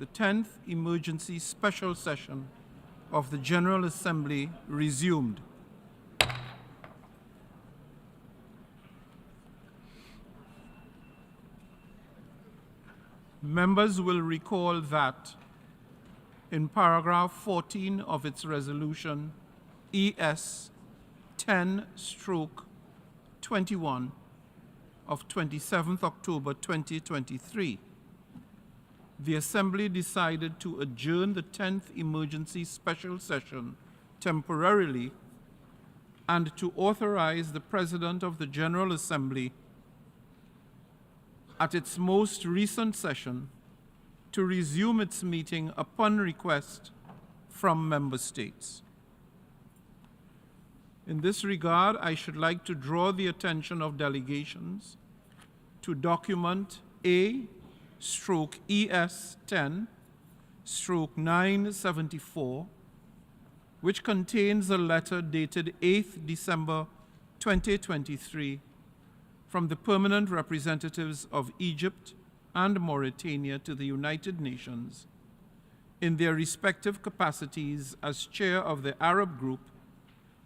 The 10th Emergency Special Session of the General Assembly resumed. Members will recall that in paragraph 14 of its resolution ES 10/21 of 27th October 2023, the Assembly decided to adjourn the 10th Emergency Special Session temporarily and to authorize the President of the General Assembly at its most recent session to resume its meeting upon request from member states. In this regard, I should like to draw the attention of delegations to document A/ES 10/974, which contains a letter dated 8th December 2023 from the permanent representatives of Egypt and Mauritania to the United Nations in their respective capacities as chair of the Arab Group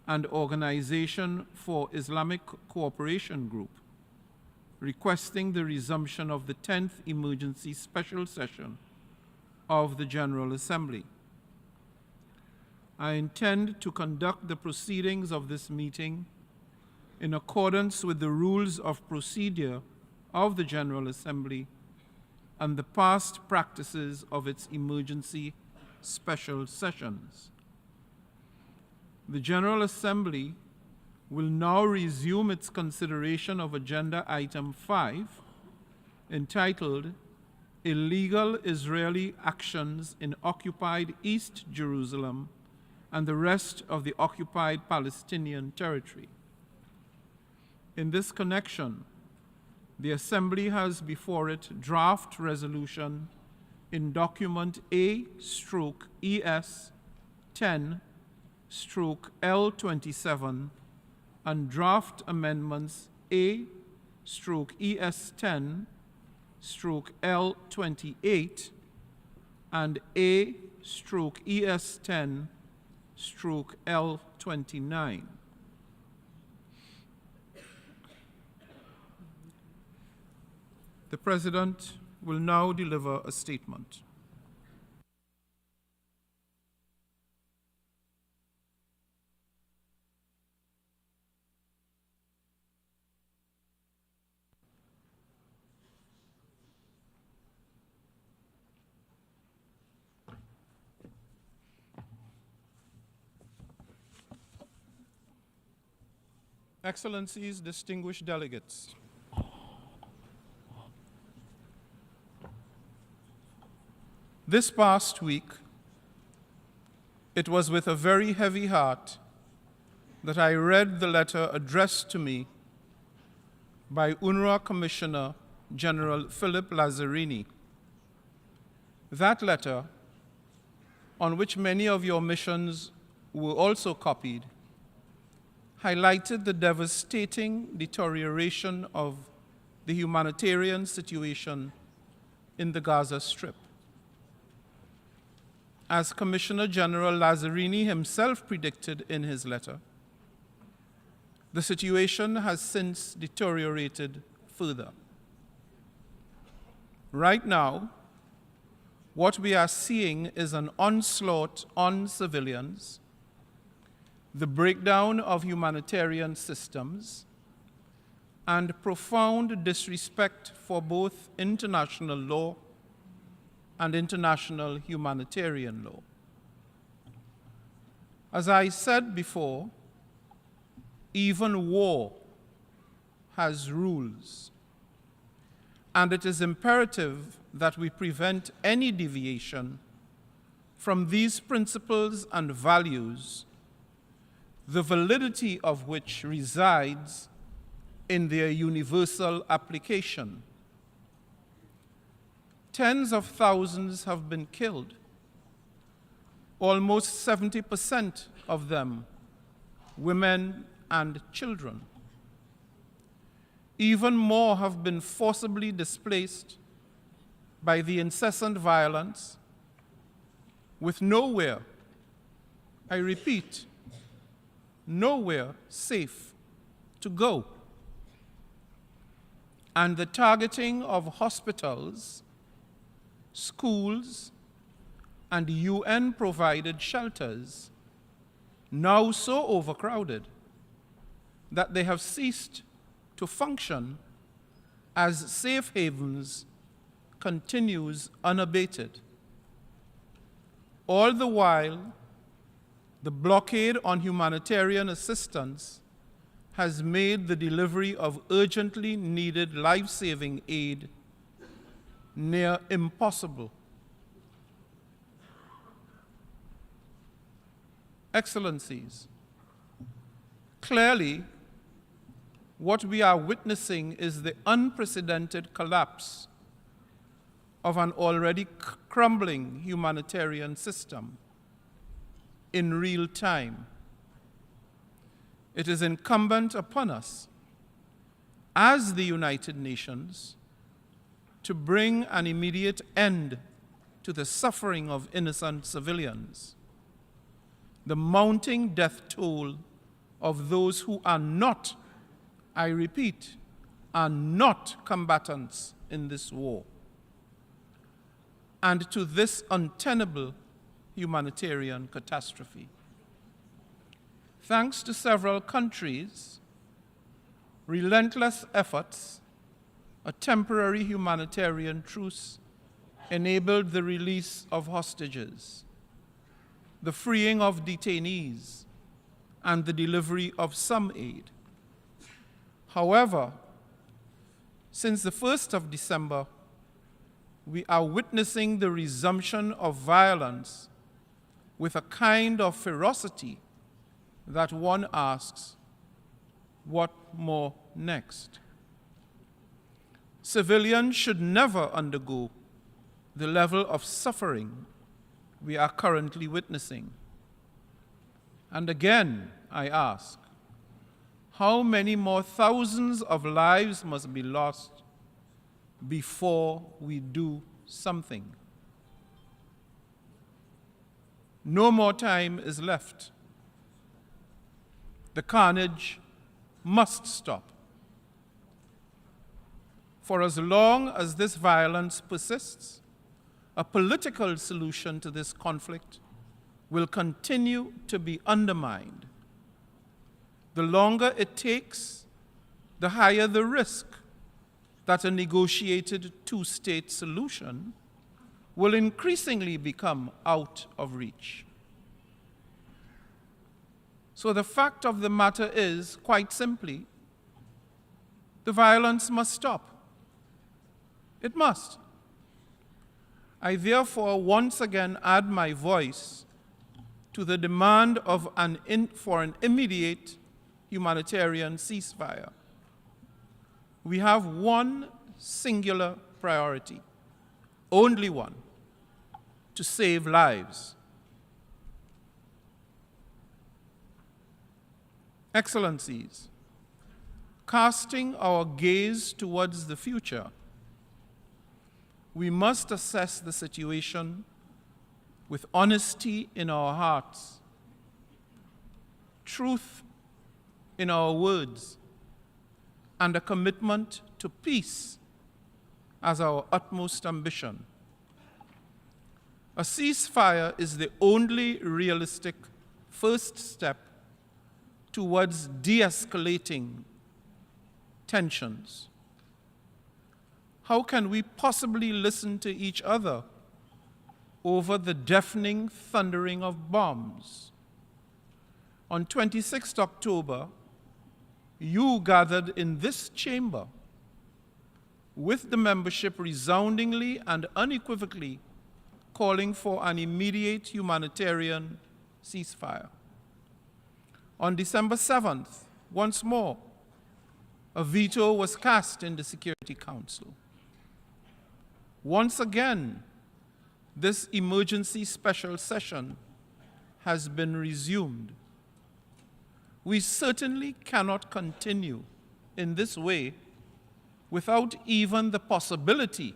and Organization for Islamic Cooperation Group, requesting the resumption of the 10th Emergency Special Session of the General Assembly. I intend to conduct the proceedings of this meeting in accordance with the rules of procedure of the General Assembly and the past practices of its emergency special sessions. The General Assembly will now resume its consideration of Agenda Item 5, entitled Illegal Israeli Actions in Occupied East Jerusalem and the Rest of the Occupied Palestinian Territory. In this connection, the Assembly has before it draft resolution in document A/ES 10/L27 and draft amendments A/ES 10/L28 and A/ES 10/L29. The President will now deliver a statement. Excellencies, distinguished delegates, this past week, it was with a very heavy heart that I read the letter addressed to me by UNRWA Commissioner General Philip Lazzarini. That letter, on which many of your missions were also copied, highlighted the devastating deterioration of the humanitarian situation in the Gaza Strip. As Commissioner General Lazzarini himself predicted in his letter, the situation has since deteriorated further. Right now, what we are seeing is an onslaught on civilians, the breakdown of humanitarian systems, and profound disrespect for both international law and international humanitarian law. As I said before, even war has rules, and it is imperative that we prevent any deviation from these principles and values, the validity of which resides in their universal application. Tens of thousands have been killed, almost 70% of them women and children. Even more have been forcibly displaced by the incessant violence with nowhere, I repeat, nowhere safe to go, and the targeting of hospitals, schools, and UN-provided shelters, now so overcrowded that they have ceased to function as safe havens, continues unabated. All the while, the blockade on humanitarian assistance has made the delivery of urgently needed life-saving aid near impossible. Excellencies, clearly, what we are witnessing is the unprecedented collapse of an already crumbling humanitarian system in real time. It is incumbent upon us, as the United Nations, to bring an immediate end to the suffering of innocent civilians, the mounting death toll of those who are not, I repeat, are not combatants in this war, and to this untenable humanitarian catastrophe. Thanks to several countries' relentless efforts, a temporary humanitarian truce enabled the release of hostages, the freeing of detainees, and the delivery of some aid. However, since the 1st of December, we are witnessing the resumption of violence with a kind of ferocity that one asks, what more next? Civilians should never undergo the level of suffering we are currently witnessing. And again, I ask, how many more thousands of lives must be lost before we do something? No more time is left. The carnage must stop. For as long as this violence persists, a political solution to this conflict will continue to be undermined. The longer it takes, the higher the risk that a negotiated two-state solution will increasingly become out of reach. So the fact of the matter is, quite simply, the violence must stop. It must. I therefore once again add my voice to the demand of for an immediate humanitarian ceasefire. We have one singular priority, only one: to save lives. Excellencies, casting our gaze towards the future, we must assess the situation with honesty in our hearts, truth in our words, and a commitment to peace as our utmost ambition. A ceasefire is the only realistic first step towards de-escalating tensions. How can we possibly listen to each other over the deafening thundering of bombs? On 26th October, you gathered in this chamber with the membership resoundingly and unequivocally calling for an immediate humanitarian ceasefire. On December 7th, once more, a veto was cast in the Security Council. Once again, this emergency special session has been resumed. We certainly cannot continue in this way without even the possibility,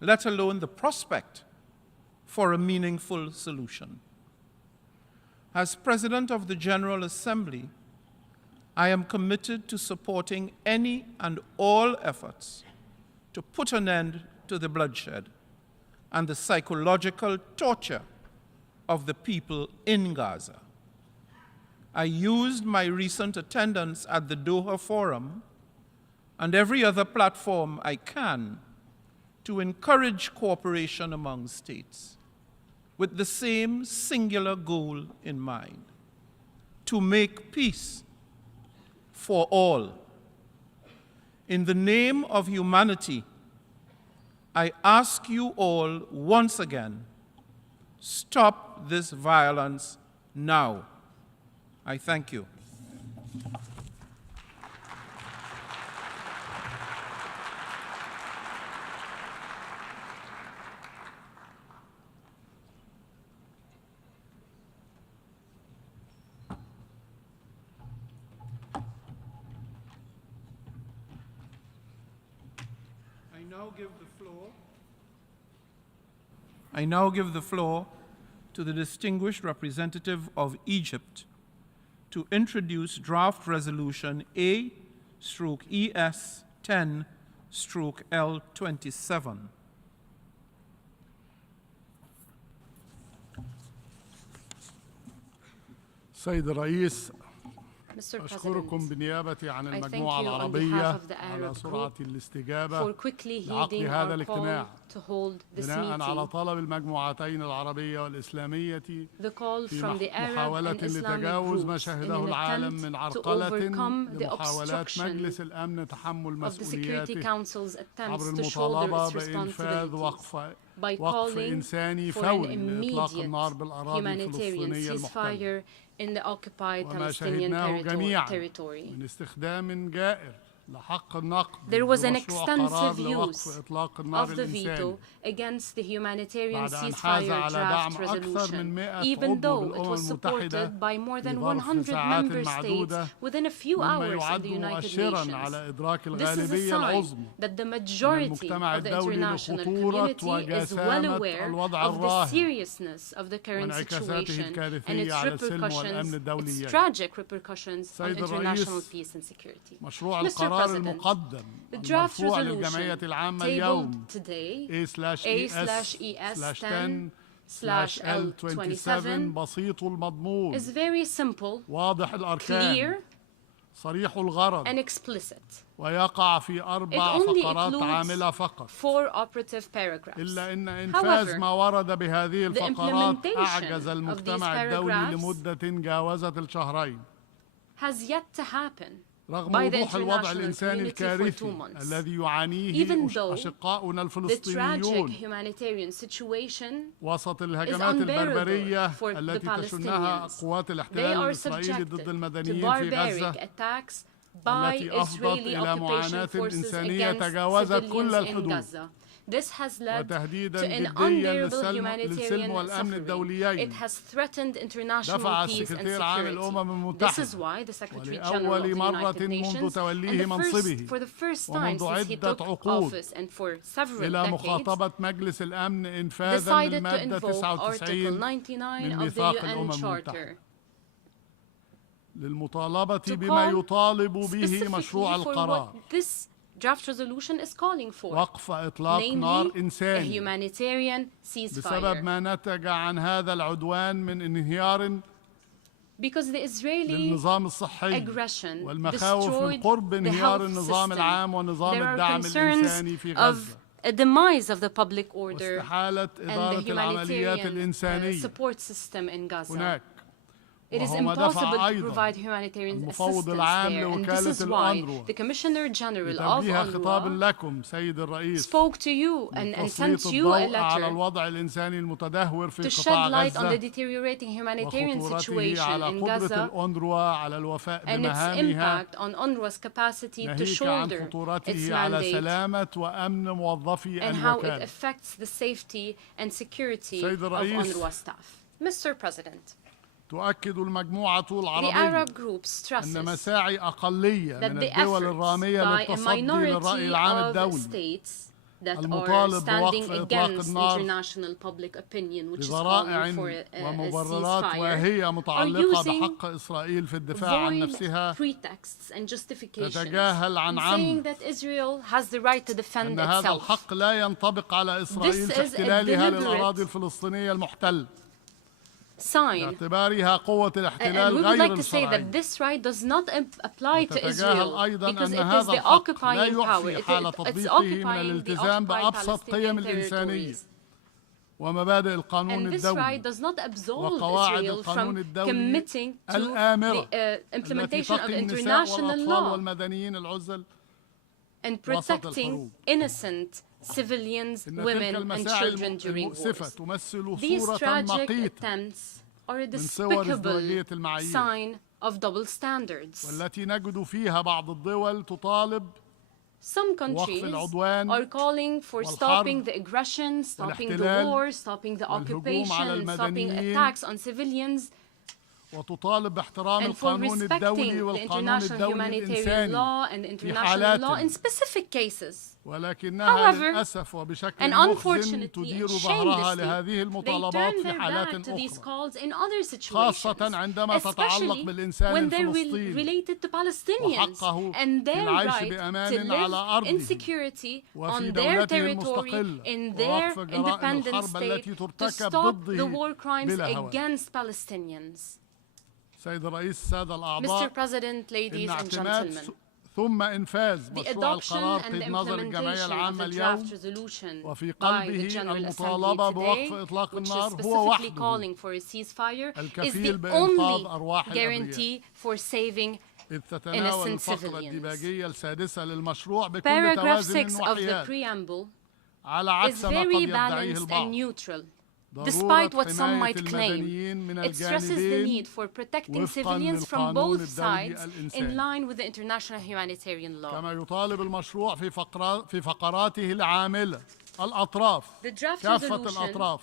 let alone the prospect, for a meaningful solution. As President of the General Assembly, I am committed to supporting any and all efforts to put an end to the bloodshed and the psychological torture of the people in Gaza. I used my recent attendance at the Doha Forum and every other platform I can to encourage cooperation among states with the same singular goal in mind: to make peace for all. In the name of humanity, I ask you all once again, stop this violence now. I thank you. I now give the floor to the distinguished representative of Egypt to introduce draft resolution A/ES 10/L27. سيد الرئيس، Mr. أشكركم بنيابتي عن I thank المجموعة you on العربية behalf of the على Arab سرعة group الاستجابة for quickly لعقد heeding هذا our الاجتماع call to hold this بناء على meeting. طلب المجموعتين العربية والإسلامية The call في from the Arab محاولة and Islamic لتجاوز ما groups in شهده an العالم attempt من to عرقلة overcome the لمحاولات obstruction مجلس الأمن تحمل of the Security مسؤولياته Council's عبر attempts to shoulder المطالبة its بإنفاذ responsibilities by وقف calling إنساني for an فوري لإطلاق immediate النار بالأراضي humanitarian الفلسطينية المحتلة. ceasefire in the occupied وما Palestinian شهدناه جميعا territory. من استخدام جائر لحق النقد There was an بمشروع قرار extensive لوقف use إطلاق النار of the الإنساني veto against the humanitarian بعد أن حاز ceasefire على دعم draft أكثر من resolution, 100 even عضو though it بالأمم was المتحدة supported by more than في 100 ساعات member states معدودة within a few مما hours of يعد the United مؤشرا Nations. على إدراك This is a الغالبية sign العظمى that the من majority المجتمع of the الدولي international لخطورة community is well وجسامة aware الوضع of the الراهن seriousness of the current وانعكاساته situation and الكارثية its على السلم والأمن repercussions, its الدوليين. tragic repercussions on سيد international الرئيس، peace and security. مشروع Mr. القرار President, المقدم the draft المرفوع للجمعية resolution العامة tabled اليوم today A/ES/10/L27 بسيط المضمون is very simple, واضح الأركان clear, صريح الغرض and explicit. ويقع في It 4 only فقرات includes عاملة فقط 4 operative paragraphs. إلا أن إنفاذ ما ورد بهذه الفقرات أعجز المجتمع الدولي لمدة جاوزت الشهرين has yet to happen رغم by the وضوح الوضع international الإنساني community for 2 الكارثي months. الذي يعانيه Even though أشقاؤنا the tragic الفلسطينيون humanitarian situation وسط الهجمات البربرية for the التي تشنها Palestinians. قوات They الاحتلال are الإسرائيلي ضد subjected to المدنيين في غزة barbaric attacks by التي أفضت Israeli إلى occupation معاناة forces إنسانية against تجاوزت كل civilians in الحدود Gaza. This has led to وتهديدا an جديا unbearable للسلم humanitarian والأمن suffering. الدوليين It has threatened international دفع peace and السكرتير عام الأمم security. This المتحدة is why the Secretary General of ولأول the مرة United منذ Nations, توليه منصبه for the first time ومنذ since he عدة took عقود office and for several إلى decades, مخاطبة مجلس الأمن إنفاذا decided to للمادة invoke 99 Article 99 من of the ميثاق UN الأمم Charter المتحدة للمطالبة to بما call يطالب به specifically مشروع for القرار what this draft resolution is calling for, وقف إطلاق نار namely a إنساني humanitarian بسبب ceasefire. ما نتج عن هذا العدوان من انهيار Because the Israeli للنظام الصحي aggression والمخاوف من destroyed قرب the انهيار health النظام system. العام ونظام There are الدعم concerns الإنساني في غزة of a demise of the public order واستحالة and the إدارة العمليات humanitarian الإنسانية support system in Gaza. هناك It is وهو ما دفع impossible to أيضاً provide humanitarian المفوض assistance العام there, and this لوكالة is why الأونروا the Commissioner General of لتوجيه خطاب UNRWA لكم سيد الرئيس spoke to you and sent لتسليط you a الضوء على letter الوضع الإنساني المتدهور في to shed قطاع light on the غزة deteriorating humanitarian وخطورته situation على in قدرة Gaza الأونروا على الوفاء and its بمهامها impact on UNRWA's capacity to ناهيك عن shoulder its خطورته على mandate سلامة وأمن موظفي and how it الوكالة. affects the safety and security سيد of الرئيس، UNRWA staff. Mr. President, تؤكد المجموعة the العربية Arab group أن stresses مساعي أقلية that من the الدول efforts الرامية by a للتصدي للرأي minority العام of الدولي states that are المطالب standing بوقف إطلاق against النار international public opinion, which is بذرائع calling for a ومبررات ceasefire, وهي are متعلقة using بحق إسرائيل في الدفاع عن void نفسها pretexts and justifications تتجاهل عن in عمد saying that Israel has the right to defend أن هذا itself. الحق لا ينطبق على إسرائيل This في is a احتلالها deliberate للأراضي الفلسطينية المحتلة sign. باعتبارها قوة And الاحتلال we would غير like to say that الشرعي. this right does not apply to وتتجاهل Israel أيضا because أن it is هذا the الحق لا occupying power. يعفي حال It's تطبيقه من occupying the الالتزام occupied بأبسط قيم Palestinian الإنسانية territories. ومبادئ القانون And this الدولي right does not absolve وقواعد Israel القانون from الدولي committing to الآمرة the التي implementation of تقي النساء international والأطفال law والمدنيين العزل and وسط protecting الحروب. innocent civilians, إن تلك women, and المساعي children during المؤسفة wars. تمثل These صورة tragic مقيتة attempts are a من صور despicable ازدواجية المعايير sign of double standards. والتي نجد فيها بعض الدول تطالب Some countries العدوان are calling for stopping the aggression, stopping the war, stopping the occupation, and stopping attacks on civilians, وتطالب باحترام and for القانون الدولي respecting the والقانون international الدولي humanitarian law الإنساني and the في international law حالات in specific cases. ولكنها However, للأسف وبشكل and محزن unfortunately تدير and ظهرها shamelessly, لهذه they المطالبات turn في their حالات back to these أخرى calls in other situations, خاصة عندما تتعلق especially بالإنسان when they're الفلسطيني related to Palestinians وحقه and في their العيش right بأمان to على live in أرضه security وفي on their دولته territory المستقلة in their ووقف جرائم independent الحرب التي state to ترتكب stop the ضده war crimes بلا هوان. against Palestinians. سيد الرئيس السادة Mr. الأعضاء President, ladies إن and اعتماد gentlemen, ثم إنفاذ the مشروع adoption القرار and the قيد نظر الجمعية implementation of العامة the اليوم draft resolution وفي by the قلبه General Assembly المطالبة بوقف today, إطلاق which is النار هو specifically وحده calling for a ceasefire, is الكفيل the بإنقاذ only أرواح الأبرياء guarantee for saving إذ تتناول innocent الفقرة civilians. الديباجية السادسة للمشروع بكل Paragraph توازن 6 of the وحياد preamble على is عكس ما قد very يدعيه balanced and البعض neutral. ضرورة Despite what some حماية might claim, المدنيين من it stresses the الجانبين need for protecting وفقاً civilians from للقانون both الدولي sides in الإنساني. line with the international humanitarian law. كما يطالب المشروع في فقراته العاملة الأطراف The draft كافة resolution الأطراف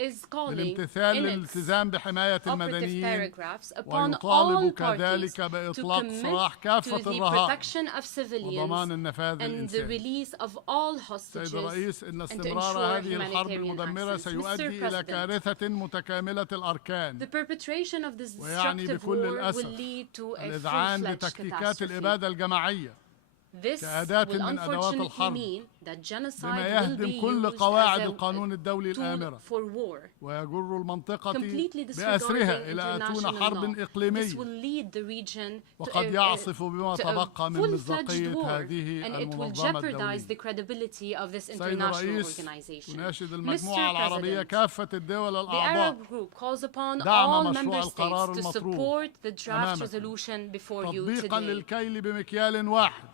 is calling بالامتثال in its للالتزام بحماية operative المدنيين paragraphs upon all ويطالب parties كذلك to بإطلاق سراح commit to كافة the الرهائن protection of civilians وضمان النفاذ and the الإنساني. release of all سيد hostages الرئيس إن and to استمرار ensure هذه الحرب humanitarian المدمرة access. سيؤدي Mr. إلى President, كارثة متكاملة الأركان the perpetration of this ويعني destructive بكل war will الأسف lead to a الإذعان full-fledged لتكتيكات catastrophe. الإبادة الجماعية This كأداة will من أدوات unfortunately الحرب mean that genocide بما will يهدم be كل used قواعد as a القانون الدولي tool الآمرة for war. ويجر المنطقة Completely disregarding بأسرها إلى أتون international حرب law. This إقليمية will lead the region وقد يعصف بما to a تبقى من full-fledged مصداقية war, هذه and it will المنظمة jeopardize the الدولية. credibility of this سيد international الرئيس organization. تناشد المجموعة Mr. العربية President, كافة الدول the الأعضاء Arab group calls upon دعم all مشروع member القرار states to المطروح support the draft أمامكم resolution before you تطبيقا today. للكيل بمكيال واحد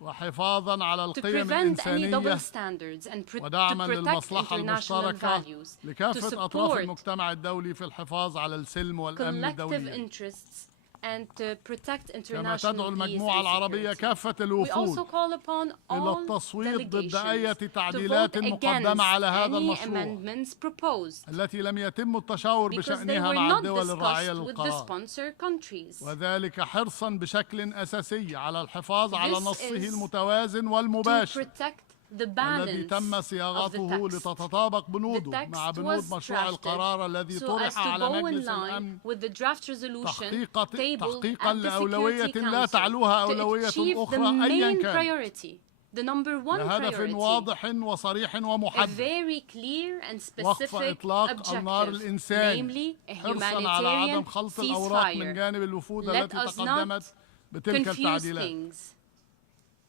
وحفاظا على To القيم prevent any الإنسانية double standards and to ودعما protect للمصلحة international المشتركة values, to لكافة أطراف support المجتمع الدولي في الحفاظ على السلم والأمن collective الدولي interests and to protect كما international تدعو peace المجموعة and العربية security. كافة We also الوفود call upon إلى all التصويت ضد أي delegations to تعديلات vote against مقدمة على هذا any المشروع amendments proposed التي لم يتم التشاور because they بشأنها were مع not الدول الراعية discussed with the للقرار sponsor countries. وذلك حرصا بشكل أساسي على الحفاظ على This نصه is المتوازن To والمباشر protect the الذي تم balance of the صياغته text. لتتطابق The بنوده text مع بنود was مشروع drafted القرار الذي so as طرح to على go in مجلس line الأمن with the draft resolution tabled تحقيقا at the لأولوية Security لا Council تعلوها to أولوية achieve the أخرى أيا main كان priority, the number one لهدف priority, واضح وصريح a ومحدد very clear and وقف specific إطلاق النار objective, الإنساني namely a حرصا على عدم humanitarian خلط الأوراق من ceasefire. جانب الوفود Let التي us not تقدمت بتلك confuse التعديلات things.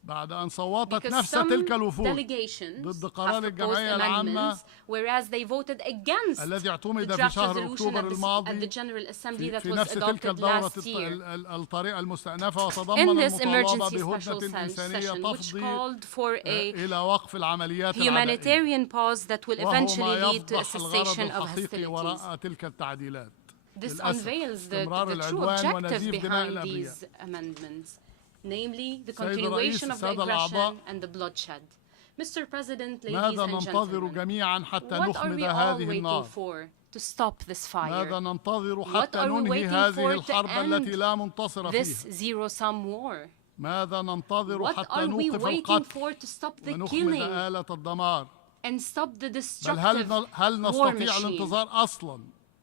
بعد أن صوتت Because نفس some تلك الوفود delegations ضد have قرار proposed الجمعية العامة amendments, whereas they voted against الذي the اعتمد في draft شهر resolution أكتوبر at the الماضي General Assembly that في was نفس تلك adopted الدورة last year. الطريقة المستأنفة In وتضمن this المطالبة emergency special بهدنة إنسانية session, which تفضي called for a إلى وقف العمليات العدائية humanitarian pause that will وهو eventually ما lead to a يفضح الغرض cessation of الحقيقي hostilities. وراء تلك التعديلات This للأسف unveils استمرار the true العدوان objective ونزيف دماء behind الأبرياء these amendments, namely the سيد الرئيس continuation of the السادة الأعضاء aggression and the bloodshed. Mr. President, ladies ماذا and ننتظر gentlemen, جميعا حتى what are نخمد we all هذه waiting النار for to stop this ماذا fire? ننتظر What حتى are we ننهي waiting هذه for to الحرب التي end لا منتصر this فيها zero-sum war? ماذا ننتظر What حتى are we نوقف waiting القتل for to stop the ونخمد killing آلة الدمار؟ and stop the بل destructive هل war نستطيع machine? الانتظار أصلاً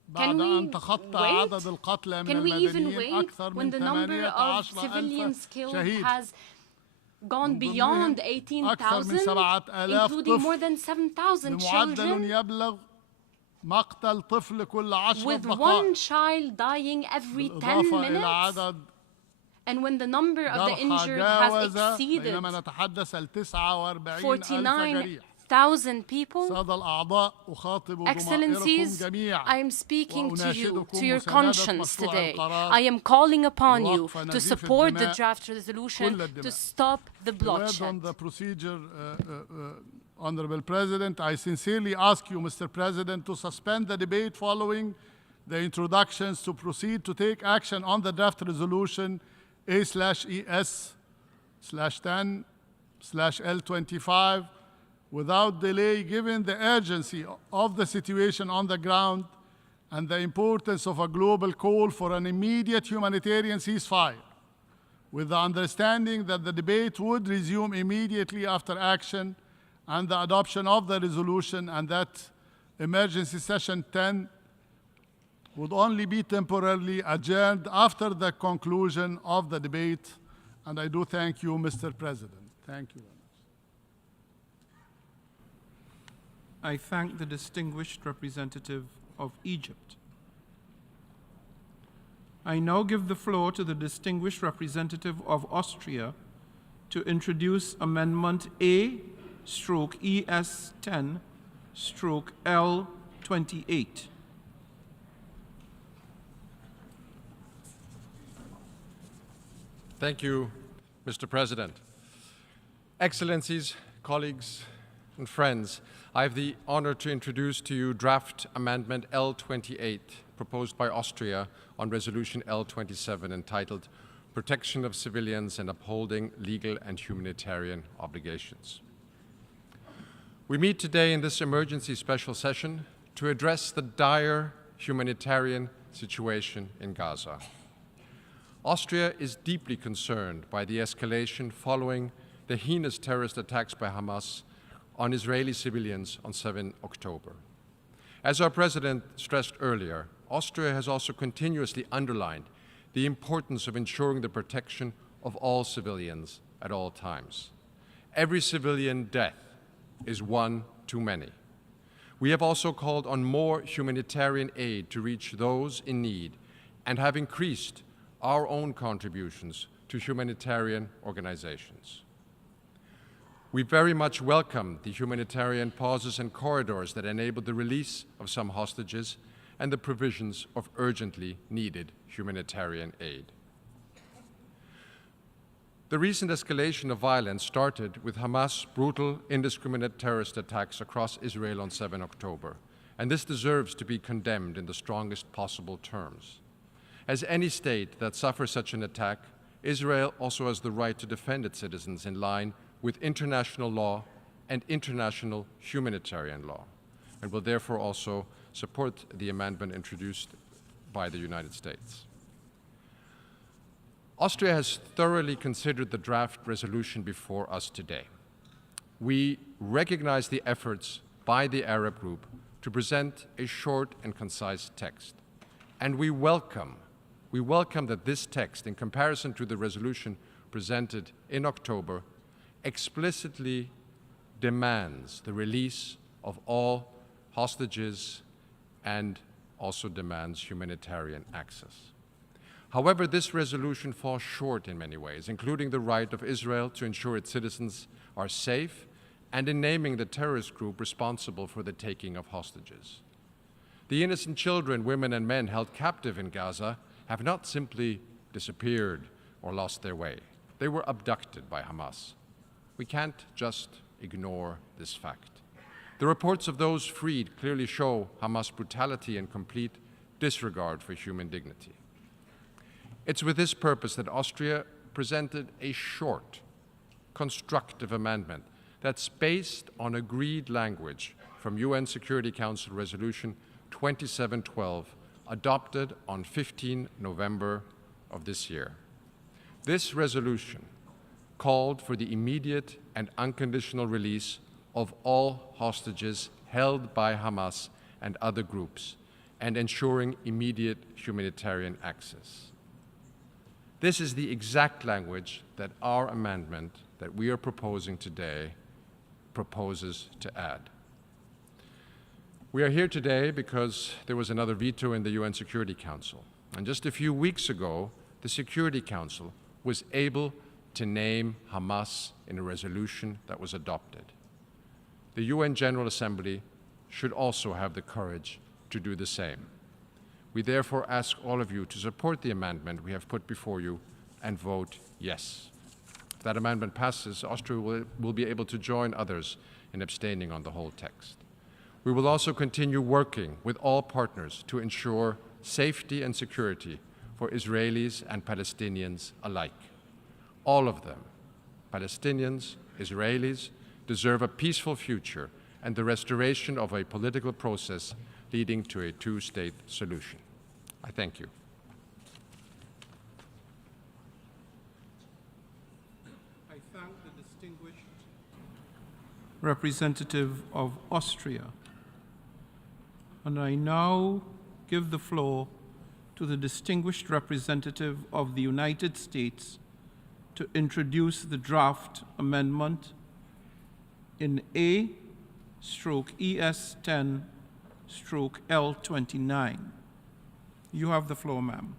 بعد أن تخطى عدد القتلى من Can we even المدنيين wait أكثر when من the number of 18,000 civilians killed شهيد has gone beyond أكثر من 18,000, 7,000 including more طفل than 7,000 بمعدل children, يبلغ مقتل طفل كل 10 with دقائق one child dying every 10 بالإضافة إلى minutes? عدد And when the number of the جرحى injured has جاوز exceeded بينما نتحدث 49,000 جريح 49,000 people, سادة الأعضاء أخاطب ضمائركم Excellencies, جميعا I am speaking to you, to your وأناشدكم conscience مسودة today. القرار I am calling upon you لوقف to نزيف support the الدماء draft resolution كل الدماء. to stop the The word on bloodshed. the procedure, Honorable President, I sincerely ask you, Mr. President, to suspend the debate following the introductions to proceed to take action on the draft resolution A/ES/10/L25 without delay, given the urgency of the situation on the ground and the importance of a global call for an immediate humanitarian ceasefire, with the understanding that the debate would resume immediately after action and the adoption of the resolution, and that emergency session 10 would only be temporarily adjourned after the conclusion of the debate. And I do thank you, Mr. President. Thank you very much. I thank the distinguished representative of Egypt. I now give the floor to the distinguished representative of Austria to introduce Amendment A/ES10/L28. Thank you, Mr. President. Excellencies, colleagues, and friends, I have the honor to introduce to you draft amendment L28 proposed by Austria on resolution L27 entitled Protection of Civilians and Upholding Legal and Humanitarian Obligations. We meet today in this emergency special session to address the dire humanitarian situation in Gaza. Austria is deeply concerned by the escalation following the heinous terrorist attacks by Hamas on Israeli civilians on 7 October. As our President stressed earlier, Austria has also continuously underlined the importance of ensuring the protection of all civilians at all times. Every civilian death is one too many. We have also called on more humanitarian aid to reach those in need and have increased our own contributions to humanitarian organizations. We very much welcome the humanitarian pauses and corridors that enable the release of some hostages and the provisions of urgently needed humanitarian aid. The recent escalation of violence started with Hamas' brutal, indiscriminate terrorist attacks across Israel on 7 October, and this deserves to be condemned in the strongest possible terms. As any state that suffers such an attack, Israel also has the right to defend its citizens in line with international law and international humanitarian law, and will therefore also support the amendment introduced by the United States. Austria has thoroughly considered the draft resolution before us today. We recognize the efforts by the Arab group to present a short and concise text, and we welcome that this text, in comparison to the resolution presented in October, explicitly demands the release of all hostages and also demands humanitarian access. However, this resolution falls short in many ways, including the right of Israel to ensure its citizens are safe and in naming the terrorist group responsible for the taking of hostages. The innocent children, women, and men held captive in Gaza have not simply disappeared or lost their way. They were abducted by Hamas. We can't just ignore this fact. The reports of those freed clearly show Hamas' brutality and complete disregard for human dignity. It's with this purpose that Austria presented a short, constructive amendment that's based on agreed language from UN Security Council Resolution 2712, adopted on 15 November of this year. This resolution called for the immediate and unconditional release of all hostages held by Hamas and other groups, and ensuring immediate humanitarian access. This is the exact language that our amendment that we are proposing today proposes to add. We are here today because there was another veto in the UN Security Council. And just a few weeks ago, the Security Council was able to name Hamas in a resolution that was adopted. The UN General Assembly should also have the courage to do the same. We therefore ask all of you to support the amendment we have put before you and vote yes. If that amendment passes, Austria will be able to join others in abstaining on the whole text. We will also continue working with all partners to ensure safety and security for Israelis and Palestinians alike. All of them, Palestinians, Israelis, deserve a peaceful future and the restoration of a political process leading to a two-state solution. I thank you. I thank the distinguished representative of Austria. And I now give the floor to the distinguished representative of the United States to introduce the draft amendment in A/ES10/L29. You have the floor, ma'am.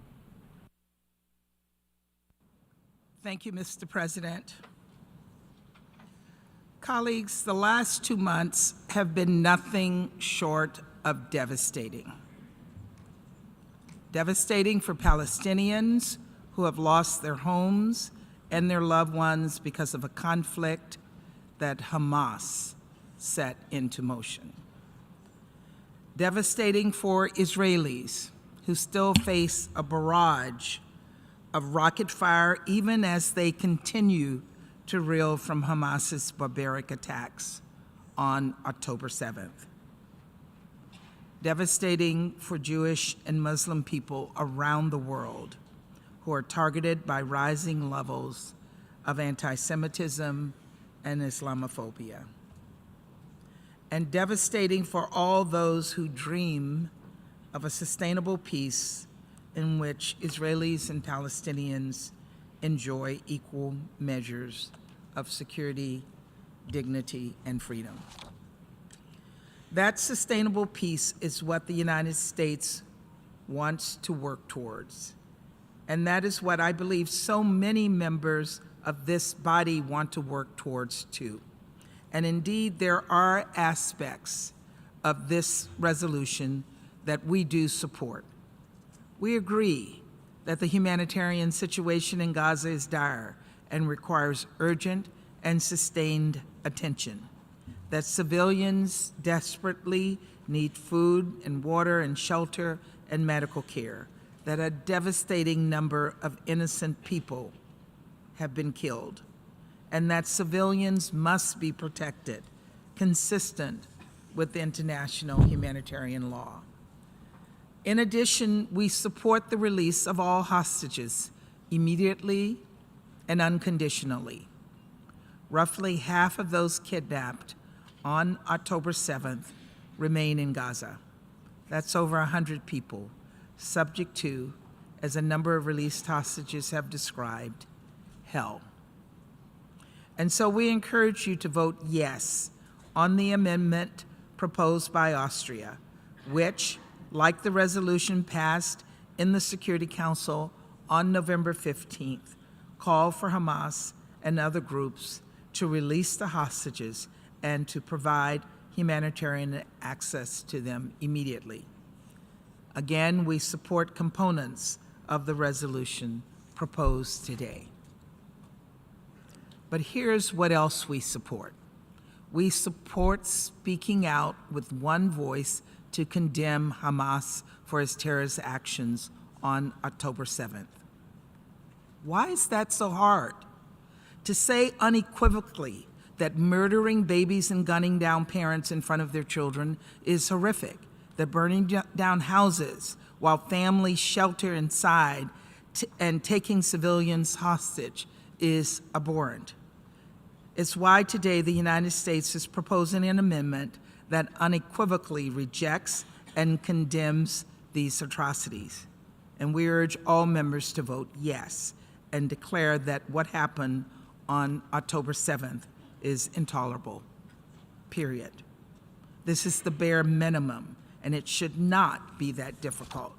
Thank you, Mr. President. Colleagues, the last 2 months have been nothing short of devastating. Devastating for Palestinians who have lost their homes and their loved ones because of a conflict that Hamas set into motion. Devastating for Israelis who still face a barrage of rocket fire even as they continue to reel from Hamas's barbaric attacks on October 7th. Devastating for Jewish and Muslim people around the world who are targeted by rising levels of anti-Semitism and Islamophobia. And devastating for all those who dream of a sustainable peace in which Israelis and Palestinians enjoy equal measures of security, dignity, and freedom. That sustainable peace is what the United States wants to work towards. And that is what I believe so many members of this body want to work towards too. And indeed, there are aspects of this resolution that we do support. We agree that the humanitarian situation in Gaza is dire and requires urgent and sustained attention, that civilians desperately need food and water and shelter and medical care, that a devastating number of innocent people have been killed, and that civilians must be protected, consistent with international humanitarian law. In addition, we support the release of all hostages immediately and unconditionally. Roughly half of those kidnapped on October 7th remain in Gaza. That's over 100 people, subject to, as a number of released hostages have described, hell. And so we encourage you to vote yes on the amendment proposed by Austria, which, like the resolution passed in the Security Council on November 15th, call for Hamas and other groups to release the hostages and to provide humanitarian access to them immediately. Again, we support components of the resolution proposed today. But here's what else we support. We support speaking out with one voice to condemn Hamas for its terrorist actions on October 7th. Why is that so hard? To say unequivocally that murdering babies and gunning down parents in front of their children is horrific, that burning down houses while families shelter inside and taking civilians hostage is abhorrent. It's why today the United States is proposing an amendment that unequivocally rejects and condemns these atrocities. And we urge all members to vote yes and declare that what happened on October 7th is intolerable, period. This is the bare minimum, and it should not be that difficult.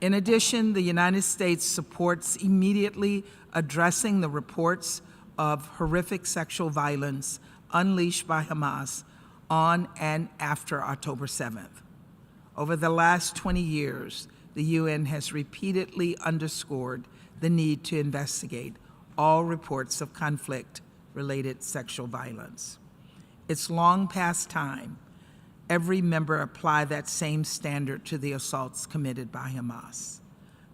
In addition, the United States supports immediately addressing the reports of horrific sexual violence unleashed by Hamas on and after October 7th. Over the last 20 years, the UN has repeatedly underscored the need to investigate all reports of conflict-related sexual violence. It's long past time every member apply that same standard to the assaults committed by Hamas.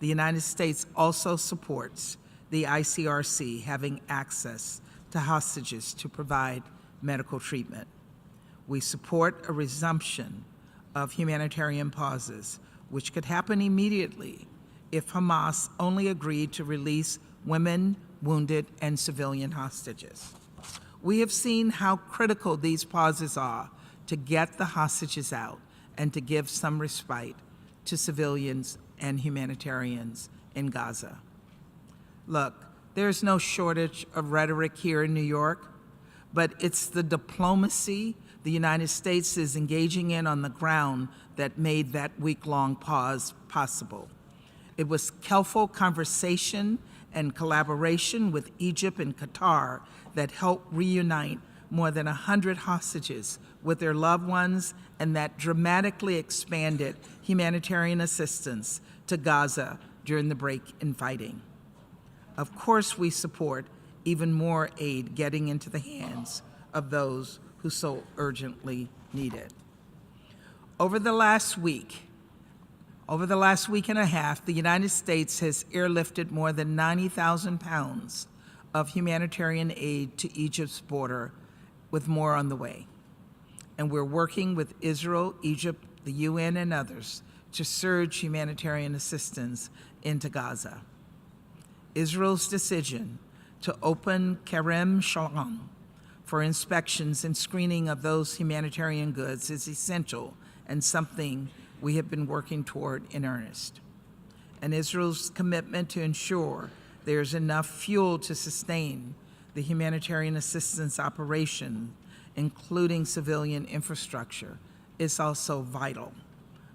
The United States also supports the ICRC having access to hostages to provide medical treatment. We support a resumption of humanitarian pauses, which could happen immediately if Hamas only agreed to release women, wounded, and civilian hostages. We have seen how critical these pauses are to get the hostages out and to give some respite to civilians and humanitarians in Gaza. Look, there's no shortage of rhetoric here in New York, but it's the diplomacy the United States is engaging in on the ground that made that week-long pause possible. It was careful conversation and collaboration with Egypt and Qatar that helped reunite more than 100 hostages with their loved ones, and that dramatically expanded humanitarian assistance to Gaza during the break in fighting. Of course, we support even more aid getting into the hands of those who so urgently need it. Over the last week and a half, the United States has airlifted more than 90,000 pounds of humanitarian aid to Egypt's border, with more on the way. And we're working with Israel, Egypt, the UN, and others to surge humanitarian assistance into Gaza. Israel's decision to open Kerem Shalom for inspections and screening of those humanitarian goods is essential and something we have been working toward in earnest. And Israel's commitment to ensure there's enough fuel to sustain the humanitarian assistance operation, including civilian infrastructure, is also vital.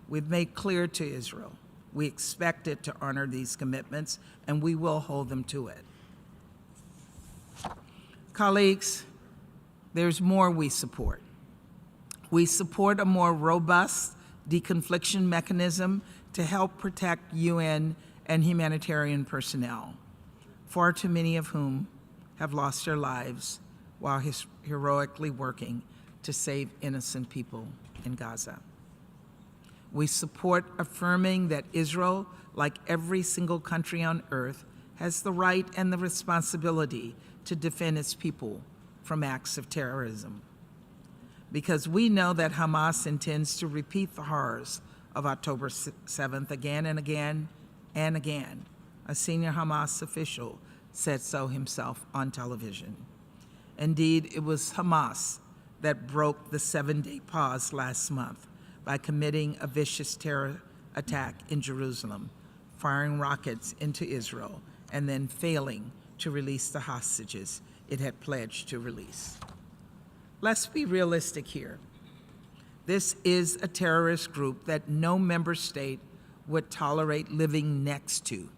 We've made clear to Israel we expect it to honor these commitments, and we will hold them to it. Colleagues, there's more we support. We support a more robust deconfliction mechanism to help protect UN and humanitarian personnel, far too many of whom have lost their lives while heroically working to save innocent people in Gaza. We support affirming that Israel, like every single country on earth, has the right and the responsibility to defend its people from acts of terrorism. Because we know that Hamas intends to repeat the horrors of October 7th again and again and again. A senior Hamas official said so himself on television. Indeed, it was Hamas that broke the 7-day pause last month by committing a vicious terror attack in Jerusalem, firing rockets into Israel, and then failing to release the hostages it had pledged to release. Let's be realistic here. This is a terrorist group that no member state would tolerate living next to.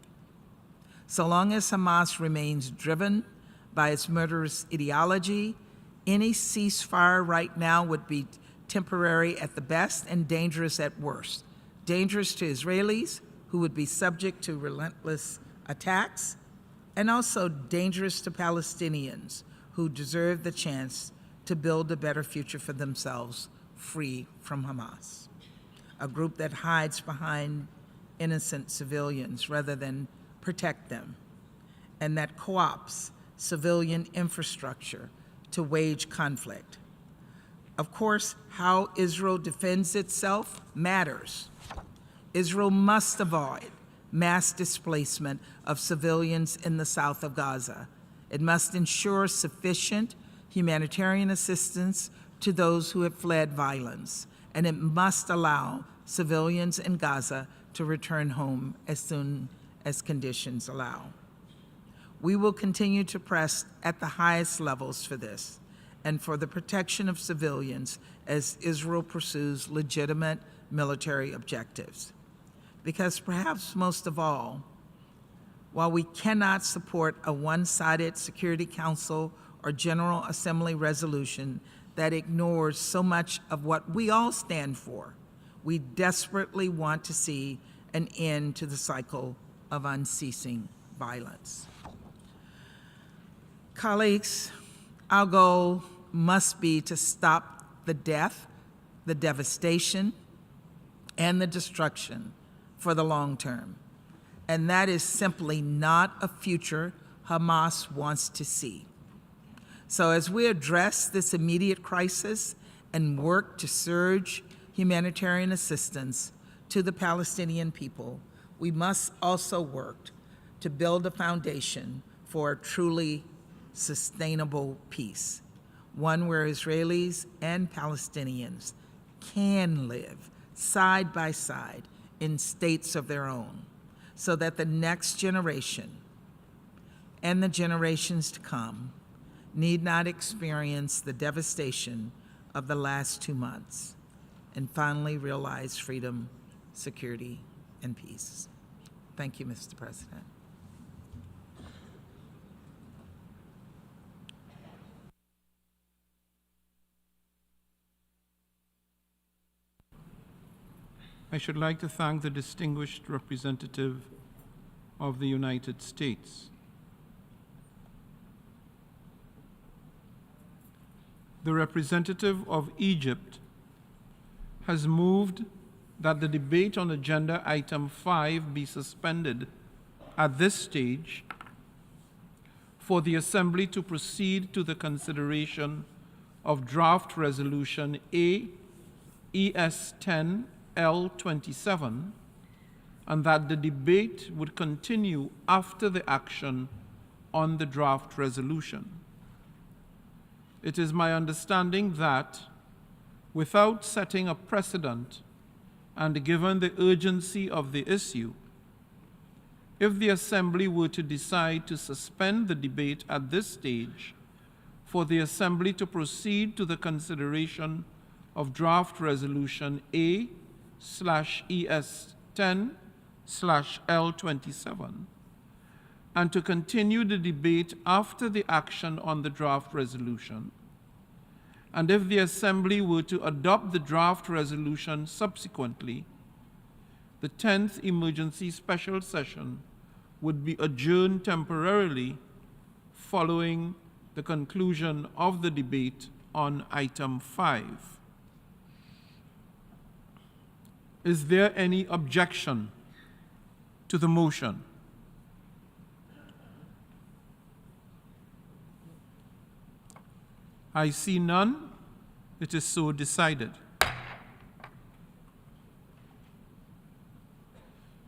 So long as Hamas remains driven by its murderous ideology, any ceasefire right now would be temporary at the best and dangerous at worst. Dangerous to Israelis, who would be subject to relentless attacks, and also dangerous to Palestinians, who deserve the chance to build a better future for themselves, free from Hamas, a group that hides behind innocent civilians rather than protect them, and that co-opts civilian infrastructure to wage conflict. Of course, how Israel defends itself matters. Israel must avoid mass displacement of civilians in the south of Gaza. It must ensure sufficient humanitarian assistance to those who have fled violence, and it must allow civilians in Gaza to return home as soon as conditions allow. We will continue to press at the highest levels for this and for the protection of civilians as Israel pursues legitimate military objectives. Because perhaps most of all, while we cannot support a one-sided Security Council or General Assembly resolution that ignores so much of what we all stand for, we desperately want to see an end to the cycle of unceasing violence. Colleagues, our goal must be to stop the death, the devastation, and the destruction for the long term. And that is simply not a future Hamas wants to see. So as we address this immediate crisis and work to surge humanitarian assistance to the Palestinian people, we must also work to build a foundation for a truly sustainable peace, one where Israelis and Palestinians can live side by side in states of their own, so that the next generation and the generations to come need not experience the devastation of the last 2 months, and finally realize freedom, security, and peace. Thank you, Mr. President. I should like to thank the distinguished representative of the United States. The representative of Egypt has moved that the debate on agenda item 5 be suspended at this stage for the Assembly to proceed to the consideration of draft resolution AES 10 L27, and that the debate would continue after the action on the draft resolution. It is my understanding that, without setting a precedent and given the urgency of the issue, if the Assembly were to decide to suspend the debate at this stage for the Assembly to proceed to the consideration of draft resolution A/ES 10/L27, and to continue the debate after the action on the draft resolution, and if the Assembly were to adopt the draft resolution subsequently, the 10th emergency special session would be adjourned temporarily following the conclusion of the debate on item 5. Is there any objection to the motion? I see none. It is so decided.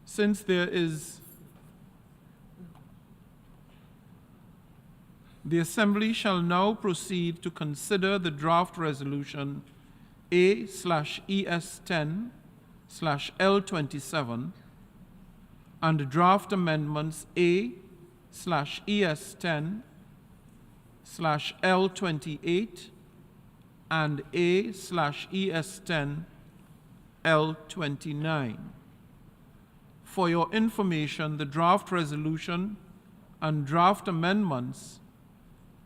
Since there is, the Assembly shall now proceed to consider the draft resolution A/ES 10/L27 and draft amendments A/ES 10/L28 and A/ES 10/L29. For your information, the draft resolution and draft amendments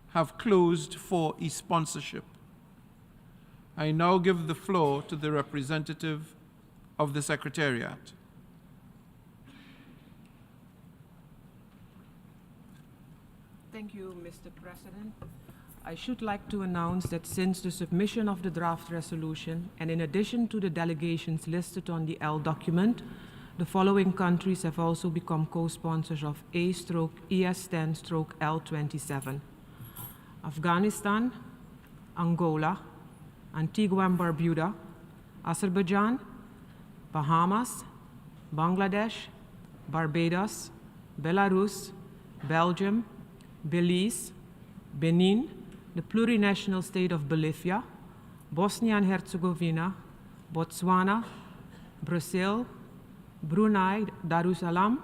have closed for e-sponsorship. I now give the floor to the representative of the Secretariat. Thank you, Mr. President. I should like to announce that since the submission of the draft resolution, and in addition to the delegations listed on the L document, the following countries have also become co-sponsors of A/ES 10/L27: Afghanistan, Angola, Antigua and Barbuda, Azerbaijan, Bahamas, Bangladesh, Barbados, Belarus, Belgium, Belize, Benin, the plurinational state of Bolivia, Bosnia and Herzegovina, Botswana, Brazil, Brunei Darussalam,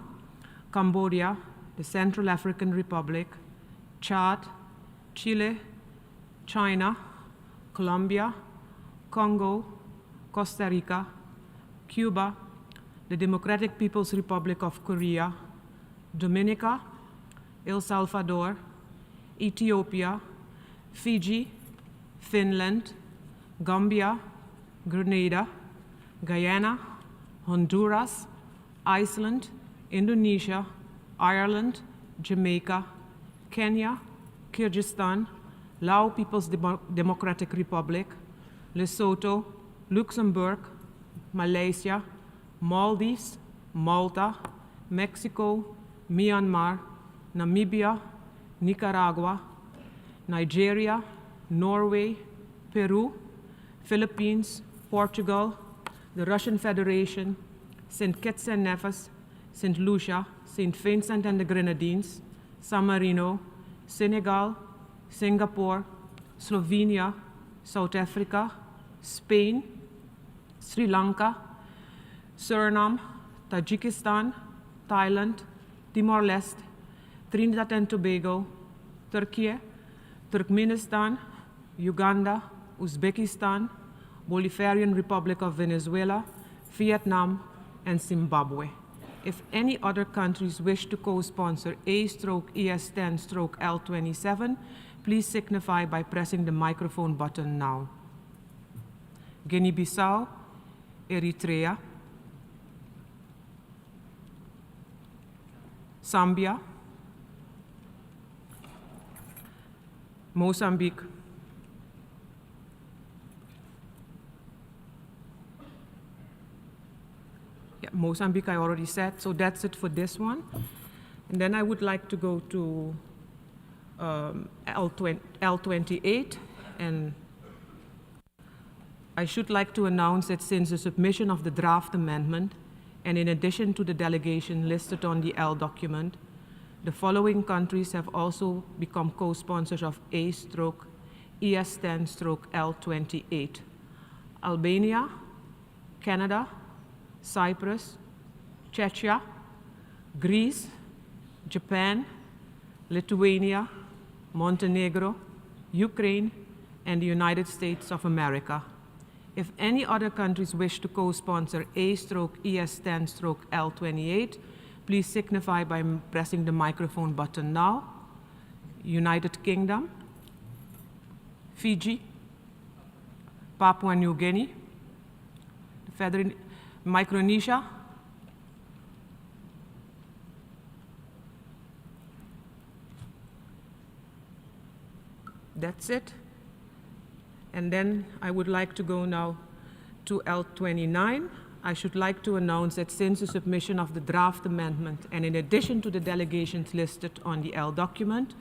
Cambodia, the Central African Republic, Chad, Chile, China, Colombia, Congo, Costa Rica, Cuba, the Democratic People's Republic of Korea, Dominica, El Salvador, Ethiopia, Fiji, Finland, Gambia, Grenada, Guyana, Honduras, Iceland, Indonesia, Ireland, Jamaica, Kenya, Kyrgyzstan, Lao People's Democratic Republic, Lesotho, Luxembourg, Malaysia, Maldives, Malta, Mexico, Myanmar, Namibia, Nicaragua, Nigeria, Norway, Peru, Philippines, Portugal, the Russian Federation, St. Kitts and Nevis, St. Lucia, St. Vincent and the Grenadines, San Marino, Senegal, Singapore, Slovenia, South Africa, Spain, Sri Lanka, Suriname, Tajikistan, Thailand, Timor-Leste, Trinidad and Tobago, Turkey, Turkmenistan, Uganda, Uzbekistan, Bolivarian Republic of Venezuela, Vietnam, and Zimbabwe. If any other countries wish to co-sponsor A/ES10/L27, please signify by pressing the microphone button now. Guinea-Bissau, Eritrea, Zambia, Mozambique, Mozambique I already said, so that's it for this one. And then I would like to go to L28, and I should like to announce that since the submission of the draft amendment, and in addition to the delegation listed on the L document, the following countries have also become co-sponsors of A/ES10/L28: Albania, Canada, Cyprus, Czechia, Greece, Japan, Lithuania, Montenegro, Ukraine, and the United States of America. If any other countries wish to co-sponsor A/ES10/L28, please signify by pressing the microphone button now. United Kingdom, Fiji, Papua New Guinea, Micronesia, that's it. And then I would like to go now to L29. I should like to announce that since the submission of the draft amendment, and in addition to the delegations listed on the L document,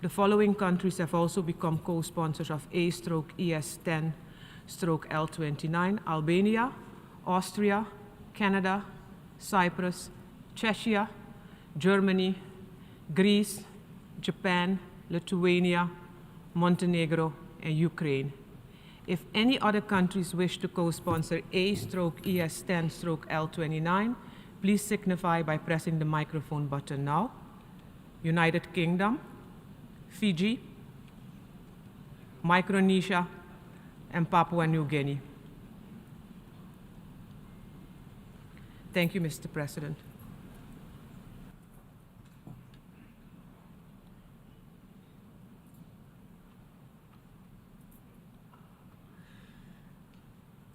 the following countries have also become co-sponsors of A/ES10/L29: Albania, Austria, Canada, Cyprus, Czechia, Germany, Greece, Japan, Lithuania, Montenegro, and Ukraine. If any other countries wish to co-sponsor A/ES10/L29, please signify by pressing the microphone button now. United Kingdom, Fiji, Micronesia, and Papua New Guinea. Thank you, Mr. President.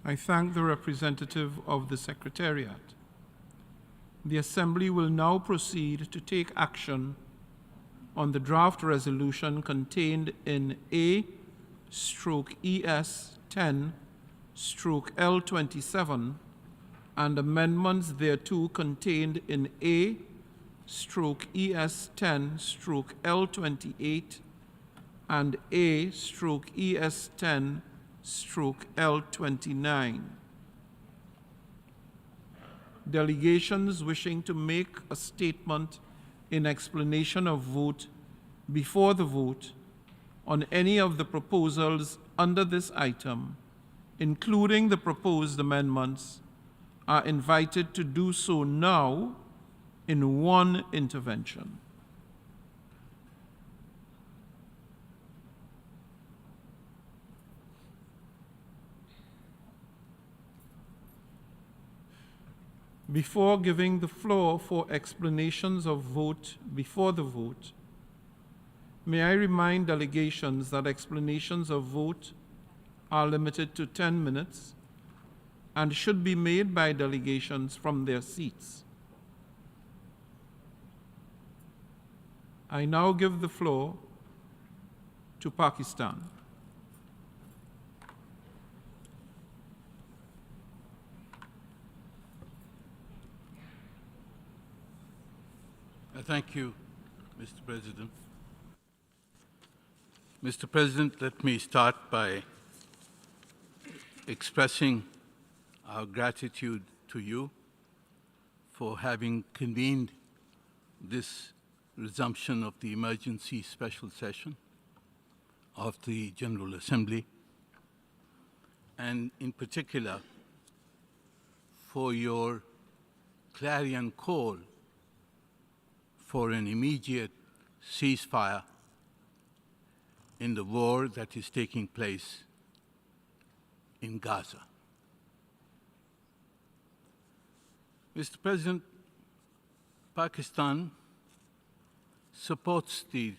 I thank the representative of the Secretariat. The Assembly will now proceed to take action on the draft resolution contained in A/ES10/L27 and amendments thereto contained in A/ES10/L28 and A/ES10/L29. Delegations wishing to make a statement in explanation of vote before the vote on any of the proposals under this item, including the proposed amendments, are invited to do so now in one intervention. Before giving the floor for explanations of vote before the vote, may I remind delegations that explanations of vote are limited to 10 minutes and should be made by delegations from their seats. I now give the floor to Pakistan. Thank you, Mr. President. Mr. President, let me start by expressing our gratitude to you for having convened this resumption of the emergency special session of the General Assembly, and in particular for your clarion call for an immediate ceasefire in the war that is taking place in Gaza. Mr. President, Pakistan supports the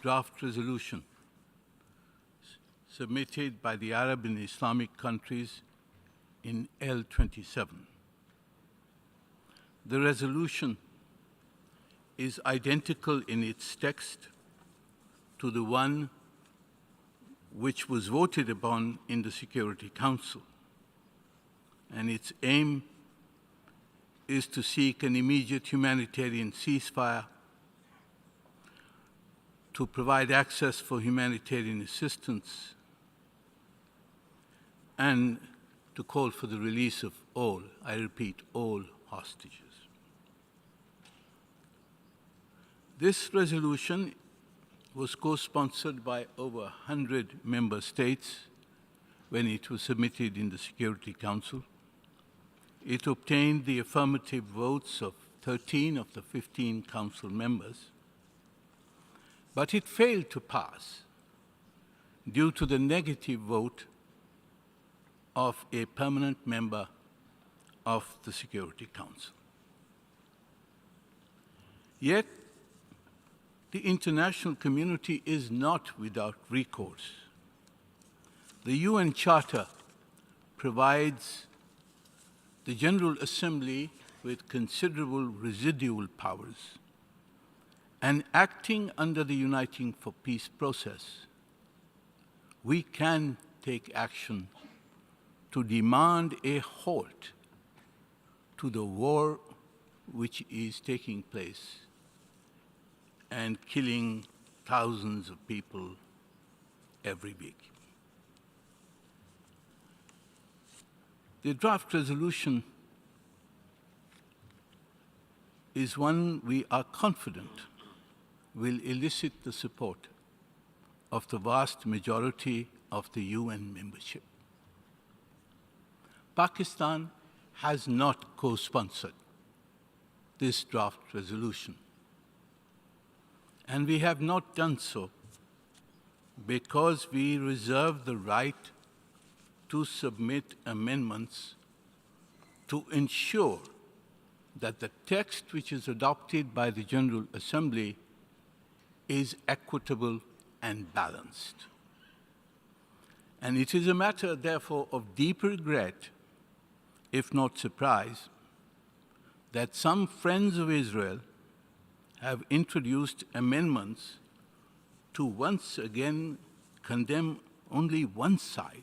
draft resolution submitted by the Arab and Islamic countries in L27. The resolution is identical in its text to the one which was voted upon in the Security Council, and its aim is to seek an immediate humanitarian ceasefire, to provide access for humanitarian assistance, and to call for the release of all, I repeat, all hostages. This resolution was co-sponsored by over 100 member states when it was submitted in the Security Council. It obtained the affirmative votes of 13 of the 15 Council members, but it failed to pass due to the negative vote of a permanent member of the Security Council. Yet, the international community is not without recourse. The UN Charter provides the General Assembly with considerable residual powers, and acting under the Uniting for Peace process, we can take action to demand a halt to the war which is taking place and killing thousands of people every week. The draft resolution is one we are confident will elicit the support of the vast majority of the UN membership. Pakistan has not co-sponsored this draft resolution, and we have not done so because we reserve the right to submit amendments to ensure that the text which is adopted by the General Assembly is equitable and balanced. And it is a matter, therefore, of deep regret, if not surprise, that some friends of Israel have introduced amendments to once again condemn only one side,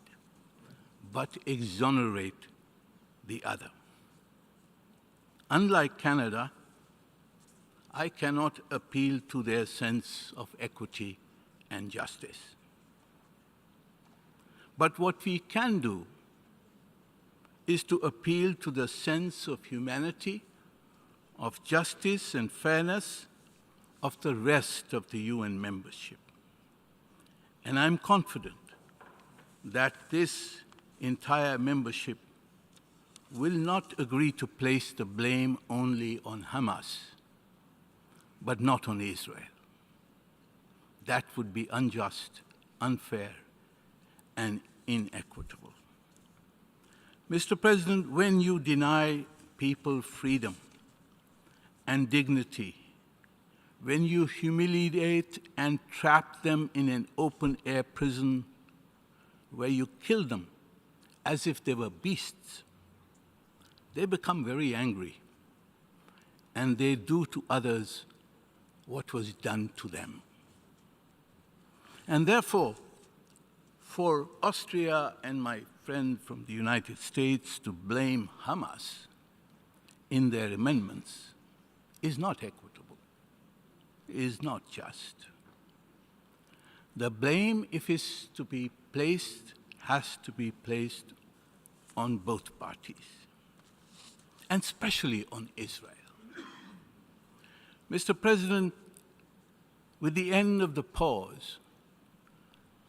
but exonerate the other. Unlike Canada, I cannot appeal to their sense of equity and justice. But what we can do is to appeal to the sense of humanity, of justice and fairness of the rest of the UN membership. And I'm confident that this entire membership will not agree to place the blame only on Hamas, but not on Israel. That would be unjust, unfair, and inequitable. Mr. President, when you deny people freedom and dignity, when you humiliate and trap them in an open-air prison where you kill them as if they were beasts, they become very angry, and they do to others what was done to them. And therefore, for Austria and my friend from the United States to blame Hamas in their amendments is not equitable, is not just. The blame, if it's to be placed, has to be placed on both parties, and especially on Israel. Mr. President, with the end of the pause,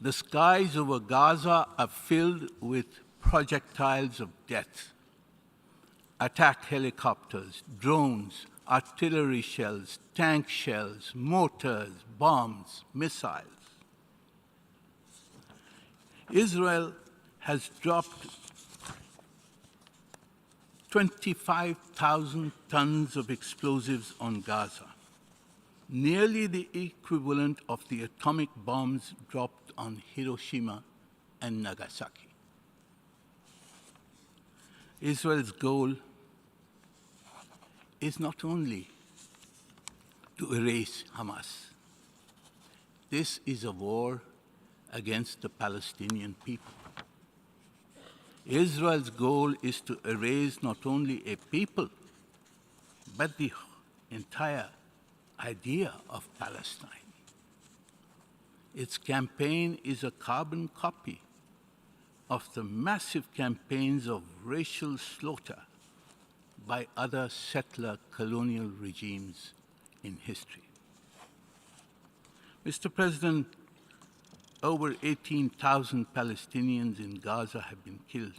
the skies over Gaza are filled with projectiles of death. Attack helicopters, drones, artillery shells, tank shells, mortars, bombs, missiles. Israel has dropped 25,000 tons of explosives on Gaza, nearly the equivalent of the atomic bombs dropped on Hiroshima and Nagasaki. Israel's goal is not only to erase Hamas. This is a war against the Palestinian people. Israel's goal is to erase not only a people, but the entire idea of Palestine. Its campaign is a carbon copy of the massive campaigns of racial slaughter by other settler colonial regimes in history. Mr. President, over 18,000 Palestinians in Gaza have been killed,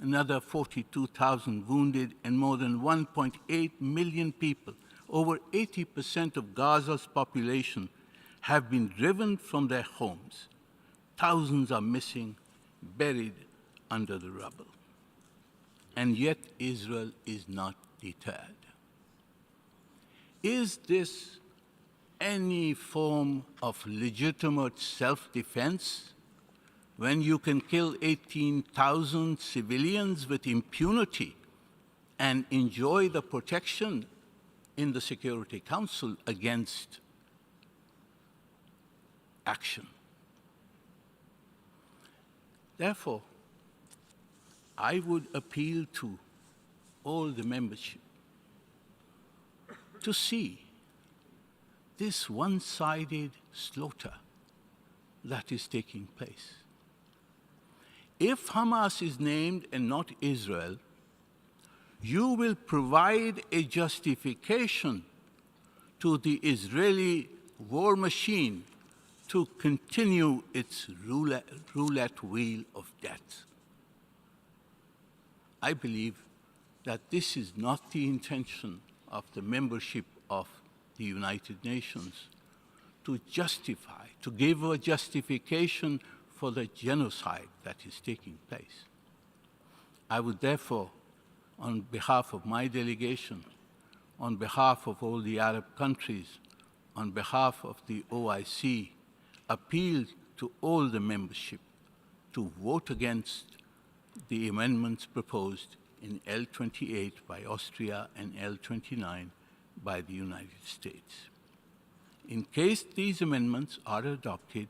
another 42,000 wounded, and more than 1.8 million people, over 80% of Gaza's population, have been driven from their homes. Thousands are missing, buried under the rubble. And yet Israel is not deterred. Is this any form of legitimate self-defense when you can kill 18,000 civilians with impunity and enjoy the protection in the Security Council against action? Therefore, I would appeal to all the membership to see this one-sided slaughter that is taking place. If Hamas is named and not Israel, you will provide a justification to the Israeli war machine to continue its roulette wheel of death. I believe that this is not the intention of the membership of the United Nations, to justify, to give a justification for the genocide that is taking place. I would therefore, on behalf of my delegation, on behalf of all the Arab countries, on behalf of the OIC, appeal to all the membership to vote against the amendments proposed in L28 by Austria and L29 by the United States. In case these amendments are adopted,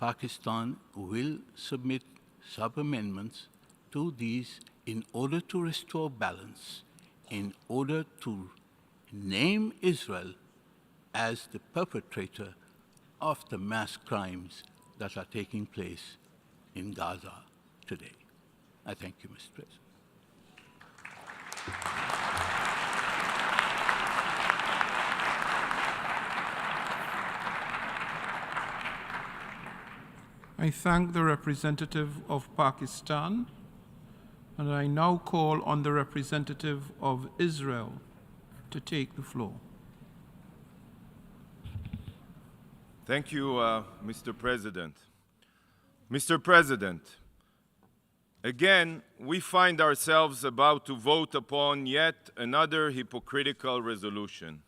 Pakistan will submit sub-amendments to these in order to restore balance, in order to name Israel as the perpetrator of the mass crimes that are taking place in Gaza today. I thank you, Mr. President. I thank the representative of Pakistan, and I now call on the representative of Israel to take the floor. Thank you, Mr. President. Mr. President, again, we find ourselves about to vote upon yet another hypocritical resolution.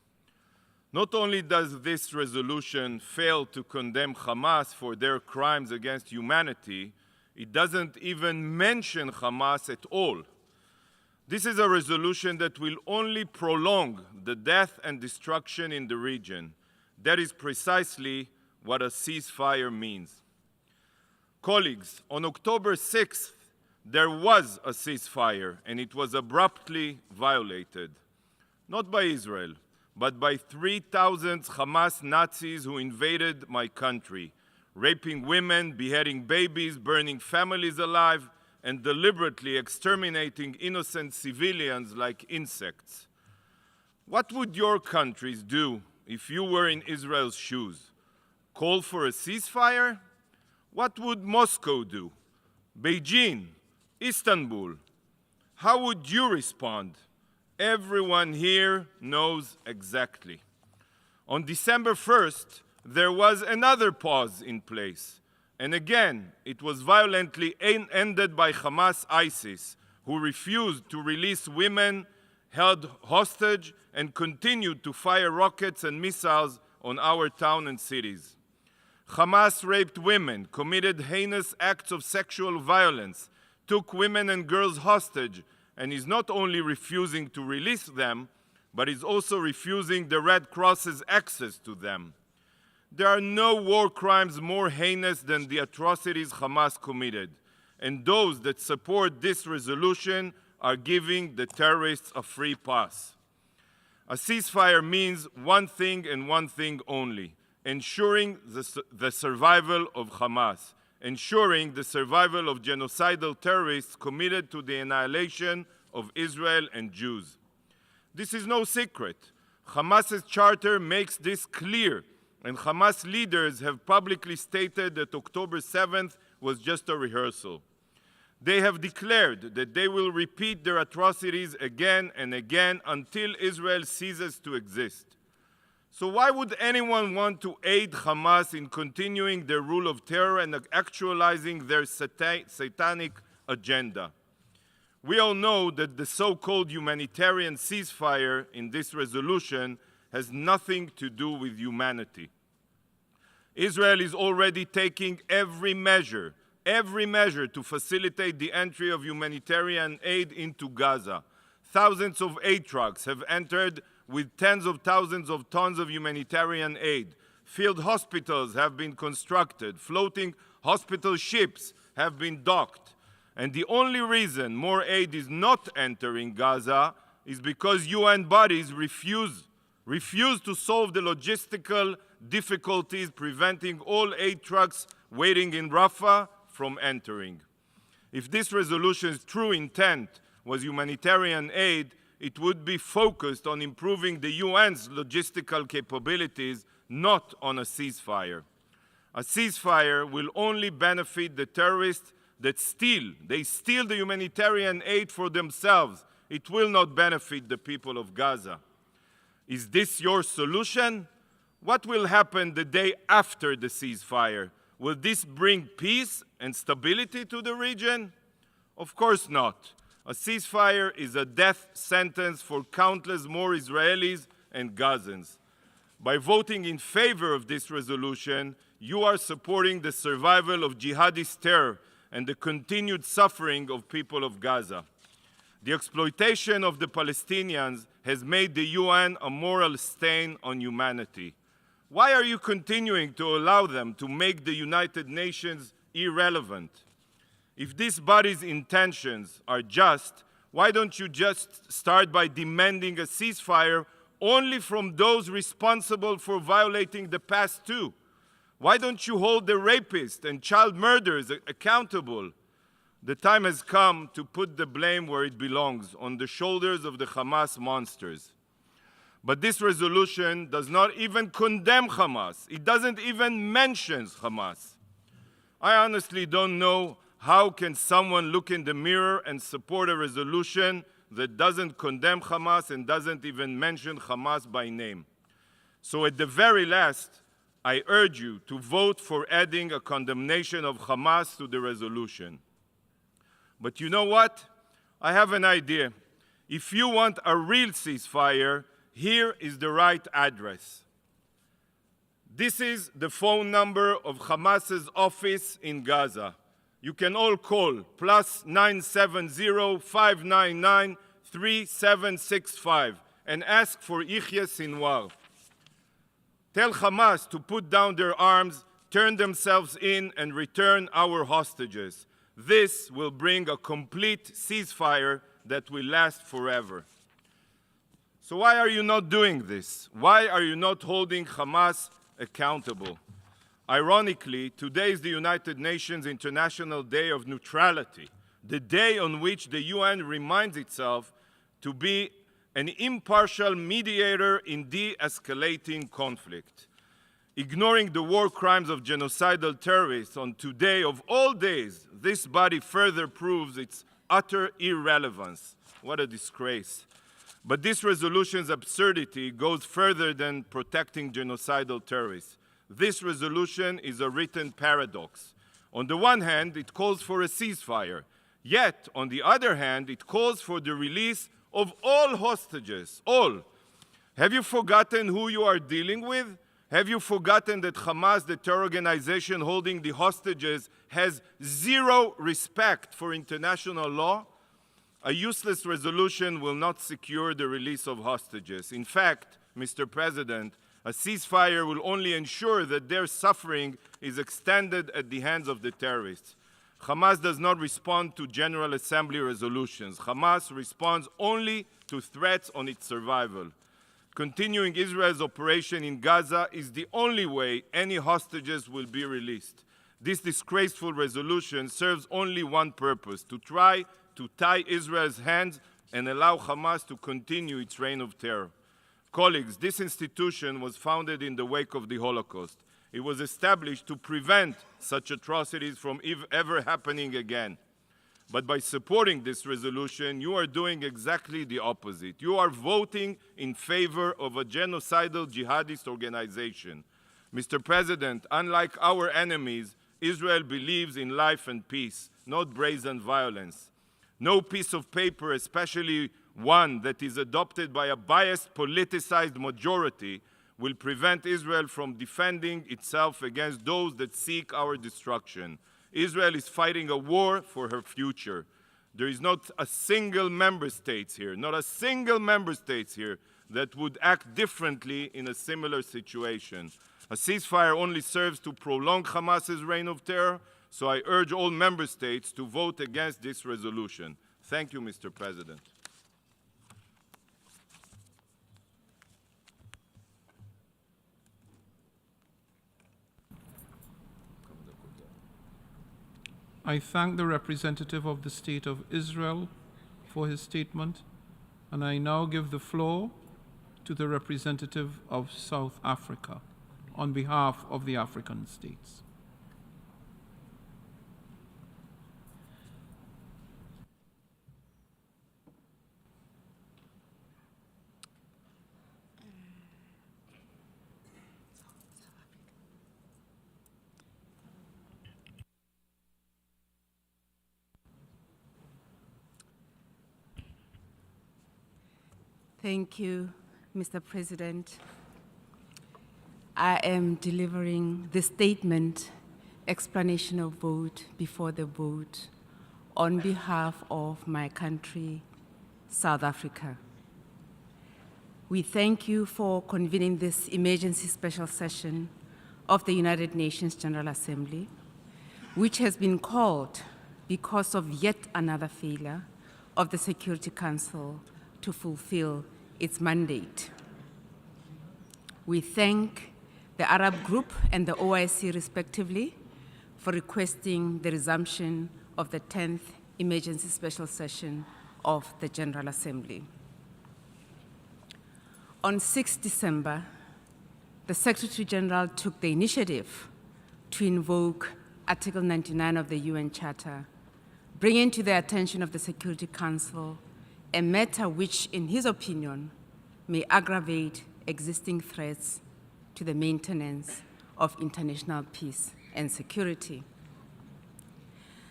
Not only does this resolution fail to condemn Hamas for their crimes against humanity, it doesn't even mention Hamas at all. This is a resolution that will only prolong the death and destruction in the region. That is precisely what a ceasefire means. Colleagues, on October 6th, there was a ceasefire, and it was abruptly violated. Not by Israel, but by 3,000 Hamas Nazis who invaded my country, raping women, beheading babies, burning families alive, and deliberately exterminating innocent civilians like insects. What would your countries do if you were in Israel's shoes? Call for a ceasefire? What would Moscow do? Beijing? Istanbul? How would you respond? Everyone here knows exactly. On December 1st, there was another pause in place. And again, it was violently ended by Hamas ISIS, who refused to release women held hostage and continued to fire rockets and missiles on our town and cities. Hamas raped women, committed heinous acts of sexual violence, took women and girls hostage, and is not only refusing to release them, but is also refusing the Red Cross's access to them. There are no war crimes more heinous than the atrocities Hamas committed, and those that support this resolution are giving the terrorists a free pass. A ceasefire means one thing and one thing only: ensuring the survival of Hamas, ensuring the survival of genocidal terrorists committed to the annihilation of Israel and Jews. This is no secret. Hamas's charter makes this clear, and Hamas leaders have publicly stated that October 7th was just a rehearsal. They have declared that they will repeat their atrocities again and again until Israel ceases to exist. So why would anyone want to aid Hamas in continuing their rule of terror and actualizing their satanic agenda? We all know that the so-called humanitarian ceasefire in this resolution has nothing to do with humanity. Israel is already taking every measure to facilitate the entry of humanitarian aid into Gaza. Thousands of aid trucks have entered with tens of thousands of tons of humanitarian aid. Field hospitals have been constructed. Floating hospital ships have been docked. And the only reason more aid is not entering Gaza is because UN bodies refuse to solve the logistical difficulties preventing all aid trucks waiting in Rafah from entering. If this resolution's true intent was humanitarian aid, it would be focused on improving the UN's logistical capabilities, not on a ceasefire. A ceasefire will only benefit the terrorists that steal the humanitarian aid for themselves. It will not benefit the people of Gaza. Is this your solution? What will happen the day after the ceasefire? Will this bring peace and stability to the region? Of course not. A ceasefire is a death sentence for countless more Israelis and Gazans. By voting in favor of this resolution, you are supporting the survival of jihadist terror and the continued suffering of people of Gaza. The exploitation of the Palestinians has made the UN a moral stain on humanity. Why are you continuing to allow them to make the United Nations irrelevant? If this body's intentions are just, why don't you just start by demanding a ceasefire only from those responsible for violating the past too? Why don't you hold the rapists and child murderers accountable? The time has come to put the blame where it belongs, on the shoulders of the Hamas monsters. But this resolution does not even condemn Hamas. It doesn't even mention Hamas. I honestly don't know how can someone look in the mirror and support a resolution that doesn't condemn Hamas and doesn't even mention Hamas by name. So at the very last, I urge you to vote for adding a condemnation of Hamas to the resolution. But you know what? I have an idea. If you want a real ceasefire, here is the right address. This is the phone number of Hamas's office in Gaza. You can all call +970-599-3765 and ask for Yihya Sinwar. Tell Hamas to put down their arms, turn themselves in, and return our hostages. This will bring a complete ceasefire that will last forever. So why are you not doing this? Why are you not holding Hamas accountable? Ironically, today is the United Nations International Day of Neutrality, the day on which the UN reminds itself to be an impartial mediator in de-escalating conflict. Ignoring the war crimes of genocidal terrorists on today of all days, this body further proves its utter irrelevance. What a disgrace. But this resolution's absurdity goes further than protecting genocidal terrorists. This resolution is a written paradox. On the one hand, it calls for a ceasefire. Yet, on the other hand, it calls for the release of all hostages, all. Have you forgotten who you are dealing with? Have you forgotten that Hamas, the terror organization holding the hostages, has zero respect for international law? A useless resolution will not secure the release of hostages. In fact, Mr. President, a ceasefire will only ensure that their suffering is extended at the hands of the terrorists. Hamas does not respond to General Assembly resolutions. Hamas responds only to threats on its survival. Continuing Israel's operation in Gaza is the only way any hostages will be released. This disgraceful resolution serves only one purpose: to try to tie Israel's hands and allow Hamas to continue its reign of terror. Colleagues, this institution was founded in the wake of the Holocaust. It was established to prevent such atrocities from ever happening again. But by supporting this resolution, you are doing exactly the opposite. You are voting in favor of a genocidal jihadist organization. Mr. President, unlike our enemies, Israel believes in life and peace, not brazen violence. No piece of paper, especially one that is adopted by a biased, politicized majority, will prevent Israel from defending itself against those that seek our destruction. Israel is fighting a war for her future. There is not a single member state here, not a single member state here that would act differently in a similar situation. A ceasefire only serves to prolong Hamas's reign of terror, so I urge all member states to vote against this resolution. Thank you, Mr. President. I thank the representative of the State of Israel for his statement, and I now give the floor to the representative of South Africa on behalf of the African states. Thank you, Mr. President. I am delivering the statement, explanation of vote before the vote on behalf of my country, South Africa. We thank you for convening this emergency special session of the United Nations General Assembly, which has been called because of yet another failure of the Security Council to fulfill its mandate. We thank the Arab Group and the OIC respectively for requesting the resumption of the 10th emergency special session of the General Assembly. On 6 December, the Secretary General took the initiative to invoke Article 99 of the UN Charter, bringing to the attention of the Security Council a matter which, in his opinion, may aggravate existing threats to the maintenance of international peace and security.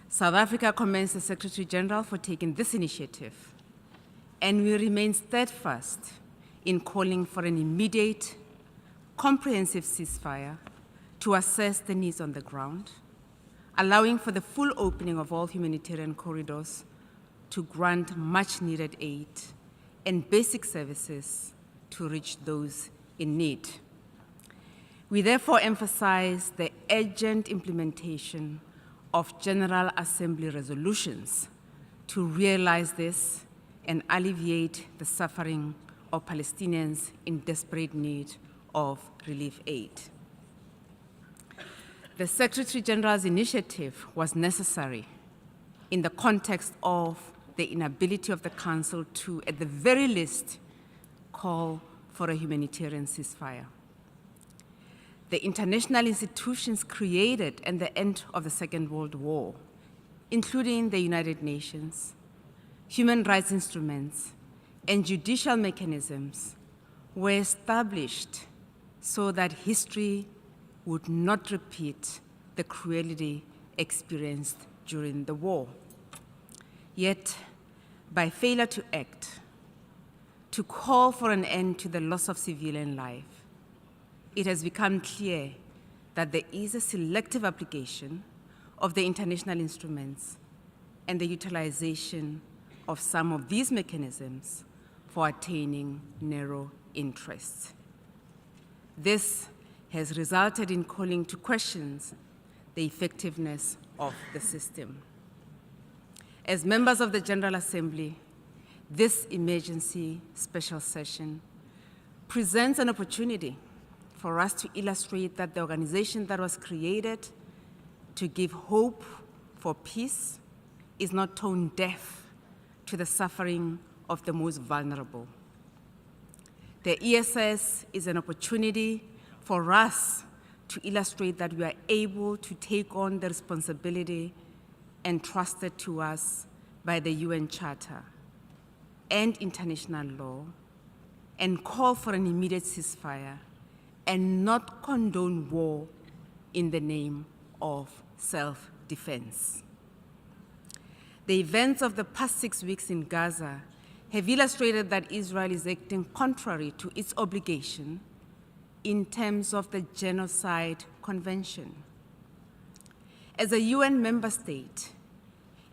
South Africa commends the Secretary General for taking this initiative, and we remain steadfast in calling for an immediate, comprehensive ceasefire to assess the needs on the ground, allowing for the full opening of all humanitarian corridors to grant much-needed aid and basic services to reach those in need. We therefore emphasize the urgent implementation of General Assembly resolutions to realize this and alleviate the suffering of Palestinians in desperate need of relief aid. The Secretary General's initiative was necessary in the context of the inability of the Council to, at the very least, call for a humanitarian ceasefire. The international institutions created at the end of the Second World War, including the United Nations, human rights instruments, and judicial mechanisms, were established so that history would not repeat the cruelty experienced during the war. Yet, by failure to act, to call for an end to the loss of civilian life, it has become clear that there is a selective application of the international instruments and the utilization of some of these mechanisms for attaining narrow interests. This has resulted in calling to questions the effectiveness of the system. As members of the General Assembly, this emergency special session presents an opportunity for us to illustrate that the organization that was created to give hope for peace is not tone deaf to the suffering of the most vulnerable. The ESS is an opportunity for us to illustrate that we are able to take on the responsibility entrusted to us by the UN Charter and international law, and call for an immediate ceasefire and not condone war in the name of self-defense. The events of the past 6 weeks in Gaza have illustrated that Israel is acting contrary to its obligation in terms of the Genocide Convention. As a UN member state,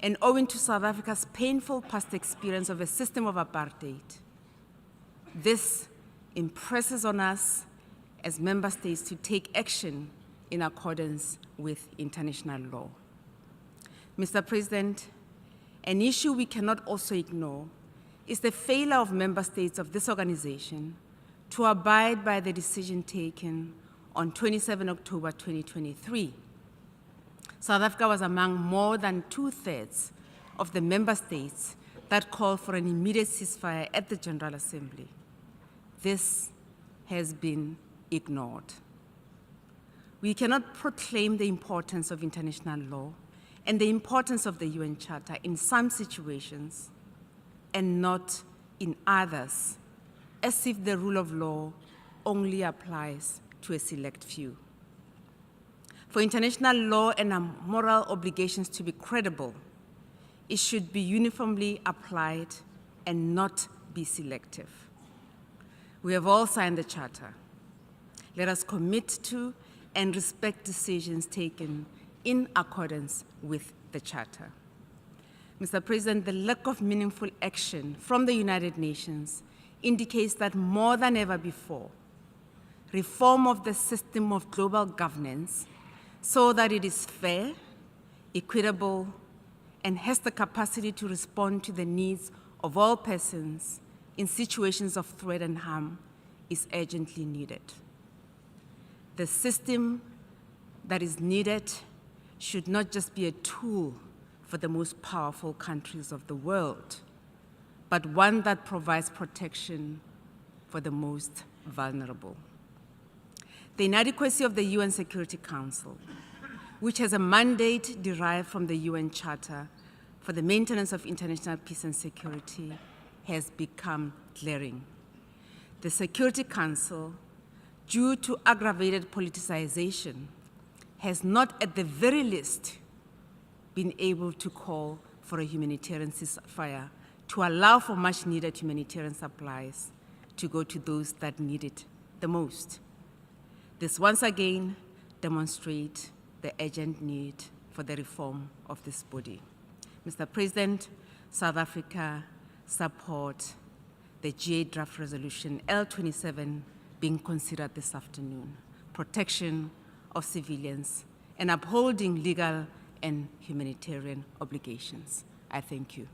and owing to South Africa's painful past experience of a system of apartheid, this impresses on us as member states to take action in accordance with international law. Mr. President, an issue we cannot also ignore is the failure of member states of this organization to abide by the decision taken on 27 October 2023. South Africa was among more than 2/3 of the member states that called for an immediate ceasefire at the General Assembly. This has been ignored. We cannot proclaim the importance of international law and the importance of the UN Charter in some situations and not in others, as if the rule of law only applies to a select few. For international law and our moral obligations to be credible, it should be uniformly applied and not be selective. We have all signed the Charter. Let us commit to and respect decisions taken in accordance with the Charter. Mr. President, the lack of meaningful action from the United Nations indicates that more than ever before, reform of the system of global governance so that it is fair, equitable, and has the capacity to respond to the needs of all persons in situations of threat and harm is urgently needed. The system that is needed should not just be a tool for the most powerful countries of the world, but one that provides protection for the most vulnerable. The inadequacy of the UN Security Council which has a mandate derived from the UN Charter for the maintenance of international peace and security, has become glaring. The Security Council, due to aggravated politicization, has not at the very least been able to call for a humanitarian ceasefire to allow for much needed humanitarian supplies to go to those that need it the most. This once again demonstrates the urgent need for the reform of this body. Mr. President, South Africa supports the GA draft resolution L27 being considered this afternoon, protection of civilians and upholding legal and humanitarian obligations. I thank you.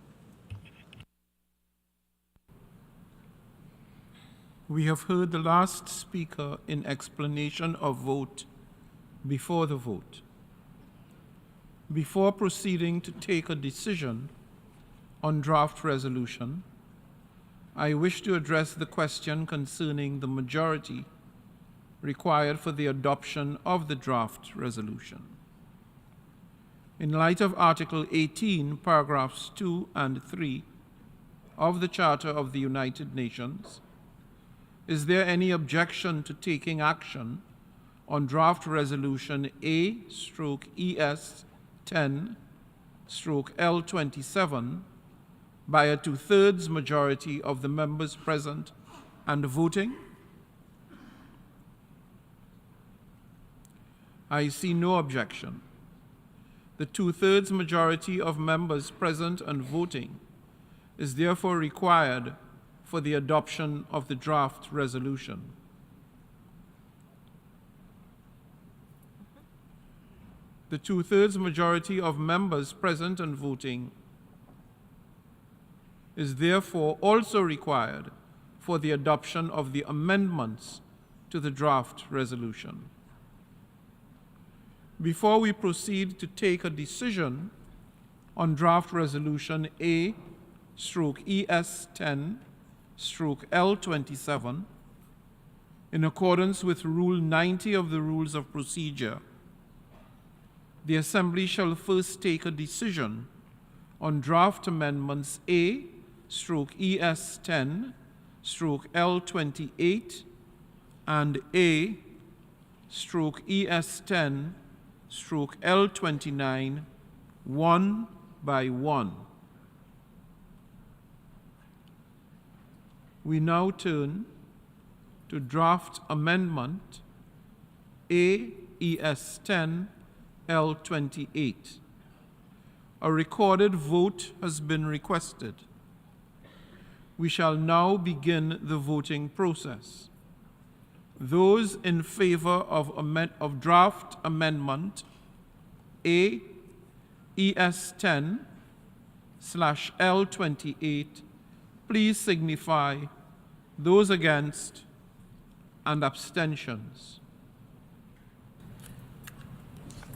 We have heard the last speaker in explanation of vote before the vote. Before proceeding to take a decision on draft resolution, I wish to address the question concerning the majority required for the adoption of the draft resolution. In light of Article 18, paragraphs 2 and 3 of the Charter of the United Nations, is there any objection to taking action on draft resolution A/ES-10/L27 by a 2/3 majority of the members present and voting? I see no objection. The 2/3 majority of members present and voting is therefore required for the adoption of the draft resolution. The 2/3 majority of members present and voting is therefore also required for the adoption of the amendments to the draft resolution. Before we proceed to take a decision on draft resolution A/ES-10/L27, in accordance with Rule 90 of the Rules of Procedure, the Assembly shall first take a decision on draft amendments A/ES-10/L28 and A/ES-10/L29 one by one. We now turn to draft amendment A/ES-10/L28. A recorded vote has been requested. We shall now begin the voting process. Those in favor of draft amendment A/ES-10/L28, please signify. Those against and abstentions.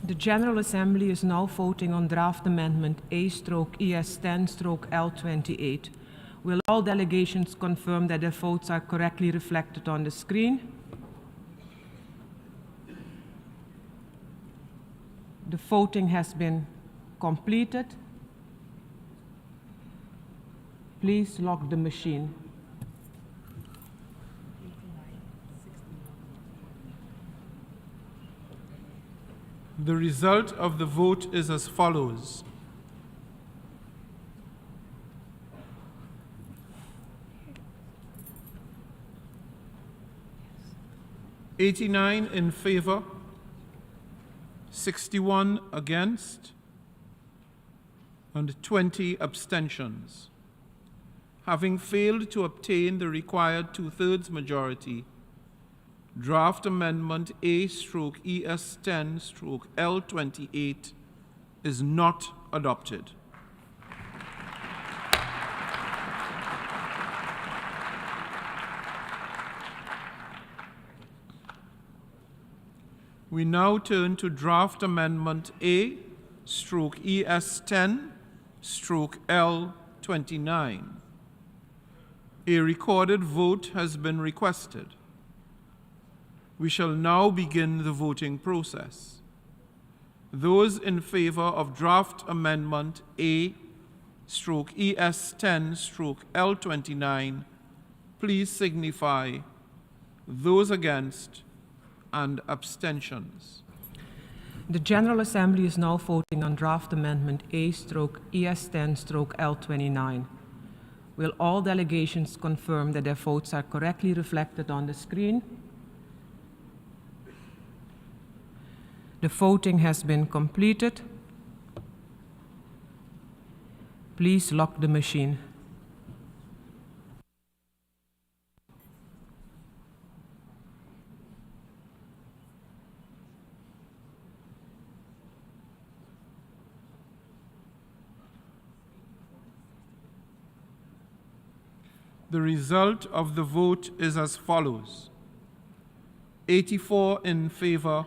The General Assembly is now voting on draft amendment A/ES-10/L28. Will all delegations confirm that their votes are correctly reflected on the screen? The voting has been completed. Please lock the machine. The result of the vote is as follows. "89 in favor, 61 against, and 20 abstentions. Having failed to obtain the required 2/3 majority, draft amendment A/ES-10/L28 is not adopted. We now turn to draft amendment A/ES-10/L29. A recorded vote has been requested. We shall now begin the voting process. Those in favor of draft amendment A/ES10/L29, please signify. Those against, and abstentions. The General Assembly is now voting on draft amendment A/ES10/L29. Will all delegations confirm that their votes are correctly reflected on the screen? The voting has been completed. Please lock the machine. The result of the vote is as follows: 84 in favor,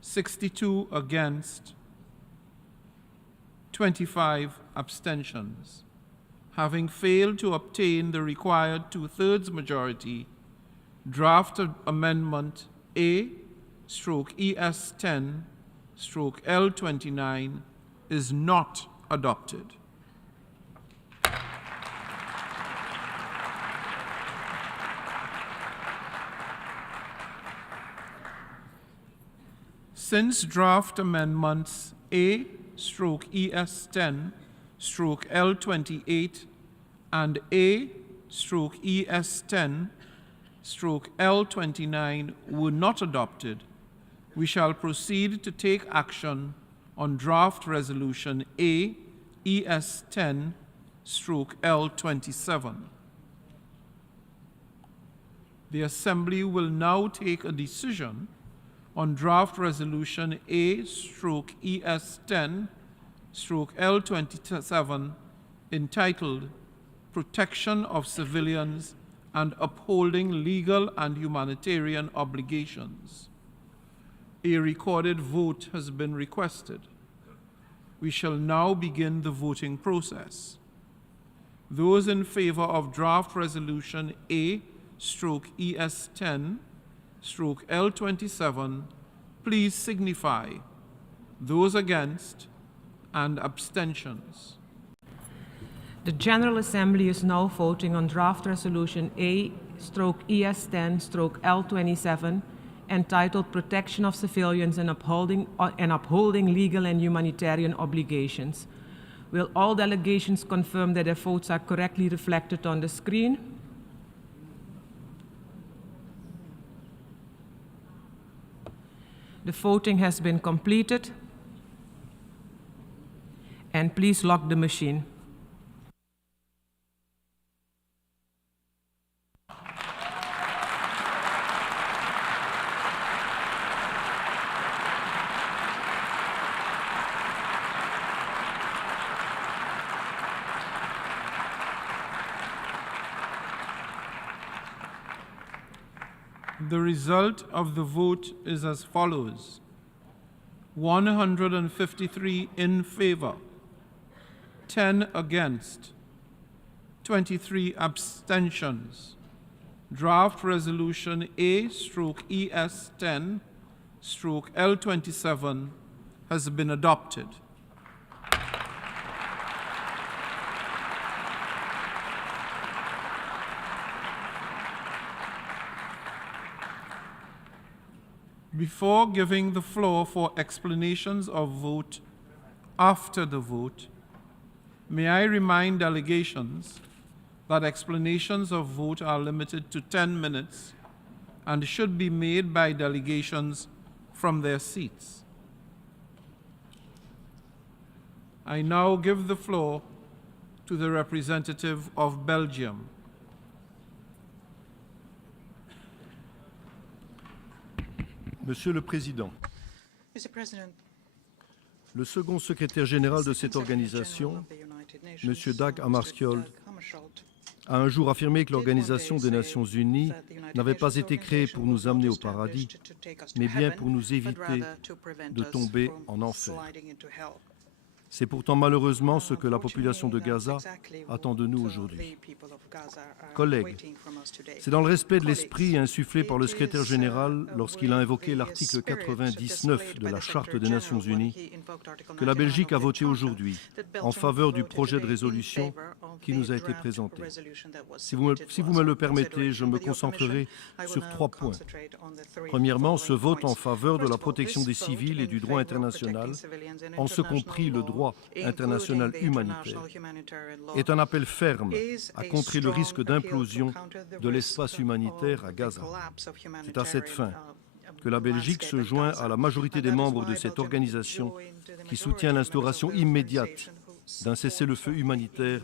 62 against, 25 abstentions. Having failed to obtain the required 2/3 majority, draft amendment A/ES10/L29 is not adopted. Since draft amendments A/ES10/L28 and A/ES10/L29 were not adopted, we shall proceed to take action on draft resolution A/ES10/L27. The Assembly will now take a decision on draft resolution A/ES10/L27 entitled Protection of Civilians and Upholding Legal and Humanitarian Obligations. A recorded vote has been requested. We shall now begin the voting process. Those in favor of draft resolution A/ES10/L27, please signify. Those against, and abstentions. The General Assembly is now voting on draft resolution A/ES10/L27 entitled Protection of Civilians and Upholding Legal and Humanitarian Obligations. Will all delegations confirm that their votes are correctly reflected on the screen? The voting has been completed. And please lock the machine. The result of the vote is as follows: 153 in favor, 10 against, 23 abstentions. Draft resolution A/ES10/L27 has been adopted. Before giving the floor for explanations of vote after the vote, may I remind delegations that explanations of vote are limited to 10 minutes and should be made by delegations from their seats. I now give the floor to the representative of Belgium. Monsieur le Président, le second secrétaire général de cette organisation, M. Dag Hammarskjöld, a un jour affirmé que l'Organisation des Nations Unies n'avait pas été créée pour nous amener au paradis, mais bien pour nous éviter de tomber en enfer. C'est pourtant malheureusement ce que la population de Gaza attend de nous aujourd'hui. Collègues, c'est dans le respect de l'esprit insufflé par le secrétaire général lorsqu'il a invoqué l'article 99 de la Charte des Nations Unies que la Belgique a voté aujourd'hui en faveur du projet de résolution qui nous a été présenté. Si vous me le permettez, je me concentrerai sur 3 points. Premièrement, ce vote en faveur de la protection des civils et du droit international, en ce compris le droit international humanitaire, est un appel ferme à contrer le risque d'implosion de l'espace humanitaire à Gaza. C'est à cette fin que la Belgique se joint à la majorité des membres de cette organisation qui soutient l'instauration immédiate d'un cessez-le-feu humanitaire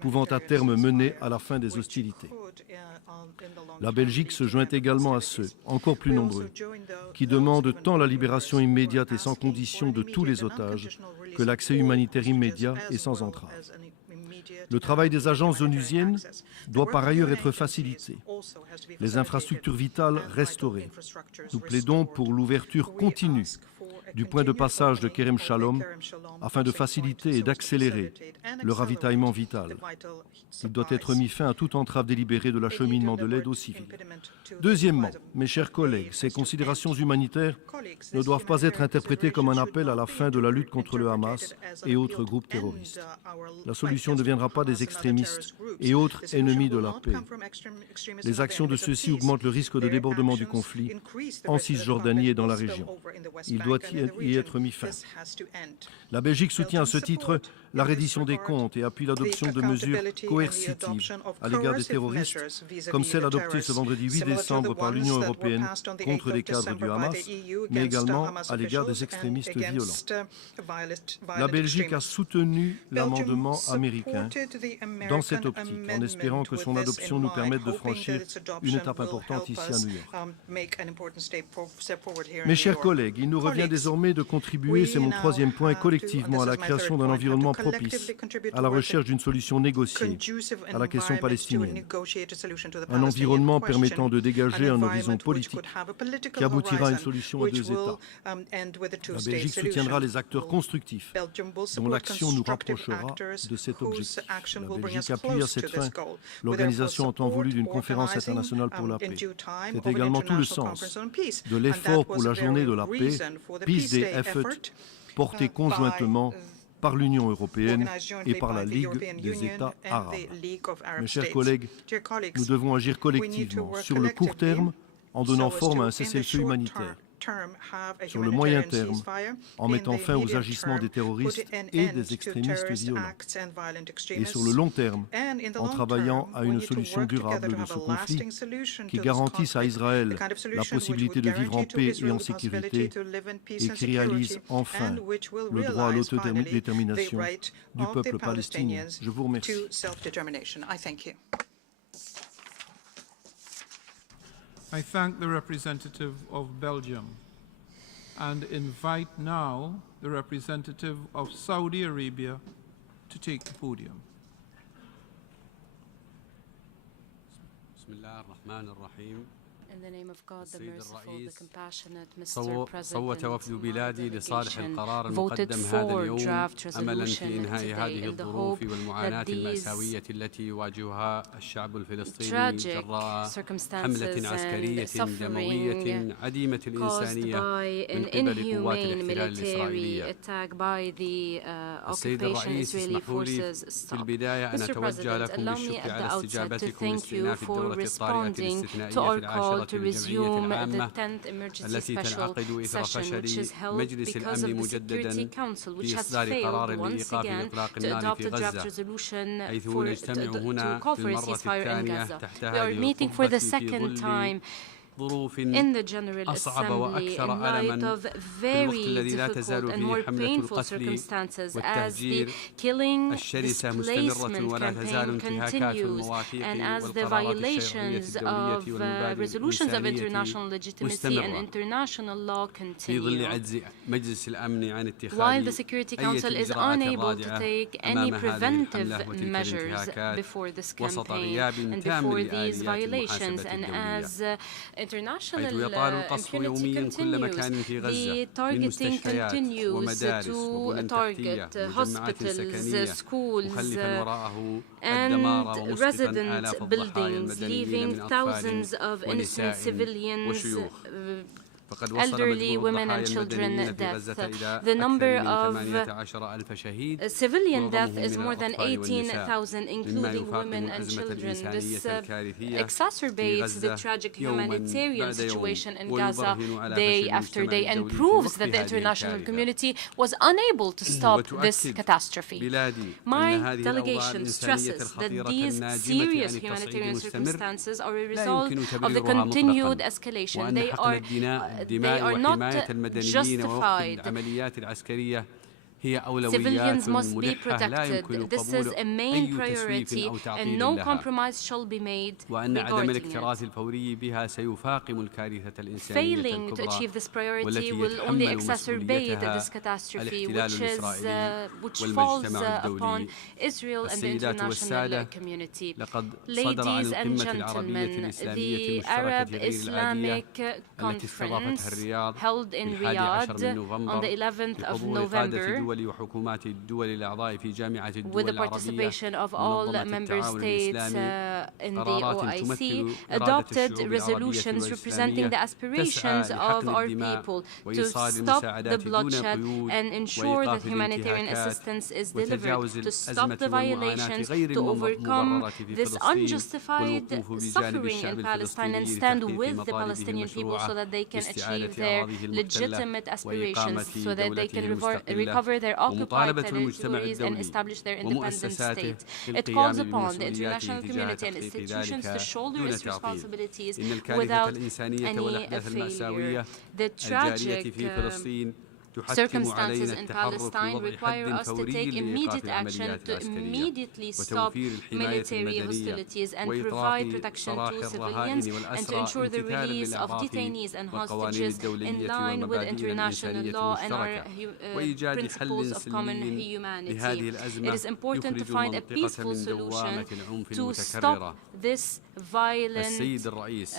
pouvant à terme mener à la fin des hostilités. La Belgique se joint également à ceux, encore plus nombreux, qui demandent tant la libération immédiate et sans condition de tous les otages que l'accès humanitaire immédiat et sans entrave. Le travail des agences onusiennes doit par ailleurs être facilité, les infrastructures vitales restaurées. Nous plaidons pour l'ouverture continue du point de passage de Kerem Shalom afin de faciliter et d'accélérer le ravitaillement vital. Il doit être mis fin à toute entrave délibérée de l'acheminement de l'aide aux civils. Deuxièmement, mes chers collègues, ces considérations humanitaires ne doivent pas être interprétées comme un appel à la fin de la lutte contre le Hamas et autres groupes terroristes. La solution ne viendra pas des extrémistes et autres ennemis de la paix. Les actions de ceux-ci augmentent le risque de débordement du conflit en Cisjordanie et dans la région. Il doit y être mis fin. La Belgique soutient à ce titre la reddition des comptes et appuie l'adoption de mesures coercitives à l'égard des terroristes, comme celle adoptée ce vendredi 8 décembre par l'Union européenne contre les cadres du Hamas, mais également à l'égard des extrémistes violents. La Belgique a soutenu l'amendement américain dans cette optique, en espérant que son adoption nous permette de franchir une étape importante ici à New York. Mes chers collègues, il nous revient désormais de contribuer, c'est mon troisième point, collectivement à la création d'un environnement propice à la recherche d'une solution négociée à la question palestinienne. Un environnement permettant de dégager un horizon politique qui aboutira à une solution à 2 États. La Belgique soutiendra les acteurs constructifs dont l'action nous rapprochera de cet objectif. La Belgique appuie à cette fin l'organisation en temps voulu d'une conférence internationale pour la paix. C'est également tout le sens de l'effort pour la journée de la paix, Peace Day Effort, porté conjointement par l'Union européenne et par la Ligue des États arabes. Mes chers collègues, nous devons agir collectivement sur le court terme en donnant forme à un cessez-le-feu humanitaire, sur le moyen terme en mettant fin aux agissements des terroristes et des extrémistes violents, et sur le long terme en travaillant à une solution durable de ce conflit qui garantisse à Israël la possibilité de vivre en paix et en sécurité et qui réalise enfin le droit à l'autodétermination du peuple palestinien. Je vous remercie. I thank the representative of Belgium and invite now the representative of Saudi Arabia to take the podium. In the name of God, the merciful, the compassionate, Mr. President, صوت وفد بلادي لصالح القرار voted المقدم هذا for اليوم draft أملا resolution في إنهاء today هذه in the الظروف hope والمعاناة that these المأساوية التي يواجهها الشعب الفلسطيني tragic جراء circumstances حملة عسكرية and دموية suffering عديمة caused الإنسانية by من an قبل قوات inhumane الاحتلال military الإسرائيلية. attack by the السيد occupation الرئيس Israeli اسمحوا لي forces في stop. البداية أن Mr. أتوجه President, لكم allow me بالشكر at the على outset to استجابتكم thank you لاستئناف for الدورة الطارئة responding to الاستثنائية our في call العاشرة to الجمعية resume the العامة 10th emergency التي special تنعقد إثر session, which فشل is held مجلس because الأمن of the Security مجددا Council, which في has إصدار failed قرار once لإيقاف again إطلاق to النار adopt في a draft غزة resolution حيث for, نجتمع to هنا call for a للمرة ceasefire in الثانية Gaza. تحت We are هذه meeting for القبة the في second ظل time ظروف in the General أصعب Assembly وأكثر in light ألما of في الوقت very الذي لا difficult تزال and فيه more حملة painful القتل circumstances as the والتهجير killing, الشرسة مستمرة displacement ولا تزال campaign انتهاكات continues, المواثيق and as the والقرارات الشرعية violations الدولية of والمبادئ resolutions of الإنسانية international legitimacy and مستمرة international law في ظل continue. عجز مجلس الأمن عن While اتخاذ the Security أي Council is إجراءات unable to رادعة take any أمام هذه preventive الحملة وتلك measures الانتهاكات before this وسط campaign غياب and تام before these لآليات violations, المحاسبة and الدولية. as international حيث يطال القصف impunity يوميا كل مكان continues. في غزة The من targeting مستشفيات continues ومدارس to وبنى تحتية target ومجمعات hospitals, سكنية schools, مخلفا وراءه الدمار and ومسقطا resident آلاف الضحايا buildings, المدنيين leaving من أطفال thousands of innocent ونساء civilians, وشيوخ. فقد وصل elderly, مجموع women and الضحايا children المدنيين في death. غزة إلى The number أكثر من of 18,000 شهيد civilian death معظمهم is من more than الأطفال والنساء 18,000, مما including يفاقم women and الأزمة children. الإنسانية This الكارثية في exacerbates the غزة tragic يوماً humanitarian بعد يوم situation in Gaza ويبرهن على day فشل after المجتمع day and الدولي في proves وقف that the هذه international الكارثة. community was unable to stop this وتؤكد catastrophe. بلادي أن My هذه الأوضاع delegation الإنسانية stresses that الخطيرة these الناجمة serious عن التصعيد humanitarian المستمر circumstances are a لا result يمكن of the تبريرها continued مطلقا escalation. وأن They حقن are الدماء not وحماية المدنيين ووقف justified. العمليات العسكرية هي Civilians أولويات must be ملحة لا يمكن protected. This is قبول a main أي تسويف priority أو and تعطيل no لها compromise shall be made وأن عدم regarding الاكتراث it. الفوري بها سيفاقم الكارثة الإنسانية Failing to الكبرى achieve this priority والتي will only يتحمل exacerbate مسؤوليتها this catastrophe, الاحتلال which falls والمجتمع upon الدولي. Israel and the السيدات international والسادة، community. لقد صدر عن Ladies and القمة العربية gentlemen, الإسلامية the المشتركة Arab غير العادية Islamic التي استضافتها Conference الرياض held in في 11 Riyadh من on the نوفمبر 11th of بحضور قادة November دول وحكومات الدول الأعضاء في جامعة with الدول the العربية participation of all منظمة member التعاون states الإسلامي in the قرارات OIC تمثل إرادة adopted الشعوب العربية resolutions representing the والإسلامية aspirations تسعى of لحقن our الدماء people to وإيصال stop the المساعدات دون bloodshed قيود and ensure that وإيقاف humanitarian الانتهاكات assistance is delivered, وتجاوز to stop الأزمة the والمعاناة violations, غير to overcome المبررة في this فلسطين unjustified والوقوف بجانب suffering الشعب in Palestine and الفلسطيني stand لتحقيق with the مطالبه Palestinian people so المشروعة that they can باستعادة achieve their أراضيه المحتلة legitimate aspirations, وإقامة so that they can دولته المستقلة recover their occupied ومطالبة المجتمع territories and الدولي establish their independent ومؤسساته state. It calls بالقيام upon the بمسؤولياته international تجاه community and تحقيق institutions to ذلك shoulder دون its تعطيل. responsibilities إن الكارثة without الإنسانية any والأحداث المأساوية failure. The الجارية tragic في فلسطين تحتم circumstances علينا in التحرك Palestine بوضع require حد us to فوري take immediate لإيقاف action العمليات to العسكرية immediately stop وتوفير الحماية military المدنية hostilities and provide وإطلاق protection سراح to civilians الرهائن and to والأسرى ensure the امتثالا release of للأعراف detainees and والقوانين hostages in الدولية line with والمبادئ international الإنسانية law and our المشتركة وإيجاد principles حل of common سلمي humanity. لهذه It الأزمة is important to يخرج find a المنطقة peaceful من solution دوامة العنف to المتكررة. stop this violent السيد الرئيس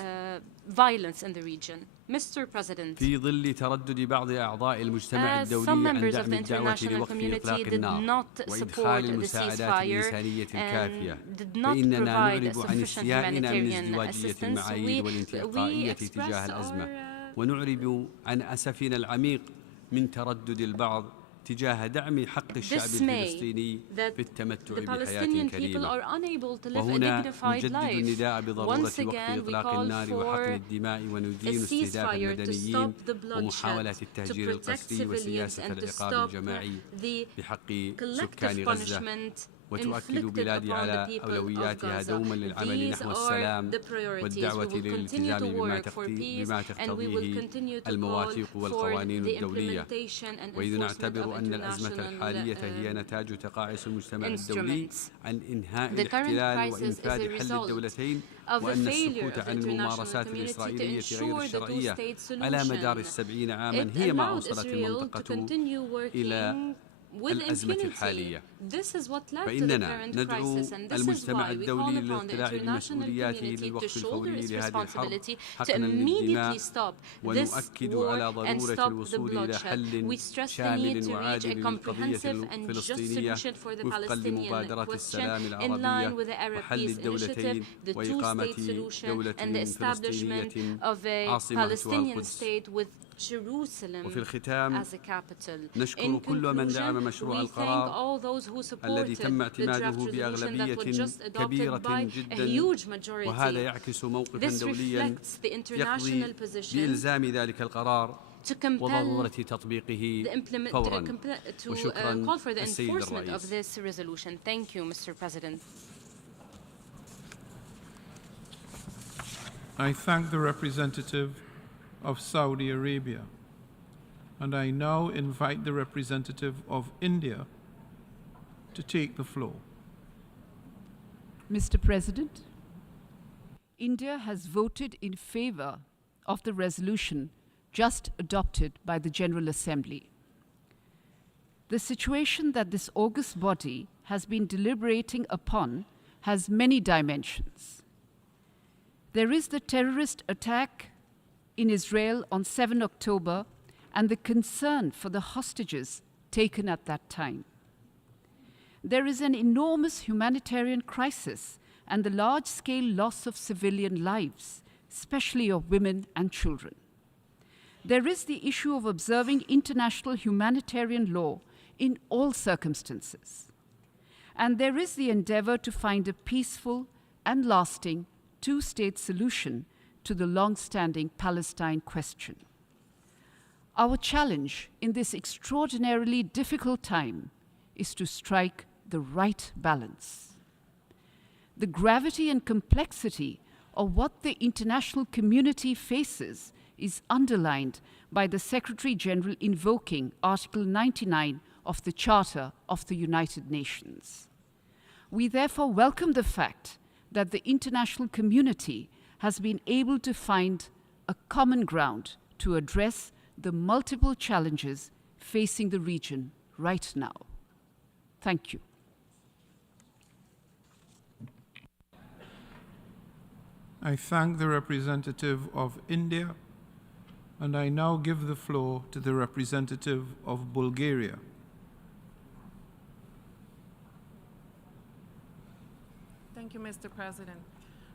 violence in the region. Mr. President, في ظل تردد بعض أعضاء المجتمع as some الدولي عن members of دعم the الدعوة international لوقف إطلاق community did النار not وإدخال support the المساعدات ceasefire الإنسانية الكافية and did not فإننا provide نعرب عن sufficient استيائنا من humanitarian ازدواجية assistance. المعايير We والانتقائية تجاه express الأزمة our ونعرب عن أسفنا العميق من تردد البعض تجاه دعم حق الشعب الفلسطيني في التمتع بحياة كريمة. وهنا نجدد النداء بضرورة وقف إطلاق النار وحقن الدماء وندين استهداف المدنيين ومحاولة التهجير القسري وسياسة العقاب الجماعي بحق سكان غزة. وتؤكد بلادي على أولوياتها دوما للعمل نحو السلام والدعوة للالتزام بما تقتضيه المواثيق والقوانين الدولية. وإذ نعتبر أن الأزمة الحالية هي نتاج تقاعس المجتمع الدولي عن إنهاء الاحتلال وإنفاذ حل الدولتين وأن السكوت عن الممارسات الإسرائيلية غير الشرعية على مدار 70 عاما هي ما أوصلت المنطقة إلى الأزمة الحالية. فإننا ندعو المجتمع الدولي للاطلاع بمسؤولياته للوقف الفوري لهذه الحرب حقنا للدماء ونؤكد على ضرورة الوصول إلى حل شامل وعادل للقضية الفلسطينية وفقا لمبادرة السلام العربية وحل الدولتين وإقامة دولة فلسطينية عاصمتها القدس. وفي الختام نشكر كل من دعم مشروع القرار الذي تم اعتماده بأغلبية كبيرة جدا وهذا يعكس موقفا دوليا يقضي بإلزام ذلك القرار وضرورة تطبيقه فورا. وشكرا السيد الرئيس. I thank the representative of Saudi Arabia, and I now invite the representative of India to take the floor. Mr. President, India has voted in favor of the resolution just adopted by the General Assembly. The situation that this august body has been deliberating upon has many dimensions. There is the terrorist attack in Israel on 7 October and the concern for the hostages taken at that time. There is an enormous humanitarian crisis and the large-scale loss of civilian lives, especially of women and children. There is the issue of observing international humanitarian law in all circumstances. And there is the endeavor to find a peaceful and lasting two-state solution to the long-standing Palestine question. Our challenge in this extraordinarily difficult time is to strike the right balance. The gravity and complexity of what the international community faces is underlined by the Secretary-General invoking Article 99 of the Charter of the United Nations. We therefore welcome the fact that the international community has been able to find a common ground to address the multiple challenges facing the region right now. Thank you. I thank the representative of India, and I now give the floor to the representative of Bulgaria. Thank you, Mr. President.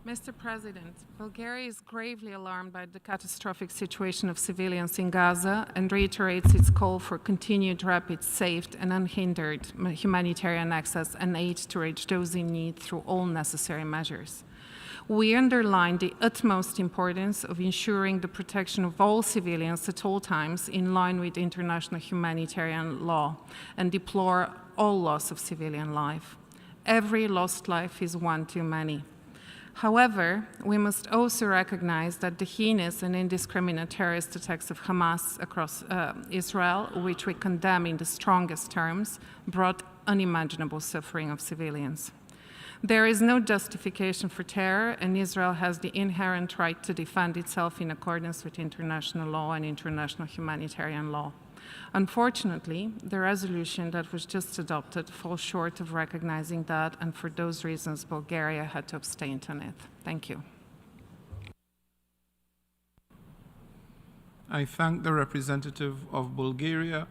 Mr. President, Bulgaria is gravely alarmed by the catastrophic situation of civilians in Gaza and reiterates its call for continued rapid, safe, and unhindered humanitarian access and aid to reach those in need through all necessary measures. We underline the utmost importance of ensuring the protection of all civilians at all times in line with international humanitarian law and deplore all loss of civilian life. Every lost life is one too many. However, we must also recognize that the heinous and indiscriminate terrorist attacks of Hamas across Israel, which we condemn in the strongest terms, brought unimaginable suffering of civilians. There is no justification for terror, and Israel has the inherent right to defend itself in accordance with international law and international humanitarian law. Unfortunately, the resolution that was just adopted falls short of recognizing that, and for those reasons, Bulgaria had to abstain on it. Thank you. I thank the representative of Bulgaria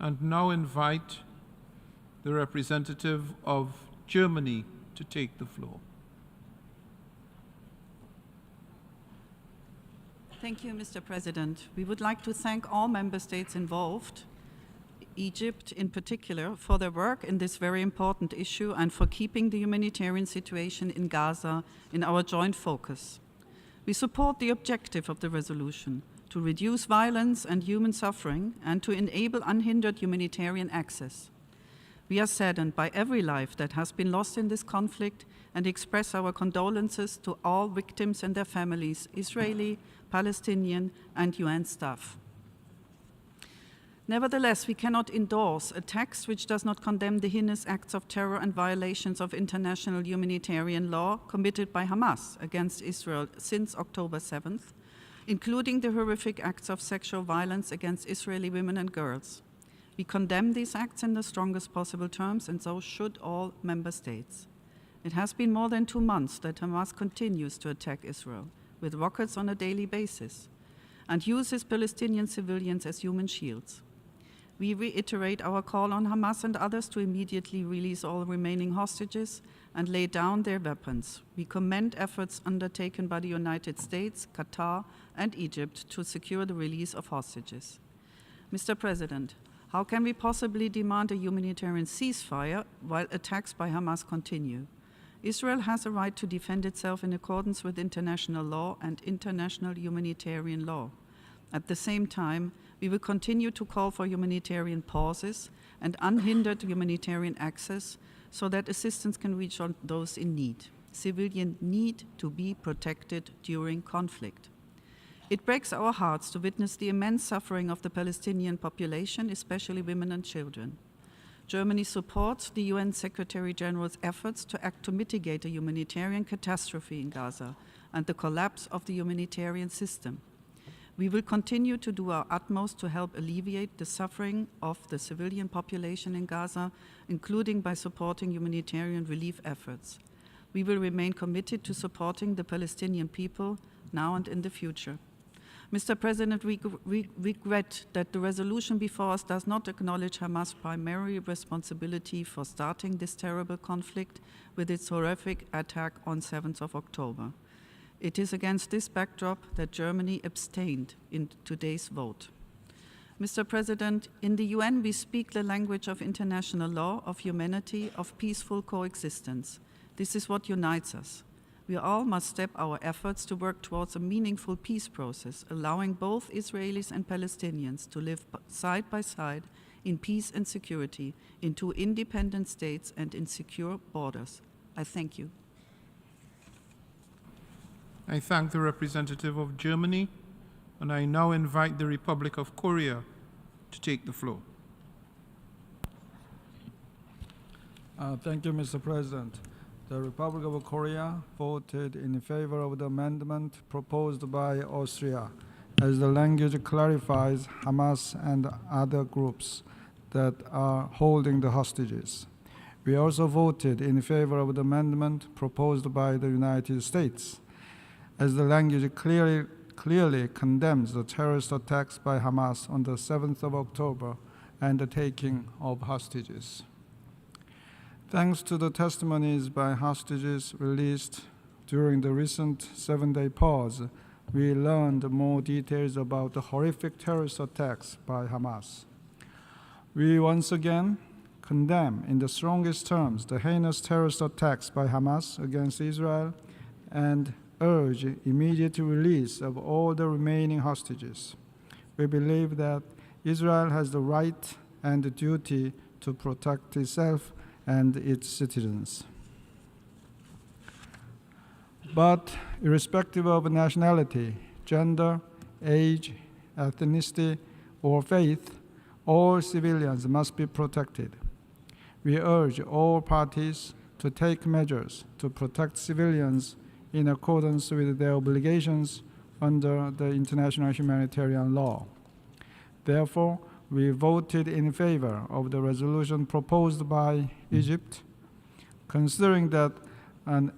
and now invite the representative of Germany to take the floor. Thank you, Mr. President. We would like to thank all member states involved, Egypt in particular, for their work in this very important issue and for keeping the humanitarian situation in Gaza in our joint focus. We support the objective of the resolution to reduce violence and human suffering and to enable unhindered humanitarian access. We are saddened by every life that has been lost in this conflict and express our condolences to all victims and their families, Israeli, Palestinian, and UN staff. Nevertheless, we cannot endorse a text which does not condemn the heinous acts of terror and violations of international humanitarian law committed by Hamas against Israel since October 7th, including the horrific acts of sexual violence against Israeli women and girls. We condemn these acts in the strongest possible terms, and so should all member states. It has been more than 2 months that Hamas continues to attack Israel with rockets on a daily basis and uses Palestinian civilians as human shields. We reiterate our call on Hamas and others to immediately release all remaining hostages and lay down their weapons. We commend efforts undertaken by the United States, Qatar, and Egypt to secure the release of hostages. Mr. President, how can we possibly demand a humanitarian ceasefire while attacks by Hamas continue? Israel has a right to defend itself in accordance with international law and international humanitarian law. At the same time, we will continue to call for humanitarian pauses and unhindered humanitarian access so that assistance can reach those in need. Civilians need to be protected during conflict. It breaks our hearts to witness the immense suffering of the Palestinian population, especially women and children. Germany supports the UN Secretary-General's efforts to act to mitigate a humanitarian catastrophe in Gaza and the collapse of the humanitarian system. We will continue to do our utmost to help alleviate the suffering of the civilian population in Gaza, including by supporting humanitarian relief efforts. We will remain committed to supporting the Palestinian people now and in the future. Mr. President, we regret that the resolution before us does not acknowledge Hamas' primary responsibility for starting this terrible conflict with its horrific attack on 7th of October. It is against this backdrop that Germany abstained in today's vote. Mr. President, in the UN we speak the language of international law, of humanity, of peaceful coexistence. This is what unites us. We all must step our efforts to work towards a meaningful peace process, allowing both Israelis and Palestinians to live side by side in peace and security in two independent states and in secure borders. I thank you. I thank the representative of Germany, and I now invite the Republic of Korea to take the floor. Thank you, Mr. President. The Republic of Korea voted in favor of the amendment proposed by Austria, as the language clarifies Hamas and other groups that are holding the hostages. We also voted in favor of the amendment proposed by the United States, as the language clearly condemns the terrorist attacks by Hamas on the 7th of October and the taking of hostages. Thanks to the testimonies by hostages released during the recent 7-day pause, we learned more details about the horrific terrorist attacks by Hamas. We once again condemn in the strongest terms the heinous terrorist attacks by Hamas against Israel and urge immediate release of all the remaining hostages. We believe that Israel has the right and the duty to protect itself and its citizens. But irrespective of nationality, gender, age, ethnicity, or faith, all civilians must be protected. We urge all parties to take measures to protect civilians in accordance with their obligations under the international humanitarian law. Therefore, we voted in favor of the resolution proposed by Egypt, considering that an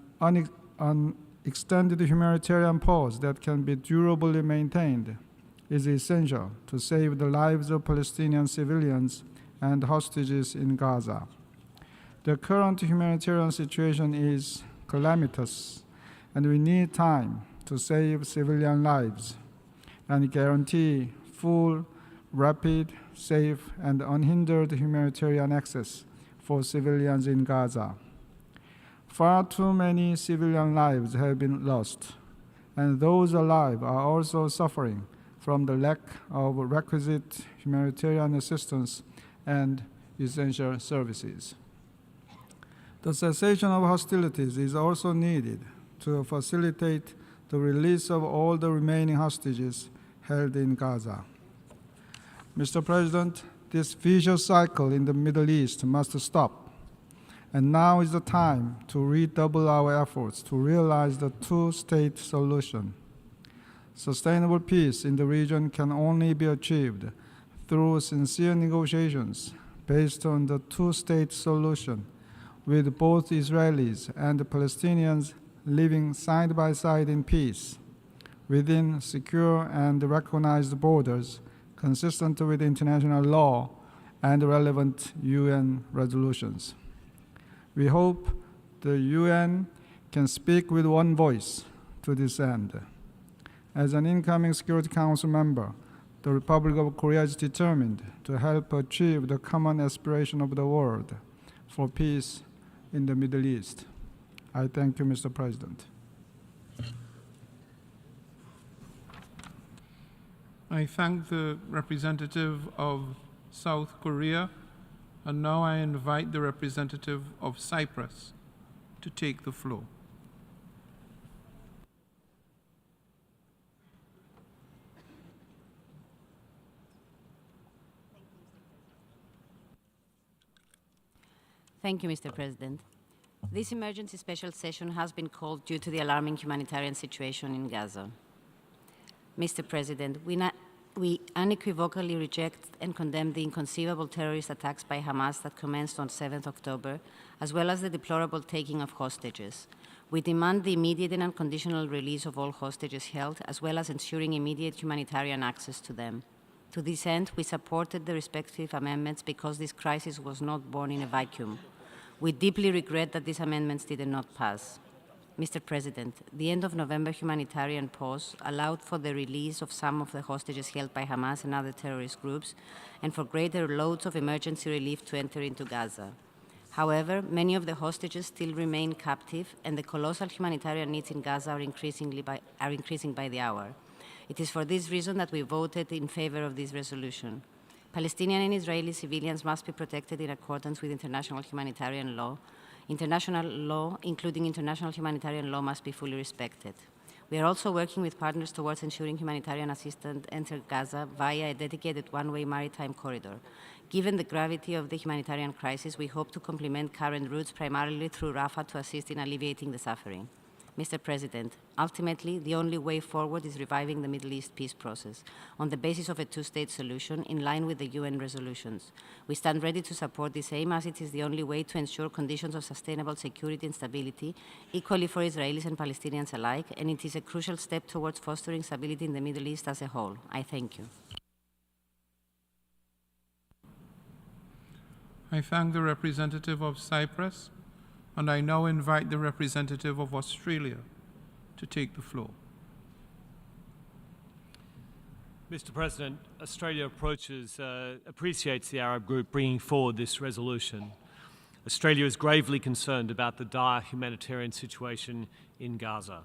extended humanitarian pause that can be durably maintained is essential to save the lives of Palestinian civilians and hostages in Gaza. The current humanitarian situation is calamitous, and we need time to save civilian lives and guarantee full, rapid, safe, and unhindered humanitarian access for civilians in Gaza. Far too many civilian lives have been lost, and those alive are also suffering from the lack of requisite humanitarian assistance and essential services. The cessation of hostilities is also needed to facilitate the release of all the remaining hostages held in Gaza. Mr. President, this vicious cycle in the Middle East must stop, and now is the time to redouble our efforts to realize the two-state solution. Sustainable peace in the region can only be achieved through sincere negotiations based on the two-state solution, with both Israelis and Palestinians living side by side in peace, within secure and recognized borders, consistent with international law and relevant UN resolutions. We hope the UN can speak with one voice to this end. As an incoming Security Council member, the Republic of Korea is determined to help achieve the common aspiration of the world for peace in the Middle East. I thank you, Mr. President. I thank the representative of South Korea, and now I invite the representative of Cyprus to take the floor. Thank you, Mr. President. This emergency special session has been called due to the alarming humanitarian situation in Gaza. Mr. President, we unequivocally reject and condemn the inconceivable terrorist attacks by Hamas that commenced on 7th October, as well as the deplorable taking of hostages. We demand the immediate and unconditional release of all hostages held, as well as ensuring immediate humanitarian access to them. To this end, we supported the respective amendments because this crisis was not born in a vacuum. We deeply regret that these amendments did not pass. Mr. President, the end of November humanitarian pause allowed for the release of some of the hostages held by Hamas and other terrorist groups, and for greater loads of emergency relief to enter into Gaza. However, many of the hostages still remain captive, and the colossal humanitarian needs in Gaza are increasing by the hour. It is for this reason that we voted in favor of this resolution. Palestinian and Israeli civilians must be protected in accordance with international humanitarian law. International law, including international humanitarian law, must be fully respected. We are also working with partners towards ensuring humanitarian assistance enter Gaza via a dedicated one-way maritime corridor. Given the gravity of the humanitarian crisis, we hope to complement current routes primarily through Rafah to assist in alleviating the suffering. Mr. President, ultimately, the only way forward is reviving the Middle East peace process on the basis of a two-state solution in line with the UN resolutions. We stand ready to support this aim as it is the only way to ensure conditions of sustainable security and stability equally for Israelis and Palestinians alike, and it is a crucial step towards fostering stability in the Middle East as a whole. I thank you. I thank the representative of Cyprus, and I now invite the representative of Australia to take the floor. Mr. President, Australia appreciates the Arab group bringing forward this resolution. Australia is gravely concerned about the dire humanitarian situation in Gaza.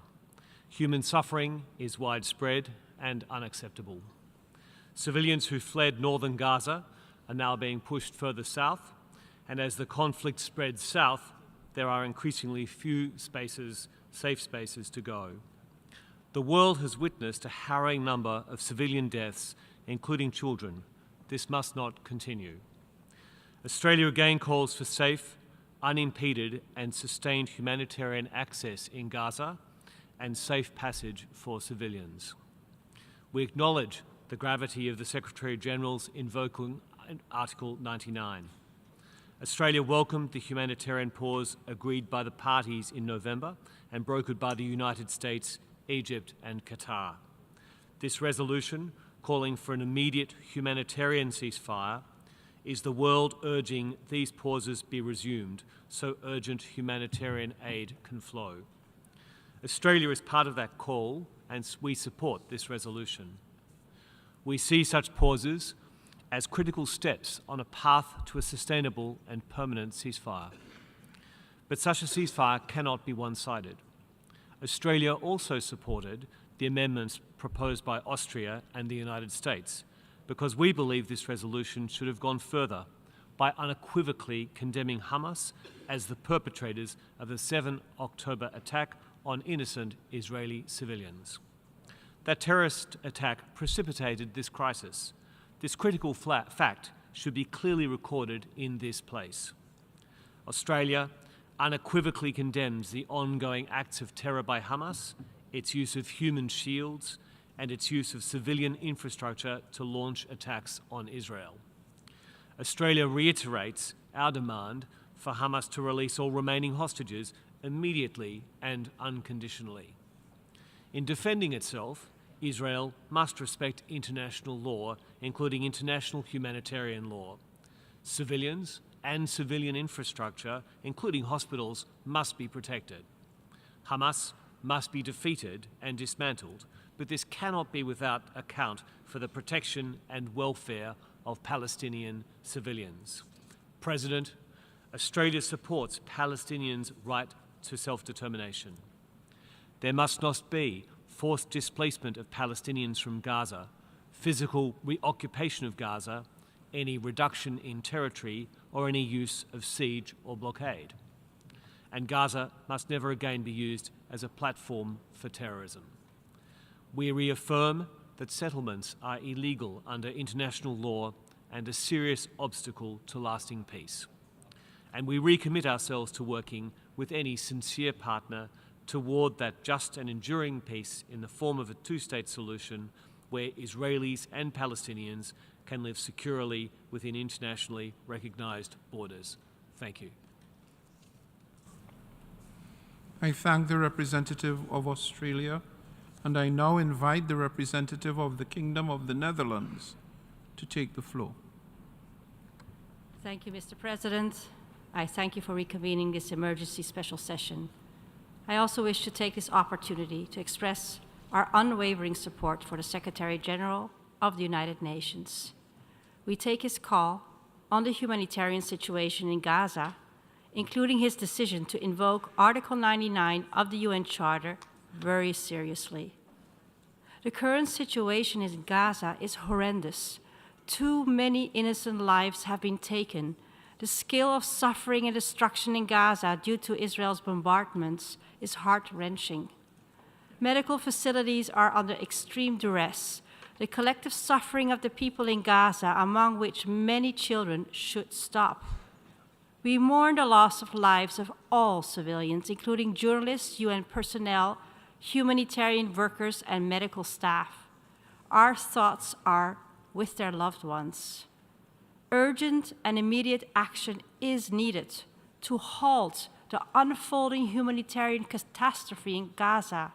Human suffering is widespread and unacceptable. Civilians who fled northern Gaza are now being pushed further south, and as the conflict spreads south, there are increasingly few safe spaces to go. The world has witnessed a harrowing number of civilian deaths, including children. This must not continue. Australia again calls for safe, unimpeded and sustained humanitarian access in Gaza and safe passage for civilians. We acknowledge the gravity of the Secretary-General's invoking Article 99. Australia welcomed the humanitarian pause agreed by the parties in November and brokered by the United States, Egypt and Qatar. This resolution, calling for an immediate humanitarian ceasefire, is the world urging these pauses be resumed so urgent humanitarian aid can flow. Australia is part of that call, and we support this resolution. We see such pauses as critical steps on a path to a sustainable and permanent ceasefire. But such a ceasefire cannot be one-sided. Australia also supported the amendments proposed by Austria and the United States because we believe this resolution should have gone further by unequivocally condemning Hamas as the perpetrators of the 7 October attack on innocent Israeli civilians. That terrorist attack precipitated this crisis. This critical fact should be clearly recorded in this place. Australia unequivocally condemns the ongoing acts of terror by Hamas, its use of human shields, and its use of civilian infrastructure to launch attacks on Israel. Australia reiterates our demand for Hamas to release all remaining hostages immediately and unconditionally. In defending itself, Israel must respect international law, including international humanitarian law. Civilians and civilian infrastructure, including hospitals, must be protected. Hamas must be defeated and dismantled, but this cannot be without account for the protection and welfare of Palestinian civilians. President, Australia supports Palestinians' right to self-determination. There must not be forced displacement of Palestinians from Gaza, physical reoccupation of Gaza, any reduction in territory, or any use of siege or blockade. And Gaza must never again be used as a platform for terrorism. We reaffirm that settlements are illegal under international law and a serious obstacle to lasting peace. And we recommit ourselves to working with any sincere partner toward that just and enduring peace in the form of a two-state solution where Israelis and Palestinians can live securely within internationally recognized borders. Thank you. I thank the representative of Australia, and I now invite the representative of the Kingdom of the Netherlands to take the floor. Thank you, Mr. President. I thank you for reconvening this emergency special session. I also wish to take this opportunity to express our unwavering support for the Secretary General of the United Nations. We take his call on the humanitarian situation in Gaza, including his decision to invoke Article 99 of the UN Charter, very seriously. The current situation in Gaza is horrendous. Too many innocent lives have been taken. The scale of suffering and destruction in Gaza due to Israel's bombardments is heart-wrenching. Medical facilities are under extreme duress. The collective suffering of the people in Gaza, among which many children, should stop. We mourn the loss of lives of all civilians, including journalists, UN personnel, humanitarian workers, and medical staff. Our thoughts are with their loved ones. Urgent and immediate action is needed to halt the unfolding humanitarian catastrophe in Gaza.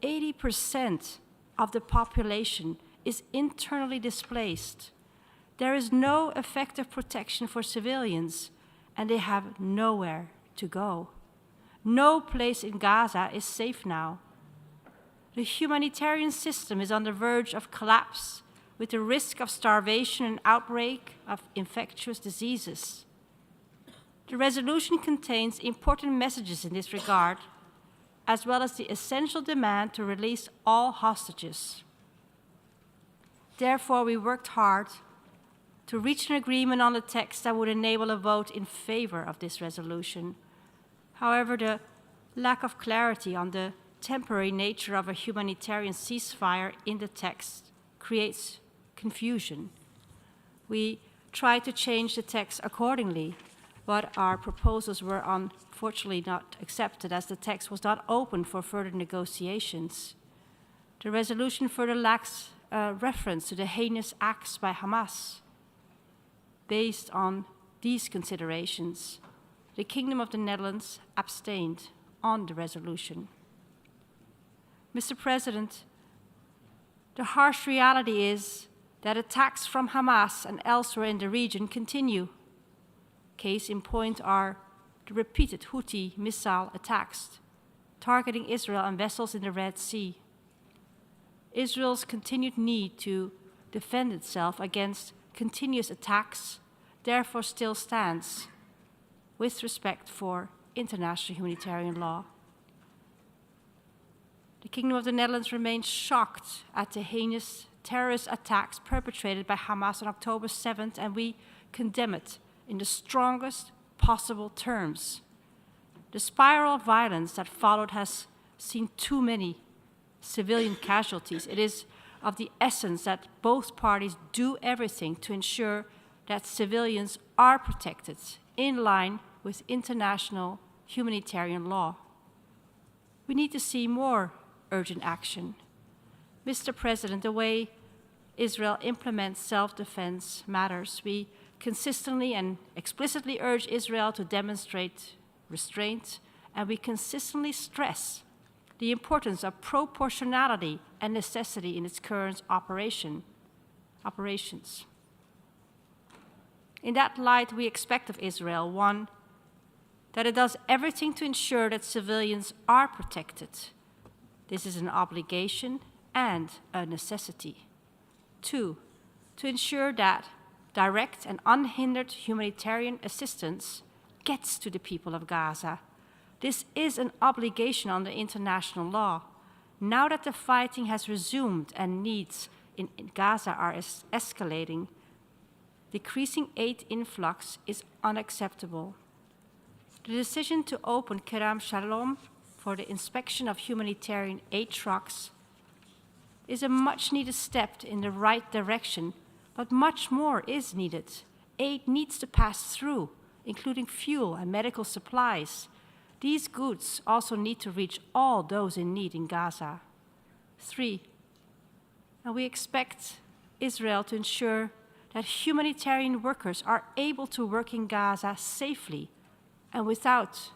80% of the population is internally displaced. There is no effective protection for civilians, and they have nowhere to go. No place in Gaza is safe now. The humanitarian system is on the verge of collapse, with the risk of starvation and outbreak of infectious diseases. The resolution contains important messages in this regard, as well as the essential demand to release all hostages. Therefore, we worked hard to reach an agreement on the text that would enable a vote in favor of this resolution. However, the lack of clarity on the temporary nature of a humanitarian ceasefire in the text creates confusion. We tried to change the text accordingly, but our proposals were unfortunately not accepted as the text was not open for further negotiations. The resolution further lacks reference to the heinous acts by Hamas. Based on these considerations, the Kingdom of the Netherlands abstained on the resolution. Mr. President, the harsh reality is that attacks from Hamas and elsewhere in the region continue. Case in point are the repeated Houthi missile attacks targeting Israel and vessels in the Red Sea. Israel's continued need to defend itself against continuous attacks therefore still stands with respect for international humanitarian law. The Kingdom of the Netherlands remains shocked at the heinous terrorist attacks perpetrated by Hamas on October 7th, and we condemn it in the strongest possible terms. The spiral of violence that followed has seen too many civilian casualties. It is of the essence that both parties do everything to ensure that civilians are protected in line with international humanitarian law. We need to see more urgent action. Mr. President, the way Israel implements self-defense matters. We consistently and explicitly urge Israel to demonstrate restraint, and we consistently stress the importance of proportionality and necessity in its current operations. In that light, we expect of Israel, 1, that it does everything to ensure that civilians are protected. This is an obligation and a necessity. 2, to ensure that direct and unhindered humanitarian assistance gets to the people of Gaza. This is an obligation under international law. Now that the fighting has resumed and needs in Gaza are escalating, decreasing aid influx is unacceptable. The decision to open Kerem Shalom for the inspection of humanitarian aid trucks is a much-needed step in the right direction, but much more is needed. Aid needs to pass through, including fuel and medical supplies. These goods also need to reach all those in need in Gaza. 3, and we expect Israel to ensure that humanitarian workers are able to work in Gaza safely and without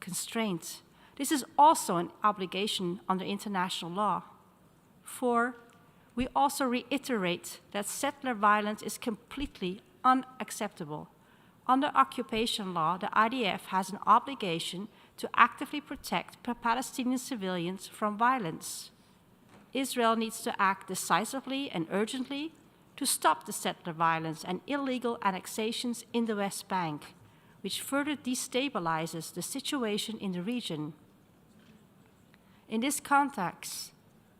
constraint. This is also an obligation under international law. 4, we also reiterate that settler violence is completely unacceptable. Under occupation law, the IDF has an obligation to actively protect Palestinian civilians from violence. Israel needs to act decisively and urgently to stop the settler violence and illegal annexations in the West Bank, which further destabilizes the situation in the region. In this context,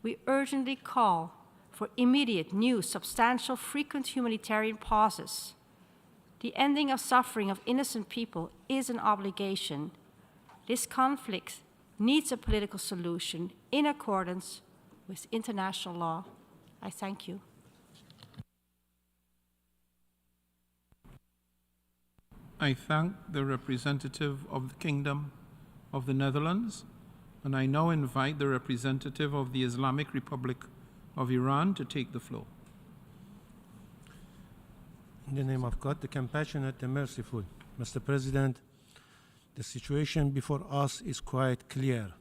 we urgently call for immediate, new, substantial, frequent humanitarian pauses. The ending of suffering of innocent people is an obligation. This conflict needs a political solution in accordance with international law. I thank you. I thank the representative of the Kingdom of the Netherlands, and I now invite the representative of the Islamic Republic of Iran to take the floor. In the name of God, the compassionate, the merciful. Mr. President, the situation before us is quite clear.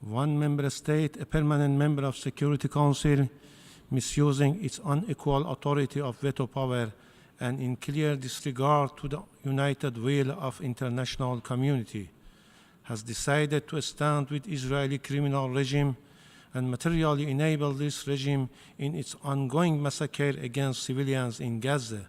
One member state, a permanent member of Security Council, misusing its unequal authority of veto power and in clear disregard to the united will of international community, has decided to stand with Israeli criminal regime and materially enable this regime in its ongoing massacre against civilians in Gaza.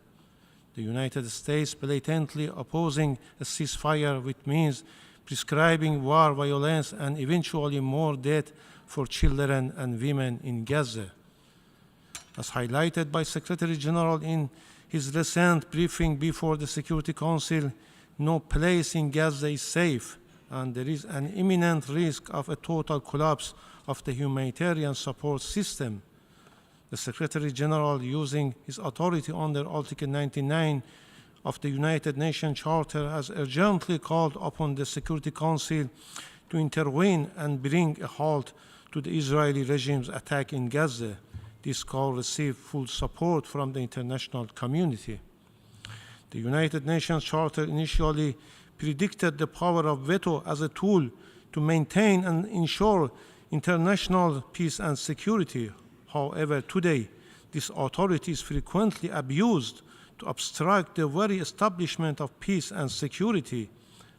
The United States blatantly opposing a ceasefire, which means prescribing war, violence, and eventually more death for children and women in Gaza. As highlighted by Secretary General in his recent briefing before the Security Council, no place in Gaza is safe, and there is an imminent risk of a total collapse of the humanitarian support system. The Secretary General, using his authority under Article 99 of the United Nations Charter, has urgently called upon the Security Council to intervene and bring a halt to the Israeli regime's attack in Gaza. This call received full support from the international community. The United Nations Charter initially predicted the power of veto as a tool to maintain and ensure international peace and security. However, today, this authority is frequently abused to obstruct the very establishment of peace and security.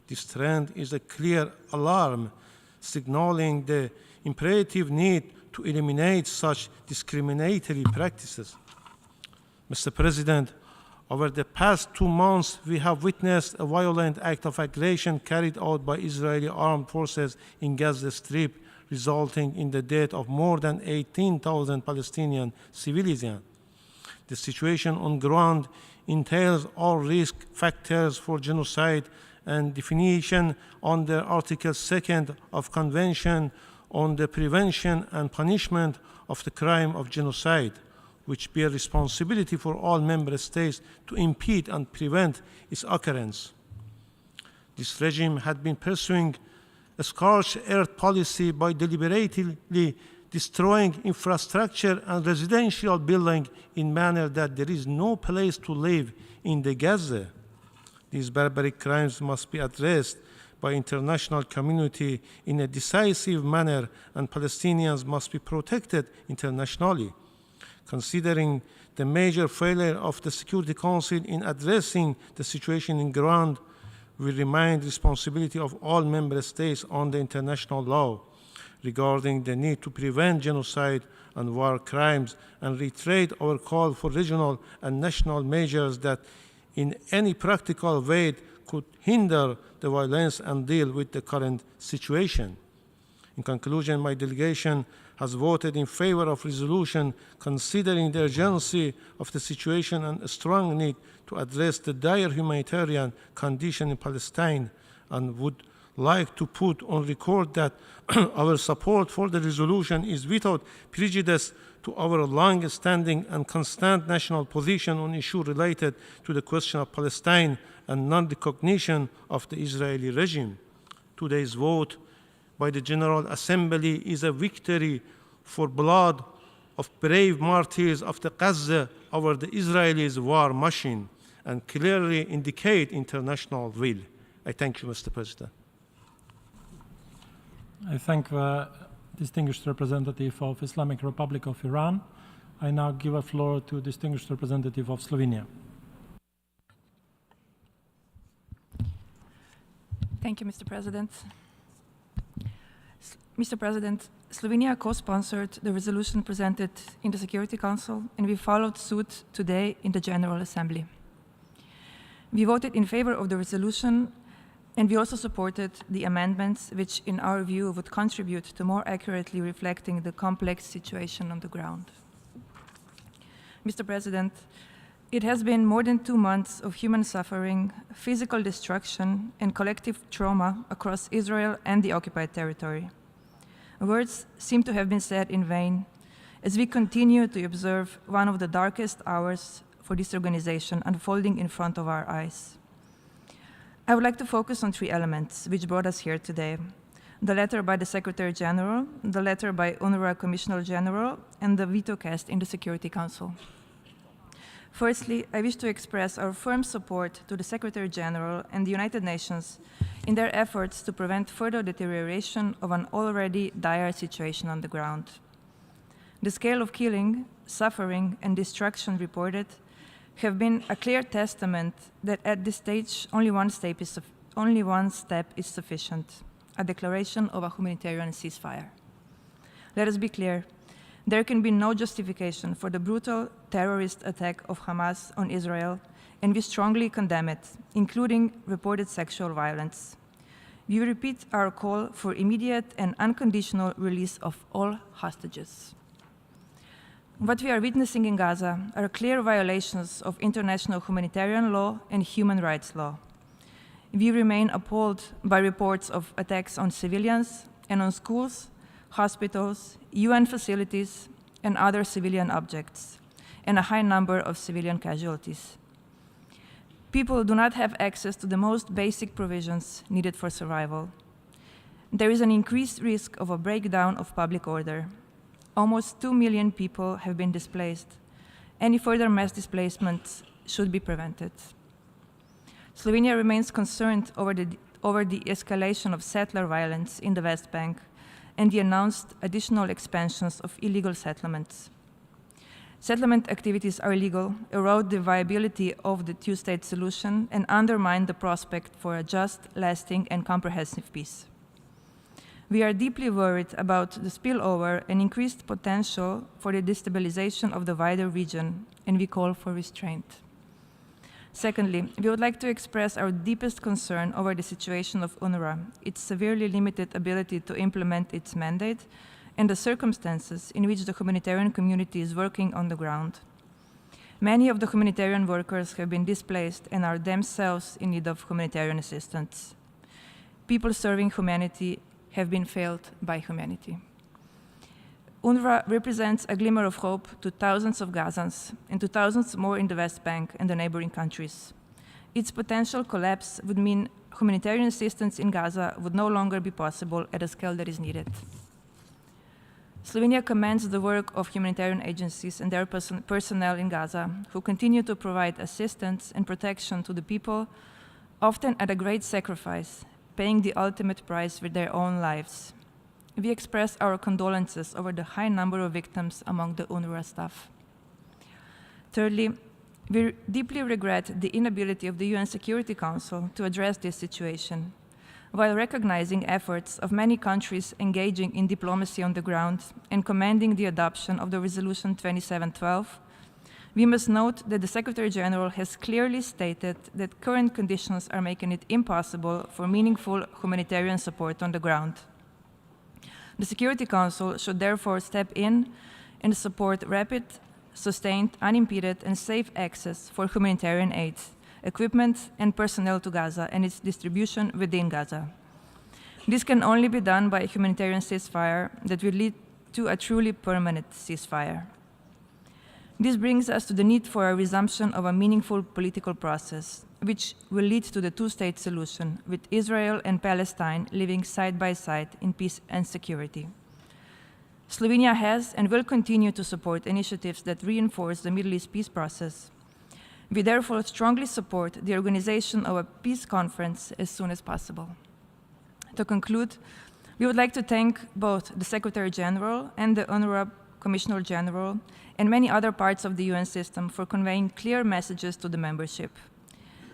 This trend is a clear alarm, signaling the imperative need to eliminate such discriminatory practices. Mr. President, over the past 2 months, we have witnessed a violent act of aggression carried out by Israeli armed forces in Gaza Strip, resulting in the death of more than 18,000 Palestinian civilians. The situation on ground entails all risk factors for genocide and definition under Article 2 of Convention on the Prevention and Punishment of the Crime of Genocide, which bear responsibility for all member states to impede and prevent its occurrence. This regime had been pursuing a scorched earth policy by deliberately destroying infrastructure and residential buildings in manner that there is no place to live in the Gaza. These barbaric crimes must be addressed by international community in a decisive manner, and Palestinians must be protected internationally. Considering the major failure of the Security Council in addressing the situation in ground, we remind responsibility of all member states under international law regarding the need to prevent genocide and war crimes, and reiterate our call for regional and national measures that in any practical way could hinder the violence and deal with the current situation. In conclusion, my delegation has voted in favor of resolution considering the urgency of the situation and a strong need to address the dire humanitarian condition in Palestine, and would like to put on record that our support for the resolution is without prejudice to our long-standing and constant national position on issues related to the question of Palestine and non-recognition of the Israeli regime. Today's vote by the General Assembly is a victory for blood of brave martyrs of the Gaza over the Israelis' war machine, and clearly indicate international will. I thank you, Mr. President. I thank the distinguished representative of Islamic Republic of Iran. I now give a floor to distinguished representative of Slovenia. Thank you, Mr. President. Mr. President, Slovenia co-sponsored the resolution presented in the Security Council, and we followed suit today in the General Assembly. We voted in favor of the resolution, and we also supported the amendments which, in our view, would contribute to more accurately reflecting the complex situation on the ground. Mr. President, it has been more than 2 months of human suffering, physical destruction, and collective trauma across Israel and the occupied territory. Words seem to have been said in vain as we continue to observe one of the darkest hours for this organization unfolding in front of our eyes. I would like to focus on 3 elements which brought us here today: the letter by the Secretary General, the letter by UNRWA Commissioner General, and the veto cast in the Security Council. Firstly, I wish to express our firm support to the Secretary General and the United Nations in their efforts to prevent further deterioration of an already dire situation on the ground. The scale of killing, suffering, and destruction reported have been a clear testament that at this stage only one step is sufficient: a declaration of a humanitarian ceasefire. Let us be clear. There can be no justification for the brutal terrorist attack of Hamas on Israel, and we strongly condemn it, including reported sexual violence. We repeat our call for immediate and unconditional release of all hostages. What we are witnessing in Gaza are clear violations of international humanitarian law and human rights law. We remain appalled by reports of attacks on civilians and on schools, hospitals, UN facilities, and other civilian objects, and a high number of civilian casualties. People do not have access to the most basic provisions needed for survival. There is an increased risk of a breakdown of public order. Almost 2 million people have been displaced. Any further mass displacements should be prevented. Slovenia remains concerned over the escalation of settler violence in the West Bank and the announced additional expansions of illegal settlements. Settlement activities are illegal, erode the viability of the two-state solution, and undermine the prospect for a just, lasting, and comprehensive peace. We are deeply worried about the spillover and increased potential for the destabilization of the wider region, and we call for restraint. Secondly, we would like to express our deepest concern over the situation of UNRWA, its severely limited ability to implement its mandate, and the circumstances in which the humanitarian community is working on the ground. Many of the humanitarian workers have been displaced and are themselves in need of humanitarian assistance. People serving humanity have been failed by humanity. UNRWA represents a glimmer of hope to thousands of Gazans and to thousands more in the West Bank and the neighboring countries. Its potential collapse would mean humanitarian assistance in Gaza would no longer be possible at a scale that is needed. Slovenia commends the work of humanitarian agencies and their personnel in Gaza, who continue to provide assistance and protection to the people, often at a great sacrifice, paying the ultimate price with their own lives. We express our condolences over the high number of victims among the UNRWA staff. Thirdly, we deeply regret the inability of the UN Security Council to address this situation. While recognizing efforts of many countries engaging in diplomacy on the ground and commending the adoption of the Resolution 2712, we must note that the Secretary General has clearly stated that current conditions are making it impossible for meaningful humanitarian support on the ground. The Security Council should therefore step in and support rapid, sustained, unimpeded, and safe access for humanitarian aid, equipment, and personnel to Gaza and its distribution within Gaza. This can only be done by a humanitarian ceasefire that will lead to a truly permanent ceasefire. This brings us to the need for a resumption of a meaningful political process, which will lead to the two-state solution, with Israel and Palestine living side by side in peace and security. Slovenia has and will continue to support initiatives that reinforce the Middle East peace process. We therefore strongly support the organization of a peace conference as soon as possible. To conclude, We would like to thank both the Secretary General and the UNRWA Commissioner General and many other parts of the UN system for conveying clear messages to the membership.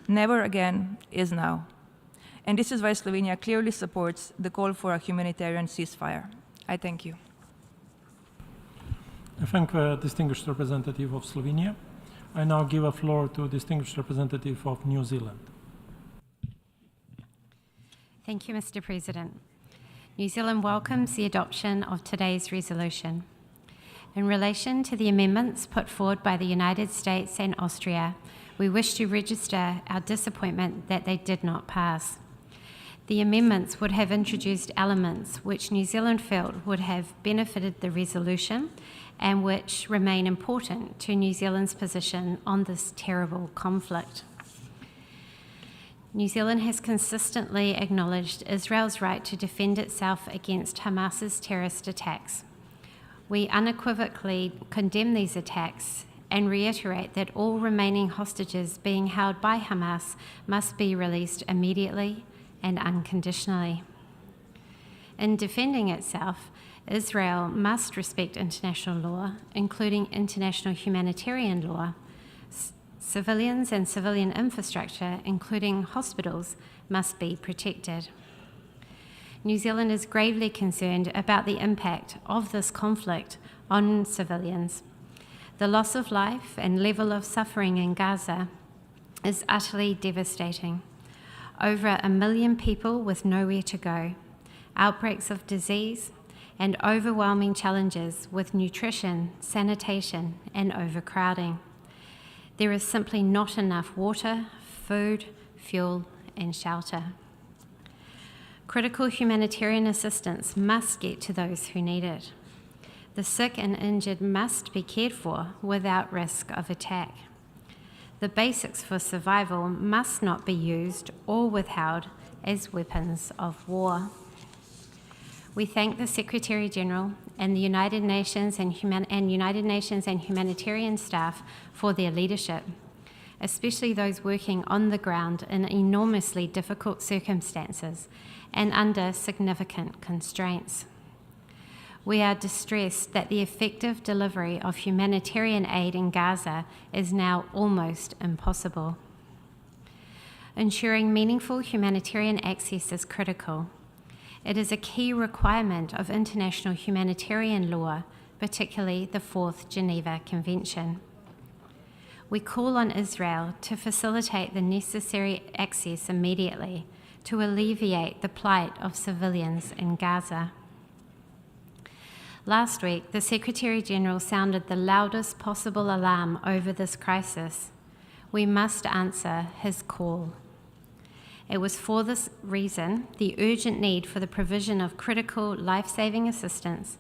Never again is now. And this is why Slovenia clearly supports the call for a humanitarian ceasefire. I thank you. I thank the distinguished representative of Slovenia. I now give a floor to distinguished representative of New Zealand. Thank you, Mr. President. New Zealand welcomes the adoption of today's resolution. In relation to the amendments put forward by the United States and Austria, we wish to register our disappointment that they did not pass. The amendments would have introduced elements which New Zealand felt would have benefited the resolution and which remain important to New Zealand's position on this terrible conflict. New Zealand has consistently acknowledged Israel's right to defend itself against Hamas's terrorist attacks. We unequivocally condemn these attacks and reiterate that all remaining hostages being held by Hamas must be released immediately and unconditionally. In defending itself, Israel must respect international law, including international humanitarian law. Civilians and civilian infrastructure, including hospitals, must be protected. New Zealand is gravely concerned about the impact of this conflict on civilians. The loss of life and level of suffering in Gaza is utterly devastating. Over 1 million people with nowhere to go, outbreaks of disease, and overwhelming challenges with nutrition, sanitation, and overcrowding. There is simply not enough water, food, fuel, and shelter. Critical humanitarian assistance must get to those who need it. The sick and injured must be cared for without risk of attack. The basics for survival must not be used or withheld as weapons of war. We thank the Secretary General and the United Nations and humanitarian staff for their leadership, especially those working on the ground in enormously difficult circumstances and under significant constraints. We are distressed that the effective delivery of humanitarian aid in Gaza is now almost impossible. Ensuring meaningful humanitarian access is critical. It is a key requirement of international humanitarian law, particularly the Fourth Geneva Convention. We call on Israel to facilitate the necessary access immediately to alleviate the plight of civilians in Gaza. Last week, the Secretary General sounded the loudest possible alarm over this crisis. We must answer his call. It was for this reason, the urgent need for the provision of critical life-saving assistance,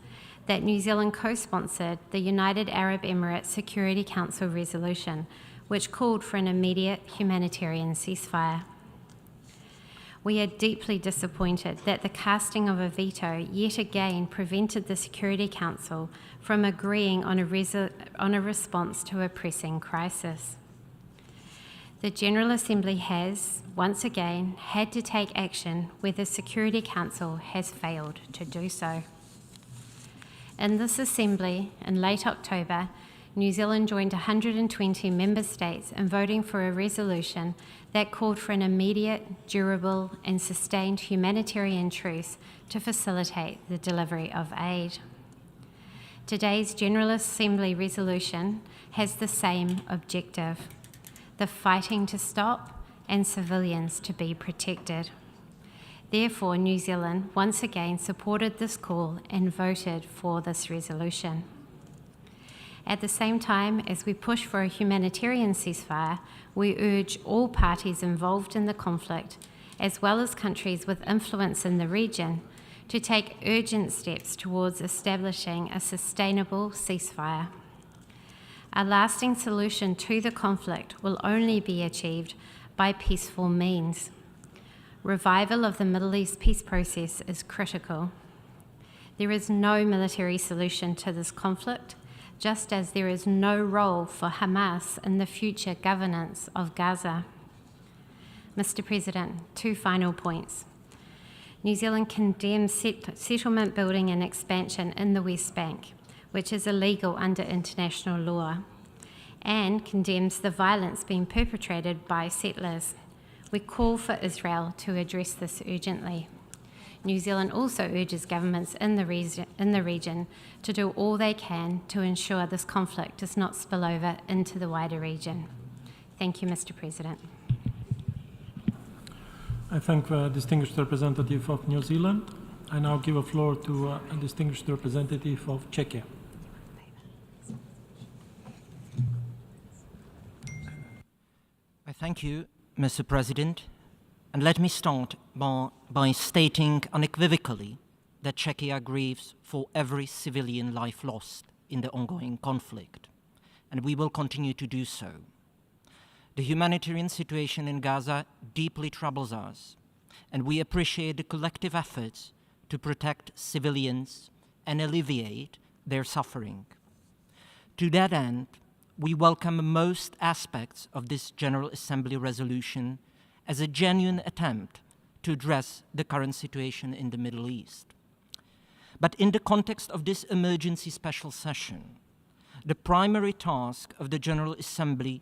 that New Zealand co-sponsored the United Arab Emirates Security Council resolution, which called for an immediate humanitarian ceasefire. We are deeply disappointed that the casting of a veto yet again prevented the Security Council from agreeing on a response to a pressing crisis. The General Assembly has, once again, had to take action where the Security Council has failed to do so. In this Assembly, in late October, New Zealand joined 120 member states in voting for a resolution that called for an immediate, durable, and sustained humanitarian truce to facilitate the delivery of aid. Today's General Assembly resolution has the same objective: the fighting to stop and civilians to be protected. Therefore, New Zealand once again supported this call and voted for this resolution. At the same time as we push for a humanitarian ceasefire, we urge all parties involved in the conflict, as well as countries with influence in the region, to take urgent steps towards establishing a sustainable ceasefire. A lasting solution to the conflict will only be achieved by peaceful means. Revival of the Middle East peace process is critical. There is no military solution to this conflict, just as there is no role for Hamas in the future governance of Gaza. Mr. President, 2 final points. New Zealand condemns settlement building and expansion in the West Bank, which is illegal under international law, and condemns the violence being perpetrated by settlers. We call for Israel to address this urgently. New Zealand also urges governments in the region to do all they can to ensure this conflict does not spill over into the wider region. Thank you, Mr. President. I thank the distinguished representative of New Zealand. I now give the floor to a distinguished representative of Czechia. I thank you, Mr. President, and let me start by stating unequivocally that Czechia grieves for every civilian life lost in the ongoing conflict, and we will continue to do so. The humanitarian situation in Gaza deeply troubles us, and we appreciate the collective efforts to protect civilians and alleviate their suffering. To that end, we welcome most aspects of this General Assembly resolution as a genuine attempt to address the current situation in the Middle East. But in the context of this emergency special session, the primary task of the General Assembly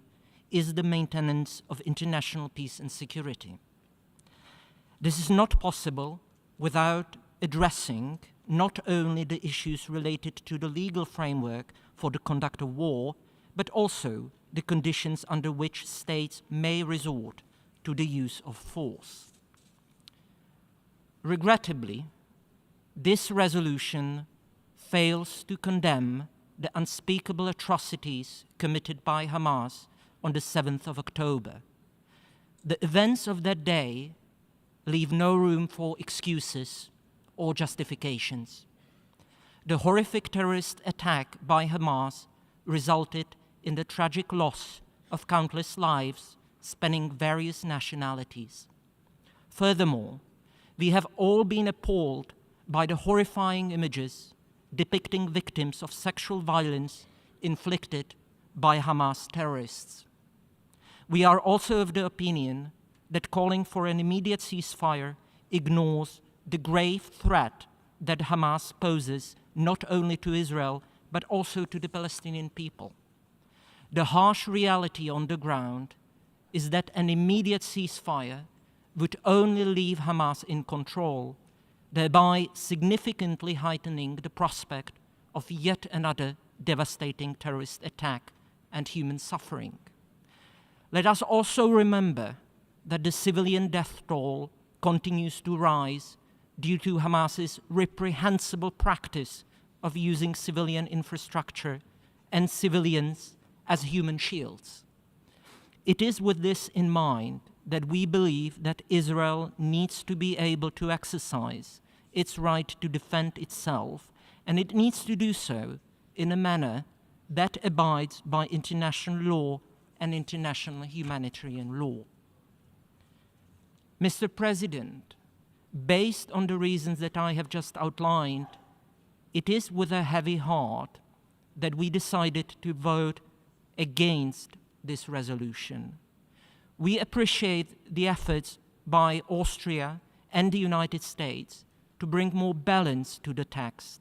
is the maintenance of international peace and security. This is not possible without addressing not only the issues related to the legal framework for the conduct of war, but also the conditions under which states may resort to the use of force. Regrettably, this resolution fails to condemn the unspeakable atrocities committed by Hamas on the 7th of October. The events of that day leave no room for excuses or justifications. The horrific terrorist attack by Hamas resulted in the tragic loss of countless lives spanning various nationalities. Furthermore, we have all been appalled by the horrifying images depicting victims of sexual violence inflicted by Hamas terrorists. We are also of the opinion that calling for an immediate ceasefire ignores the grave threat that Hamas poses not only to Israel, but also to the Palestinian people. The harsh reality on the ground is that an immediate ceasefire would only leave Hamas in control, thereby significantly heightening the prospect of yet another devastating terrorist attack and human suffering. Let us also remember that the civilian death toll continues to rise due to Hamas's reprehensible practice of using civilian infrastructure and civilians as human shields. It is with this in mind that we believe that Israel needs to be able to exercise its right to defend itself, and it needs to do so in a manner that abides by international law and international humanitarian law. Mr. President, based on the reasons that I have just outlined, it is with a heavy heart that we decided to vote against this resolution. We appreciate the efforts by Austria and the United States to bring more balance to the text,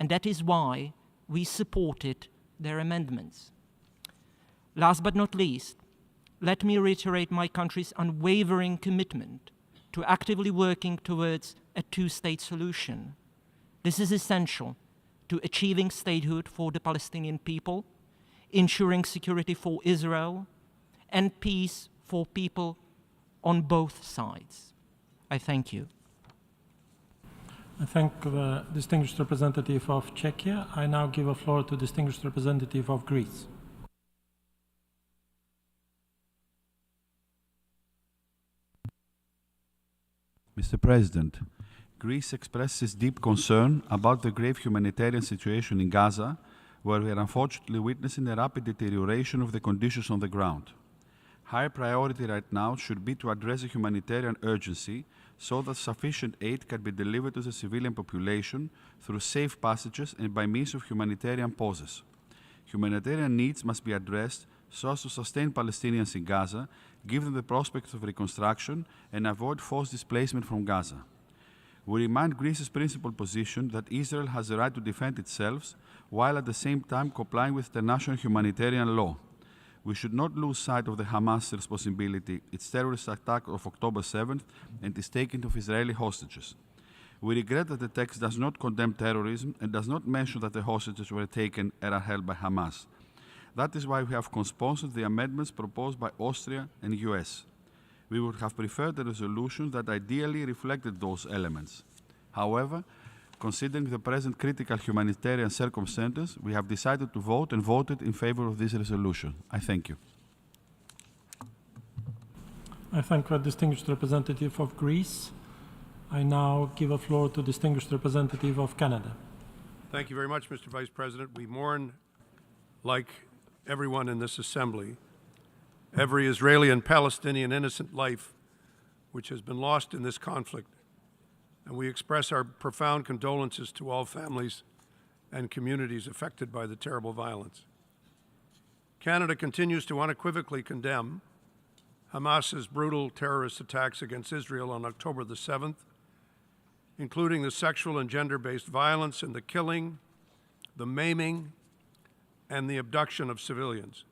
and that is why we supported their amendments. Last but not least, let me reiterate my country's unwavering commitment to actively working towards a two-state solution. This is essential to achieving statehood for the Palestinian people, ensuring security for Israel, and peace for people on both sides. I thank you. I thank the distinguished representative of Czechia. I now give the floor to the distinguished representative of Greece. Mr. President, Greece expresses deep concern about the grave humanitarian situation in Gaza, where we are unfortunately witnessing a rapid deterioration of the conditions on the ground. High priority right now should be to address the humanitarian urgency so that sufficient aid can be delivered to the civilian population through safe passages and by means of humanitarian pauses. Humanitarian needs must be addressed so as to sustain Palestinians in Gaza, give them the prospect of reconstruction, and avoid forced displacement from Gaza. We remind Greece's principled position that Israel has the right to defend itself while at the same time complying with international humanitarian law. We should not lose sight of the Hamas responsibility, its terrorist attack of October 7th, and its taking of Israeli hostages. We regret that the text does not condemn terrorism and does not mention that the hostages were taken and are held by Hamas. That is why we have co-sponsored the amendments proposed by Austria and US. We would have preferred a resolution that ideally reflected those elements. However, considering the present critical humanitarian circumstances, we have decided to vote and voted in favor of this resolution. I thank you. I thank the distinguished representative of Greece. I now give a floor to distinguished representative of Canada. Thank you very much, Mr. Vice President. We mourn, like everyone in this assembly, every Israeli and Palestinian innocent life which has been lost in this conflict, and we express our profound condolences to all families and communities affected by the terrible violence. Canada continues to unequivocally condemn Hamas's brutal terrorist attacks against Israel on October the 7th, including the sexual and gender-based violence and the killing, the maiming, and the abduction of civilians.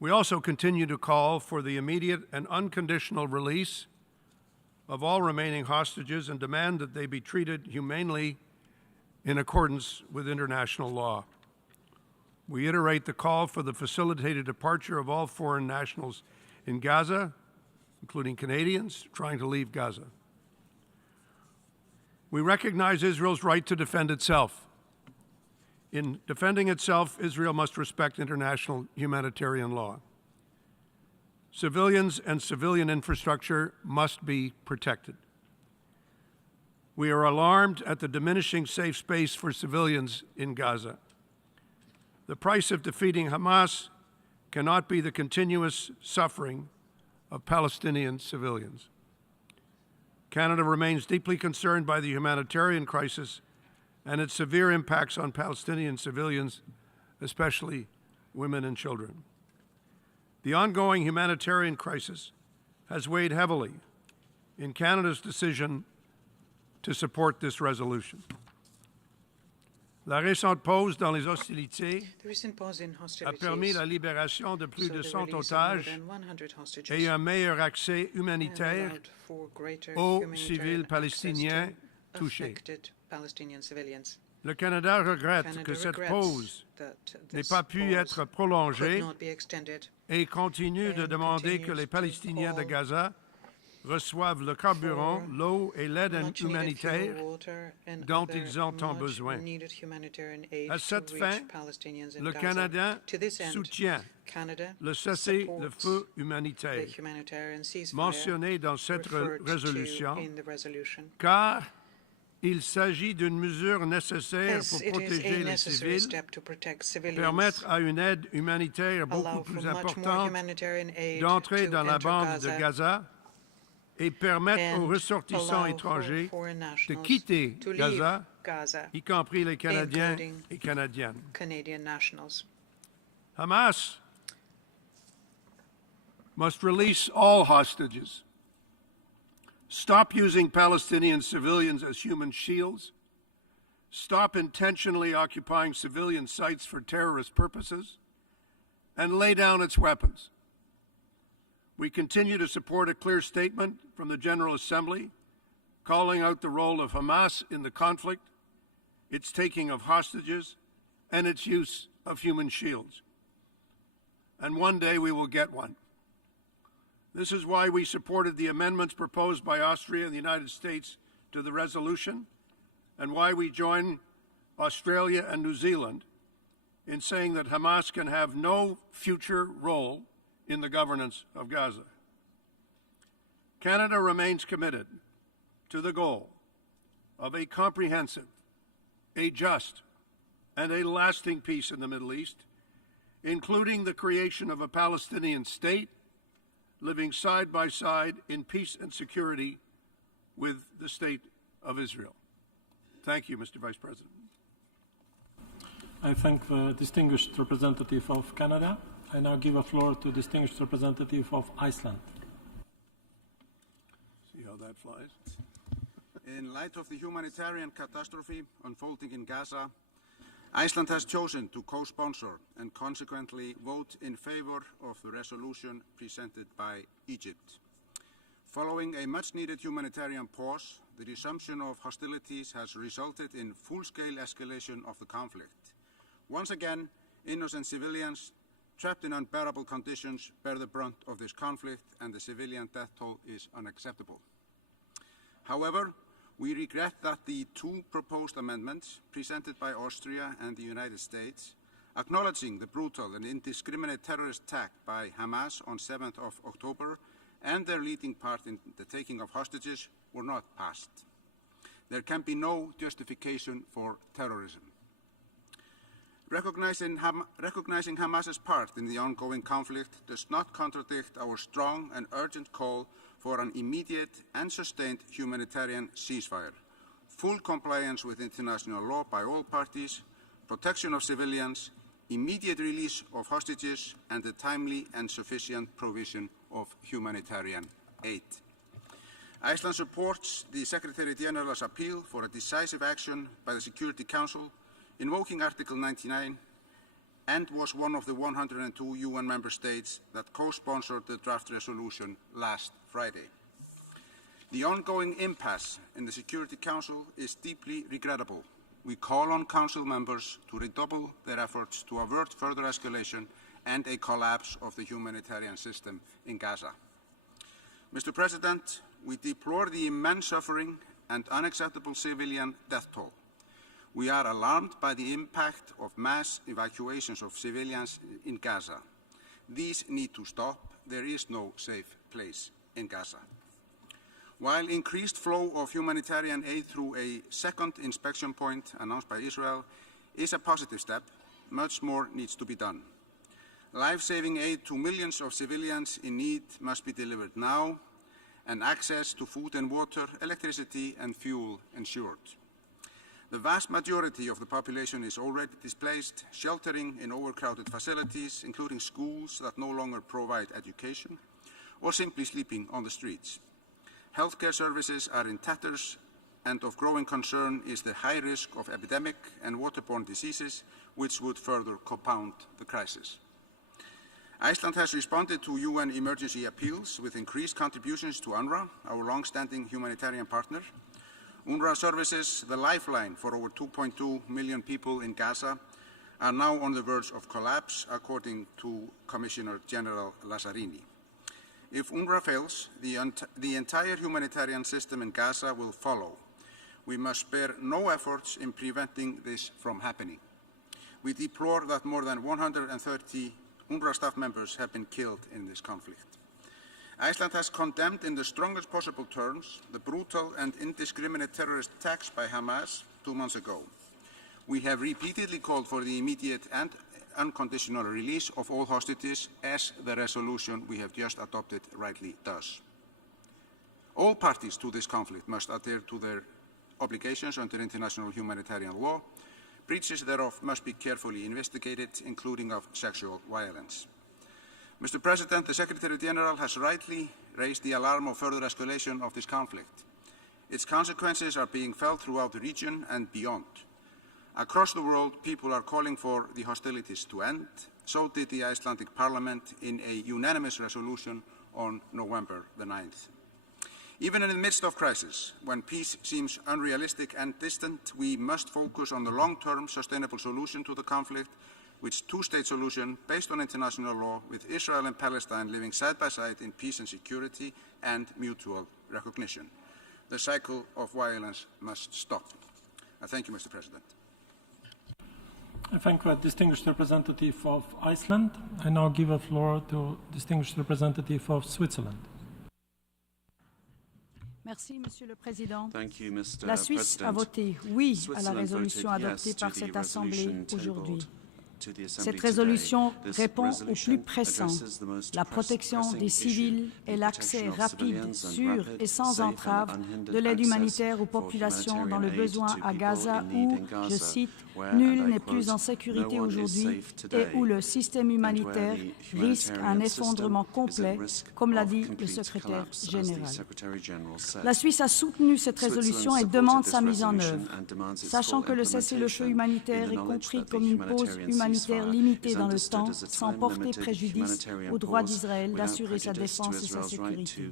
We also continue to call for the immediate and unconditional release of all remaining hostages and demand that they be treated humanely in accordance with international law. We iterate the call for the facilitated departure of all foreign nationals in Gaza, including Canadians trying to leave Gaza. We recognize Israel's right to defend itself. In defending itself, Israel must respect international humanitarian law. Civilians and civilian infrastructure must be protected. We are alarmed at the diminishing safe space for civilians in Gaza. The price of defeating Hamas cannot be the continuous suffering of Palestinian civilians. Canada remains deeply concerned by the humanitarian crisis and its severe impacts on Palestinian civilians, especially women and children. The ongoing humanitarian crisis has weighed heavily in Canada's decision to support this resolution. La récente pause dans les hostilités a permis la libération de plus de 100 otages et un meilleur accès humanitaire aux civils palestiniens touchés. Le Canada regrette que cette pause n'ait pas pu être prolongée et continue de demander que les Palestiniens de Gaza reçoivent le carburant, l'eau et l'aide humanitaire dont ils ont tant besoin. À cette fin, le Canada soutient le cessez-le-feu humanitaire mentionné dans cette résolution, car il s'agit d'une mesure nécessaire pour protéger les civils, permettre à une aide humanitaire beaucoup plus importante d'entrer dans la bande de Gaza et permettre aux ressortissants étrangers de quitter Gaza, y compris les Canadiens et Canadiennes. Hamas must release all hostages. Stop using Palestinian civilians as human shields. Stop intentionally occupying civilian sites for terrorist purposes. And lay down its weapons. We continue to support a clear statement from the General Assembly calling out the role of Hamas in the conflict, its taking of hostages, and its use of human shields. And one day we will get one. This is why we supported the amendments proposed by Austria and the United States to the resolution, and why we join Australia and New Zealand in saying that Hamas can have no future role in the governance of Gaza. Canada remains committed to the goal of a comprehensive, a just, and a lasting peace in the Middle East, including the creation of a Palestinian state living side by side in peace and security with the State of Israel. Thank you, Mr. Vice President. I thank the distinguished representative of Canada. I now give a floor to distinguished representative of Iceland. See how that flies? In light of the humanitarian catastrophe unfolding in Gaza, Iceland has chosen to co-sponsor and consequently vote in favor of the resolution presented by Egypt. Following a much-needed humanitarian pause, the resumption of hostilities has resulted in full-scale escalation of the conflict. Once again, innocent civilians trapped in unbearable conditions bear the brunt of this conflict, and the civilian death toll is unacceptable. However, we regret that the two proposed amendments presented by Austria and the United States, acknowledging the brutal and indiscriminate terrorist attack by Hamas on 7th of October and their leading part in the taking of hostages, were not passed. There can be no justification for terrorism. Recognizing Hamas's part in the ongoing conflict does not contradict our strong and urgent call for an immediate and sustained humanitarian ceasefire, full compliance with international law by all parties, protection of civilians, immediate release of hostages, and the timely and sufficient provision of humanitarian aid. Iceland supports the Secretary General's appeal for a decisive action by the Security Council, invoking Article 99, and was one of the 102 UN member states that co-sponsored the draft resolution last Friday. The ongoing impasse in the Security Council is deeply regrettable. We call on Council members to redouble their efforts to avert further escalation and a collapse of the humanitarian system in Gaza. Mr. President, we deplore the immense suffering and unacceptable civilian death toll. We are alarmed by the impact of mass evacuations of civilians in Gaza. These need to stop. There is no safe place in Gaza. While increased flow of humanitarian aid through a second inspection point announced by Israel is a positive step, much more needs to be done. Life-saving aid to millions of civilians in need must be delivered now, and access to food and water, electricity and fuel ensured. The vast majority of the population is already displaced, sheltering in overcrowded facilities, including schools that no longer provide education, or simply sleeping on the streets. Healthcare services are in tatters, and of growing concern is the high risk of epidemic and waterborne diseases, which would further compound the crisis. Iceland has responded to UN emergency appeals with increased contributions to UNRWA, our long-standing humanitarian partner. UNRWA services, the lifeline for over 2.2 million people in Gaza, are now on the verge of collapse, according to Commissioner General Lazzarini. If UNRWA fails, the entire humanitarian system in Gaza will follow. We must spare no efforts in preventing this from happening. We deplore that more than 130 UNRWA staff members have been killed in this conflict. Iceland has condemned in the strongest possible terms the brutal and indiscriminate terrorist attacks by Hamas 2 months ago. We have repeatedly called for the immediate and unconditional release of all hostages, as the resolution we have just adopted rightly does. All parties to this conflict must adhere to their obligations under international humanitarian law. Breaches thereof must be carefully investigated, including of sexual violence. Mr. President, the Secretary General has rightly raised the alarm of further escalation of this conflict. Its consequences are being felt throughout the region and beyond. Across the world, people are calling for the hostilities to end. So did the Icelandic Parliament in a unanimous resolution on November the 9th. Even in the midst of crisis, when peace seems unrealistic and distant, we must focus on the long-term sustainable solution to the conflict, which two-state solution based on international law, with Israel and Palestine living side by side in peace and security and mutual recognition. The cycle of violence must stop. I thank you, Mr. President. I thank the distinguished representative of Iceland. I now give the floor to distinguished representative of Switzerland. Merci, Monsieur le Président. Thank you, Mr. La Suisse a voté oui à la résolution adoptée par cette Assemblée aujourd'hui. Cette résolution répond au plus pressant, la protection des civils et l'accès rapide, sûr et sans entrave de l'aide humanitaire aux populations dans le besoin à Gaza où, je cite, Nul n'est plus en sécurité aujourd'hui et où le système humanitaire risque un effondrement complet, comme l'a dit le secrétaire général. La Suisse a soutenu cette résolution et demande sa mise en œuvre. Sachant que le cessez-le-feu humanitaire est compris comme une pause humanitaire limitée dans le temps, sans porter préjudice au droit d'Israël d'assurer sa défense et sa sécurité.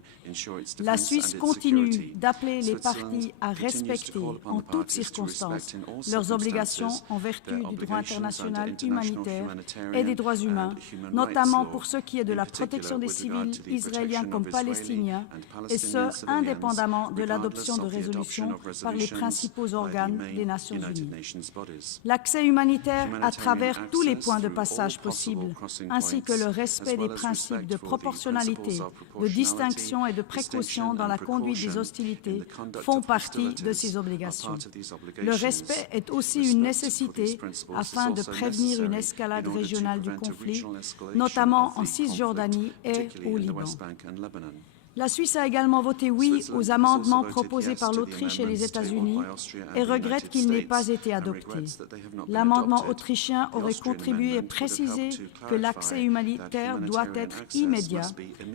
La Suisse continue d'appeler les parties à respecter en toutes circonstances leurs obligations en vertu du droit international humanitaire et des droits humains, notamment pour ce qui est de la protection des civils israéliens comme palestiniens, et ce, indépendamment de l'adoption de résolutions par les principaux organes des Nations Unies. L'accès humanitaire à travers tous les points de passage possibles, ainsi que le respect des principes de proportionnalité, de distinction et de précaution dans la conduite des hostilités font partie de ces obligations. Le respect est aussi une nécessité afin de prévenir une escalade régionale du conflit, notamment en Cisjordanie et au Liban. La Suisse a également voté oui aux amendements proposés par l'Autriche et les États-Unis et regrette qu'il n'ait pas été adopté. L'amendement autrichien aurait contribué à préciser que l'accès humanitaire doit être immédiat,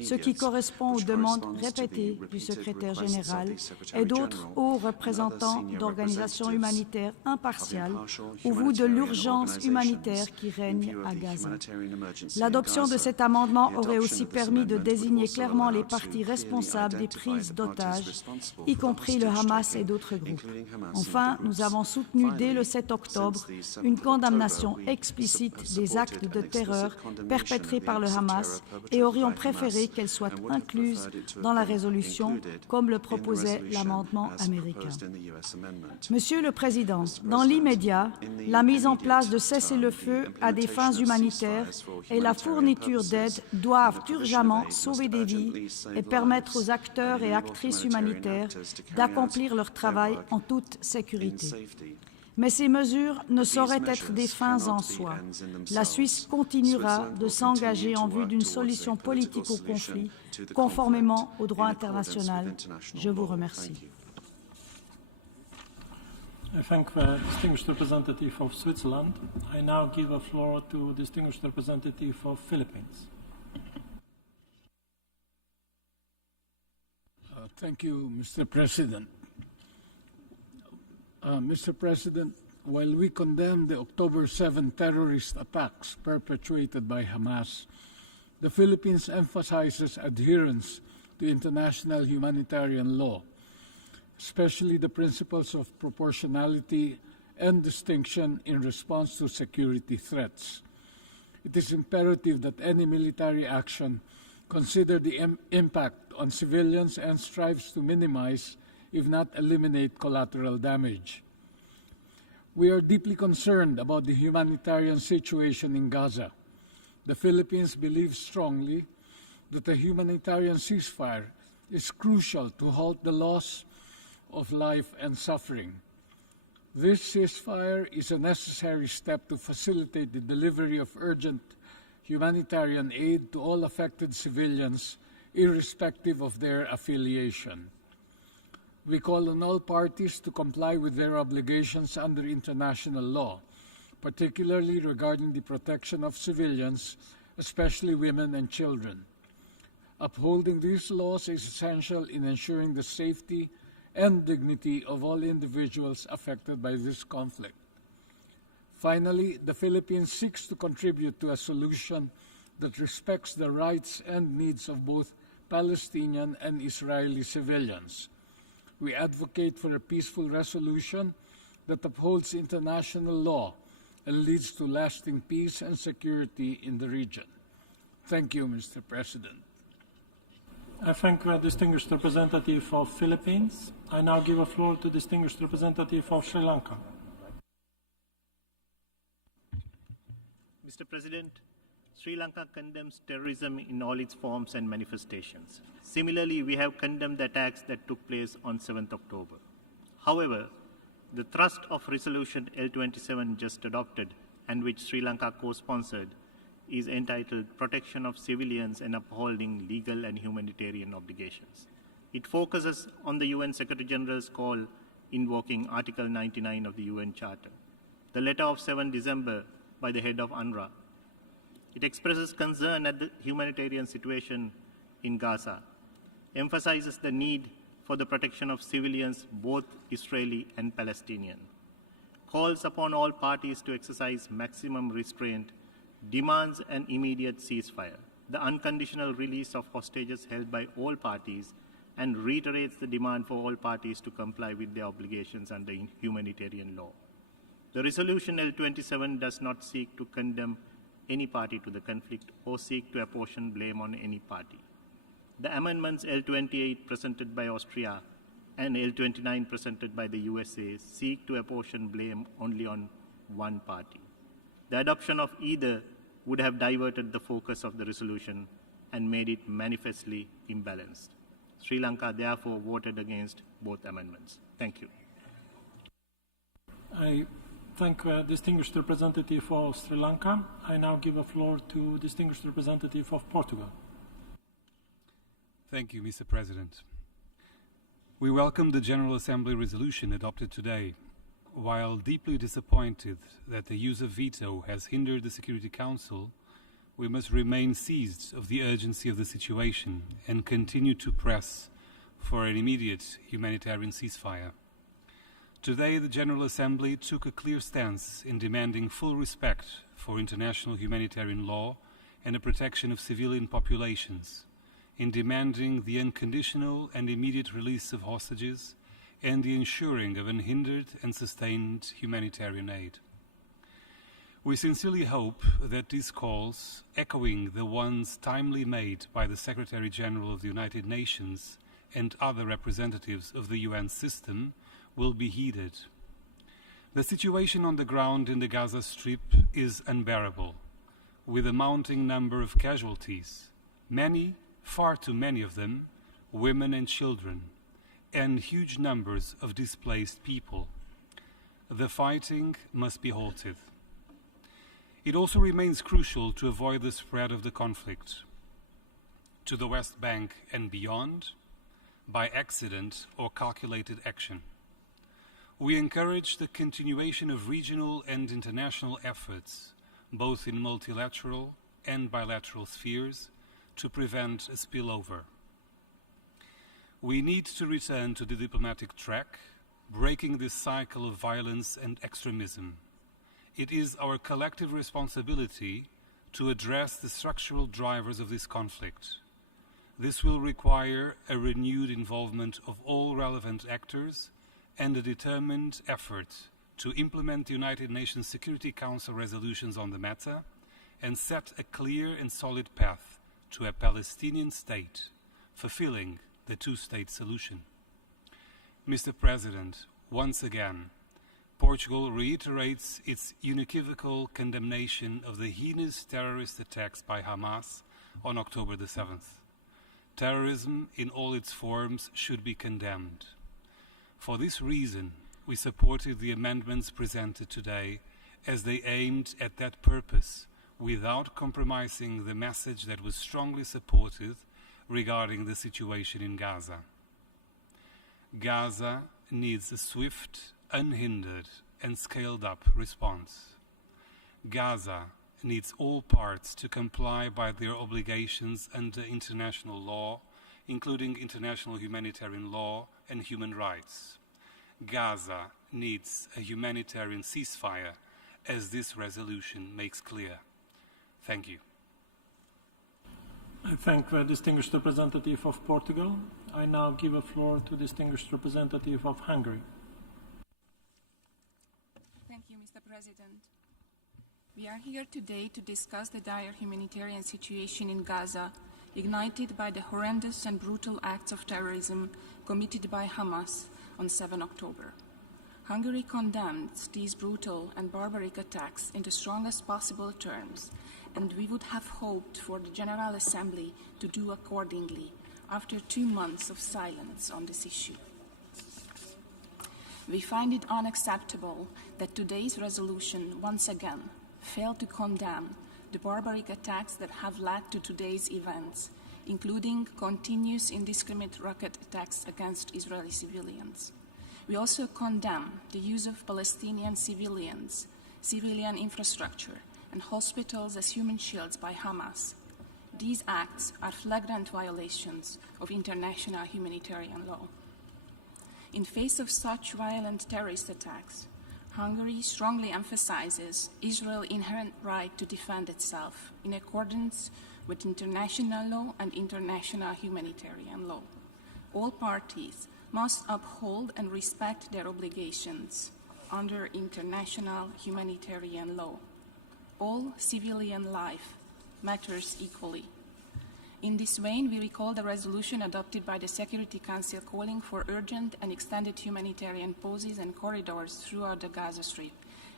ce qui correspond aux demandes répétées du secrétaire général et d'autres hauts représentants d'organisations humanitaires impartiales au vu de l'urgence humanitaire qui règne à Gaza. L'adoption de cet amendement aurait aussi permis de désigner clairement les parties responsables des prises d'otages, y compris le Hamas et d'autres groupes. Enfin, nous avons soutenu dès le 7 octobre une condamnation explicite des actes de terreur perpétrés par le Hamas et aurions préféré qu'elle soit incluse dans la résolution, comme le proposait l'amendement américain. Monsieur le Président, dans l'immédiat, la mise en place de cessez-le-feu à des fins humanitaires et la fourniture d'aide doivent urgemment sauver des vies et permettre aux acteurs et actrices humanitaires d'accomplir leur travail en toute sécurité. Mais ces mesures ne sauraient être des fins en soi. La Suisse continuera de s'engager en vue d'une solution politique au conflit, conformément au droit international. Je vous remercie. I thank the distinguished representative of Switzerland. I now give the floor to distinguished representative of Philippines. Thank you, Mr. President. Mr. President, while we condemn the October 7 terrorist attacks perpetrated by Hamas, the Philippines emphasizes adherence to international humanitarian law, especially the principles of proportionality and distinction in response to security threats. It is imperative that any military action consider the impact on civilians and strives to minimize, if not eliminate, collateral damage. We are deeply concerned about the humanitarian situation in Gaza. The Philippines believes strongly that a humanitarian ceasefire is crucial to halt the loss of life and suffering. This ceasefire is a necessary step to facilitate the delivery of urgent humanitarian aid to all affected civilians, irrespective of their affiliation. We call on all parties to comply with their obligations under international law, particularly regarding the protection of civilians, especially women and children. Upholding these laws is essential in ensuring the safety and dignity of all individuals affected by this conflict. Finally, the Philippines seeks to contribute to a solution that respects the rights and needs of both Palestinian and Israeli civilians. We advocate for a peaceful resolution that upholds international law and leads to lasting peace and security in the region. Thank you, Mr. President. I thank the distinguished representative of Philippines. I now give the floor to distinguished representative of Sri Lanka. Mr. President, Sri Lanka condemns terrorism in all its forms and manifestations. Similarly, we have condemned the attacks that took place on 7th October. However, the thrust of Resolution L27 just adopted and which Sri Lanka co-sponsored is entitled Protection of Civilians and Upholding Legal and Humanitarian Obligations. It focuses on the UN Secretary General's call invoking Article 99 of the UN Charter. the letter of 7 December by the head of UNRWA. It expresses concern at the humanitarian situation in Gaza, emphasizes the need for the protection of civilians, both Israeli and Palestinian, calls upon all parties to exercise maximum restraint, demands an immediate ceasefire, the unconditional release of hostages held by all parties, and reiterates the demand for all parties to comply with their obligations under humanitarian law. The resolution L27 does not seek to condemn any party to the conflict or seek to apportion blame on any party. The amendments L28 presented by Austria and L29 presented by the USA seek to apportion blame only on one party. The adoption of either would have diverted the focus of the resolution and made it manifestly imbalanced. Sri Lanka therefore voted against both amendments. Thank you. I thank distinguished representative of Sri Lanka. I now give the floor to distinguished representative of Portugal. Thank you, Mr. President. We welcome the General Assembly resolution adopted today. While deeply disappointed that the use of veto has hindered the Security Council, we must remain seized of the urgency of the situation and continue to press for an immediate humanitarian ceasefire. Today, the General Assembly took a clear stance in demanding full respect for international humanitarian law and the protection of civilian populations, in demanding the unconditional and immediate release of hostages and the ensuring of unhindered and sustained humanitarian aid. We sincerely hope that these calls, echoing the ones timely made by the Secretary-General of the United Nations and other representatives of the UN system, will be heeded. The situation on the ground in the Gaza Strip is unbearable, with a mounting number of casualties, many, far too many of them, women and children, and huge numbers of displaced people. The fighting must be halted. It also remains crucial to avoid the spread of the conflict to the West Bank and beyond by accident or calculated action. We encourage the continuation of regional and international efforts, both in multilateral and bilateral spheres, to prevent a spillover. We need to return to the diplomatic track, breaking this cycle of violence and extremism. It is our collective responsibility to address the structural drivers of this conflict. This will require a renewed involvement of all relevant actors and a determined effort to implement the United Nations Security Council resolutions on the matter and set a clear and solid path to a Palestinian state, fulfilling the two-state solution. Mr. President, once again, Portugal reiterates its unequivocal condemnation of the heinous terrorist attacks by Hamas on October the 7th. Terrorism in all its forms should be condemned. For this reason, we supported the amendments presented today as they aimed at that purpose without compromising the message that was strongly supported regarding the situation in Gaza. Gaza needs a swift, unhindered, and scaled-up response. Gaza needs all parts to comply by their obligations under international law, including international humanitarian law and human rights. Gaza needs a humanitarian ceasefire, as this resolution makes clear. Thank you. I thank the distinguished representative of Portugal. I now give the floor to distinguished representative of Hungary. Thank you, Mr. President. We are here today to discuss the dire humanitarian situation in Gaza, ignited by the horrendous and brutal acts of terrorism committed by Hamas on 7 October. Hungary condemns these brutal and barbaric attacks in the strongest possible terms, and we would have hoped for the General Assembly to do accordingly after 2 months of silence on this issue. We find it unacceptable that today's resolution once again failed to condemn the barbaric attacks that have led to today's events, including continuous indiscriminate rocket attacks against Israeli civilians. We also condemn the use of Palestinian civilians civilian infrastructure, and hospitals as human shields by Hamas. These acts are flagrant violations of international humanitarian law. In face of such violent terrorist attacks, Hungary strongly emphasizes Israel's inherent right to defend itself in accordance with international law and international humanitarian law. All parties must uphold and respect their obligations under international humanitarian law. All civilian life matters equally. In this vein, we recall the resolution adopted by the Security Council calling for urgent and extended humanitarian pauses and corridors throughout the Gaza Strip,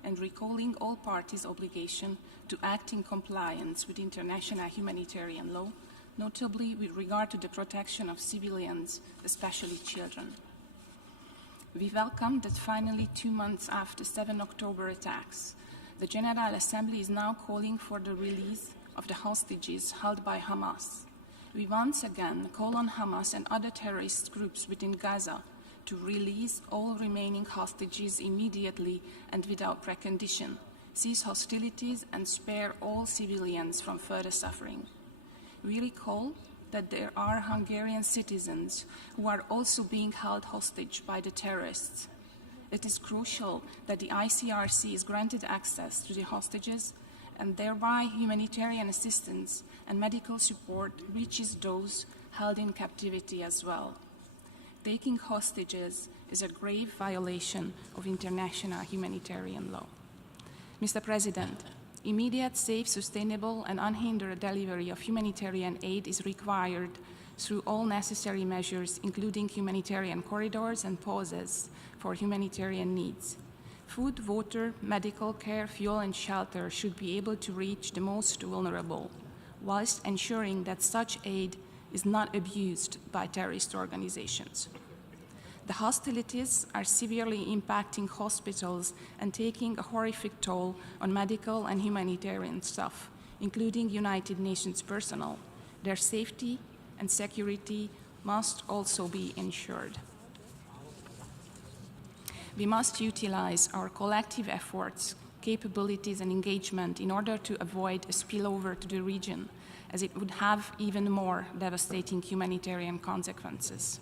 and recalling all parties' obligation to act in compliance with international humanitarian law, notably with regard to the protection of civilians, especially children. We welcome that finally 2 months after 7 October attacks, the General Assembly is now calling for the release of the hostages held by Hamas. We once again call on Hamas and other terrorist groups within Gaza to release all remaining hostages immediately and without precondition, cease hostilities, and spare all civilians from further suffering. We recall that there are Hungarian citizens who are also being held hostage by the terrorists. It is crucial that the ICRC is granted access to the hostages and thereby humanitarian assistance and medical support reaches those held in captivity as well. Taking hostages is a grave violation of international humanitarian law. Mr. President, immediate, safe, sustainable, and unhindered delivery of humanitarian aid is required through all necessary measures, including humanitarian corridors and pauses for humanitarian needs. Food, water, medical care, fuel, and shelter should be able to reach the most vulnerable, whilst ensuring that such aid is not abused by terrorist organizations. The hostilities are severely impacting hospitals and taking a horrific toll on medical and humanitarian staff, including United Nations personnel. Their safety and security must also be ensured. We must utilize our collective efforts, capabilities, and engagement in order to avoid a spillover to the region, as it would have even more devastating humanitarian consequences.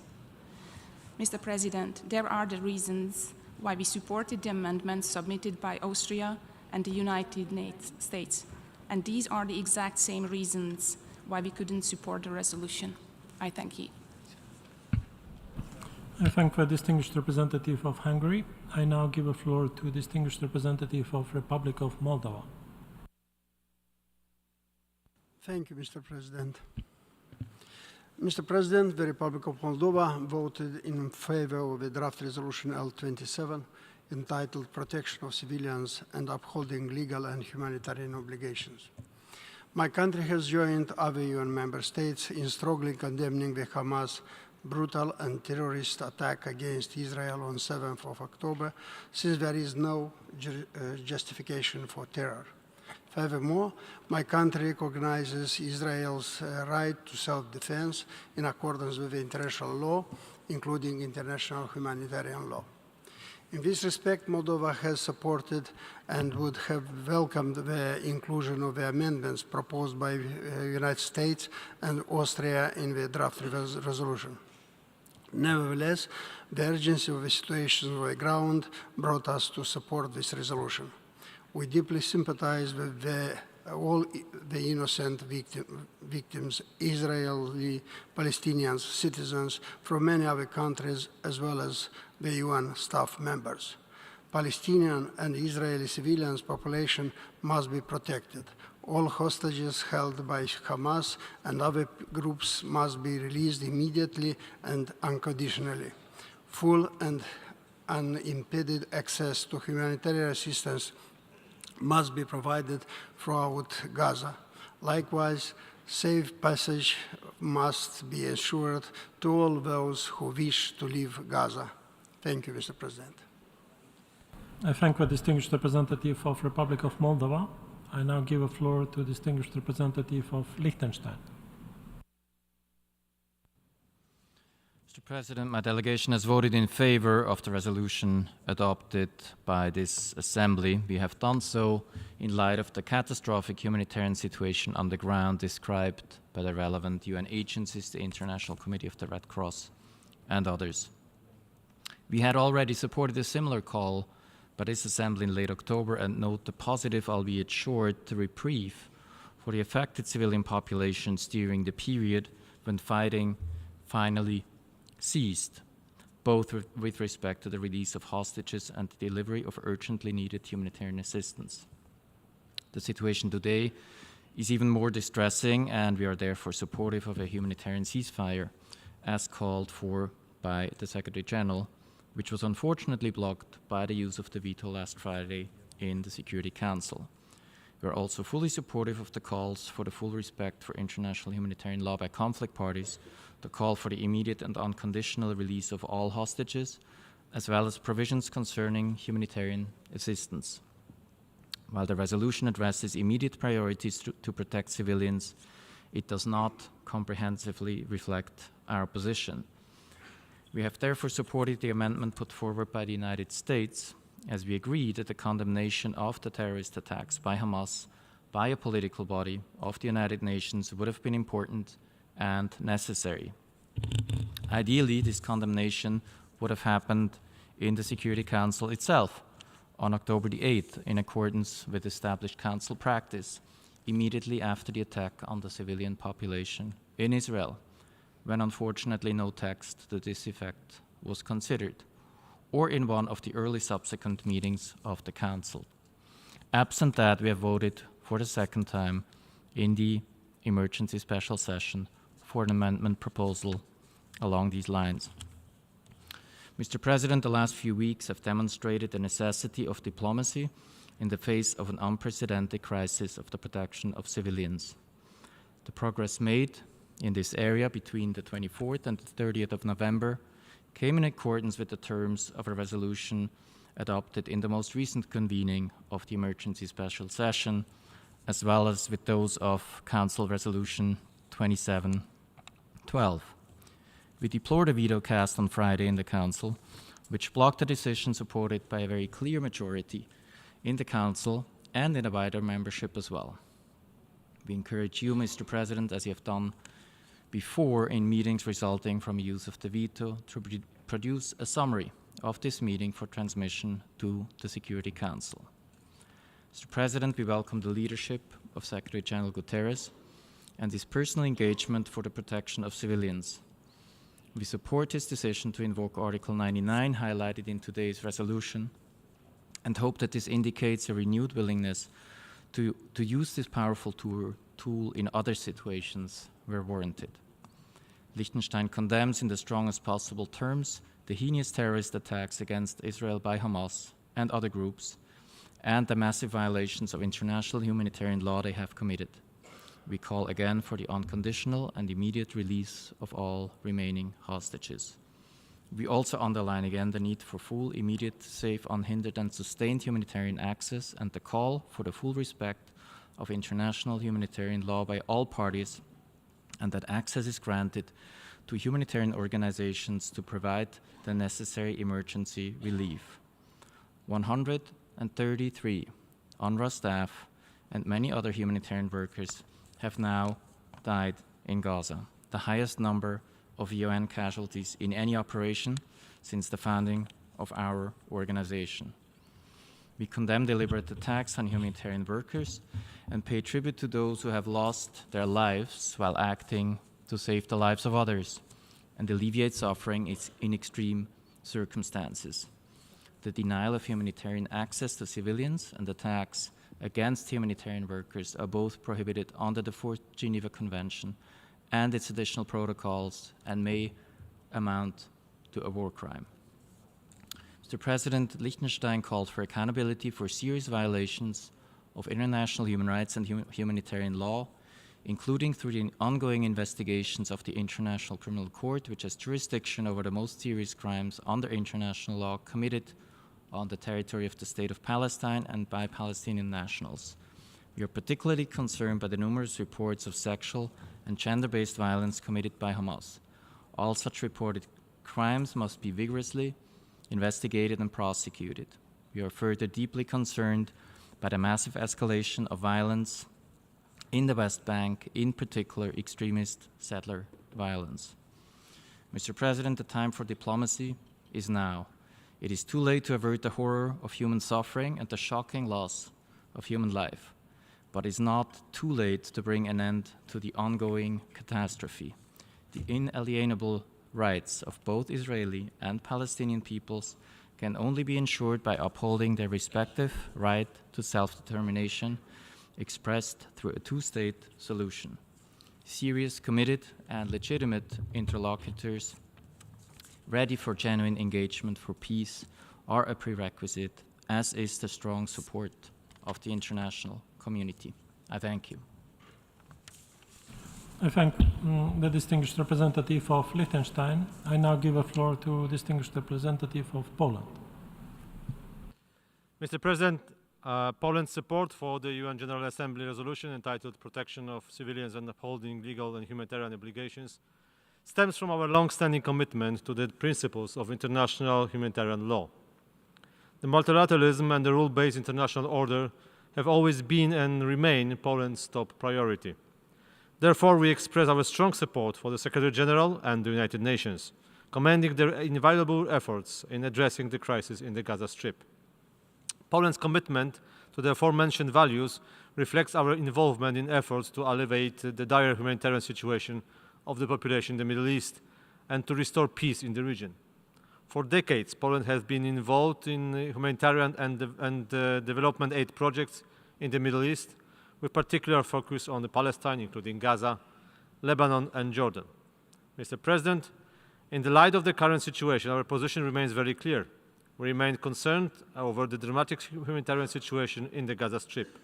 Mr. President, there are the reasons why we supported the amendments submitted by Austria and the United States, and these are the exact same reasons why we couldn't support the resolution. I thank you. I thank the distinguished representative of Hungary. I now give the floor to distinguished representative of Republic of Moldova. Thank you, Mr. President. Mr. President, the Republic of Moldova voted in favor of the draft resolution L27 entitled Protection of Civilians and Upholding Legal and Humanitarian Obligations. My country has joined other UN member states in strongly condemning the Hamas brutal and terrorist attack against Israel on 7th of October, since there is no justification for terror. Furthermore, my country recognizes Israel's right to self-defense in accordance with international law, including international humanitarian law. In this respect, Moldova has supported and would have welcomed the inclusion of the amendments proposed by the United States and Austria in the draft resolution. Nevertheless, the urgency of the situation on the ground brought us to support this resolution. We deeply sympathize with all the innocent victims, Israeli, Palestinians, citizens from many other countries, as well as the UN staff members. Palestinian and Israeli civilians population must be protected. All hostages held by Hamas and other groups must be released immediately and unconditionally. Full and unimpeded access to humanitarian assistance must be provided throughout Gaza. Likewise, safe passage must be ensured to all those who wish to leave Gaza. Thank you, Mr. President. I thank the distinguished representative of Republic of Moldova. I now give the floor to distinguished representative of Liechtenstein. Mr. President, my delegation has voted in favor of the resolution adopted by this Assembly. We have done so in light of the catastrophic humanitarian situation on the ground described by the relevant UN agencies, the International Committee of the Red Cross, and others. We had already supported a similar call by this Assembly in late October and note the positive, albeit short, reprieve for the affected civilian populations during the period when fighting finally ceased, both with respect to the release of hostages and the delivery of urgently needed humanitarian assistance. The situation today is even more distressing, and we are therefore supportive of a humanitarian ceasefire, as called for by the Secretary General, which was unfortunately blocked by the use of the veto last Friday in the Security Council. We are also fully supportive of the calls for the full respect for international humanitarian law by conflict parties, the call for the immediate and unconditional release of all hostages, as well as provisions concerning humanitarian assistance. While the resolution addresses immediate priorities to protect civilians, it does not comprehensively reflect our position. We have therefore supported the amendment put forward by the United States, as we agree that the condemnation of the terrorist attacks by Hamas by a political body of the United Nations would have been important and necessary. Ideally, this condemnation would have happened in the Security Council itself on October the 8th, in accordance with established Council practice, immediately after the attack on the civilian population in Israel, when unfortunately no text to this effect was considered, or in one of the early subsequent meetings of the Council. Absent that, we have voted for the second time in the emergency special session for an amendment proposal along these lines. Mr. President, the last few weeks have demonstrated the necessity of diplomacy in the face of an unprecedented crisis of the protection of civilians. The progress made in this area between the 24th and the 30th of November came in accordance with the terms of a resolution adopted in the most recent convening of the emergency special session, as well as with those of Council Resolution 2712. We deplore the veto cast on Friday in the Council, which blocked a decision supported by a very clear majority in the Council and in a wider membership as well. We encourage you, Mr. President, as you have done before in meetings resulting from use of the veto, to produce a summary of this meeting for transmission to the Security Council. Mr. President, we welcome the leadership of Secretary General Guterres and his personal engagement for the protection of civilians. We support his decision to invoke Article 99, highlighted in today's resolution, and hope that this indicates a renewed willingness to use this powerful tool in other situations where warranted. Liechtenstein condemns in the strongest possible terms the heinous terrorist attacks against Israel by Hamas and other groups, and the massive violations of international humanitarian law they have committed. We call again for the unconditional and immediate release of all remaining hostages. We also underline again the need for full, immediate, safe, unhindered, and sustained humanitarian access, and the call for the full respect of international humanitarian law by all parties, and that access is granted to humanitarian organizations to provide the necessary emergency relief. 133 UNRWA staff and many other humanitarian workers have now died in Gaza, the highest number of UN casualties in any operation since the founding of our organization. We condemn deliberate attacks on humanitarian workers and pay tribute to those who have lost their lives while acting to save the lives of others and alleviate suffering in extreme circumstances. The denial of humanitarian access to civilians and attacks against humanitarian workers are both prohibited under the Fourth Geneva Convention and its additional protocols, and may amount to a war crime. Mr. President, Liechtenstein called for accountability for serious violations of international human rights and humanitarian law, including through the ongoing investigations of the International Criminal Court, which has jurisdiction over the most serious crimes under international law committed on the territory of the State of Palestine and by Palestinian nationals. We are particularly concerned by the numerous reports of sexual and gender-based violence committed by Hamas. All such reported crimes must be vigorously investigated and prosecuted. We are further deeply concerned by the massive escalation of violence in the West Bank, in particular extremist settler violence. Mr. President, the time for diplomacy is now. It is too late to avert the horror of human suffering and the shocking loss of human life, but it's not too late to bring an end to the ongoing catastrophe. The inalienable rights of both Israeli and Palestinian peoples can only be ensured by upholding their respective right to self-determination expressed through a two-state solution. Serious, committed, and legitimate interlocutors ready for genuine engagement for peace are a prerequisite, as is the strong support of the international community. I thank you. I thank the distinguished representative of Liechtenstein. I now give the floor to distinguished representative of Poland. Mr. President, Poland's support for the UN General Assembly resolution entitled Protection of Civilians and Upholding Legal and Humanitarian Obligations stems from our long-standing commitment to the principles of international humanitarian law. The multilateralism and the rule-based international order have always been and remain Poland's top priority. Therefore, we express our strong support for the Secretary General and the United Nations, commending their invaluable efforts in addressing the crisis in the Gaza Strip. Poland's commitment to the aforementioned values reflects our involvement in efforts to alleviate the dire humanitarian situation of the population in the Middle East and to restore peace in the region. For decades, Poland has been involved in humanitarian and development aid projects in the Middle East, with particular focus on Palestine, including Gaza, Lebanon, and Jordan. Mr. President, in the light of the current situation, our position remains very clear. We remain concerned over the dramatic humanitarian situation in the Gaza Strip.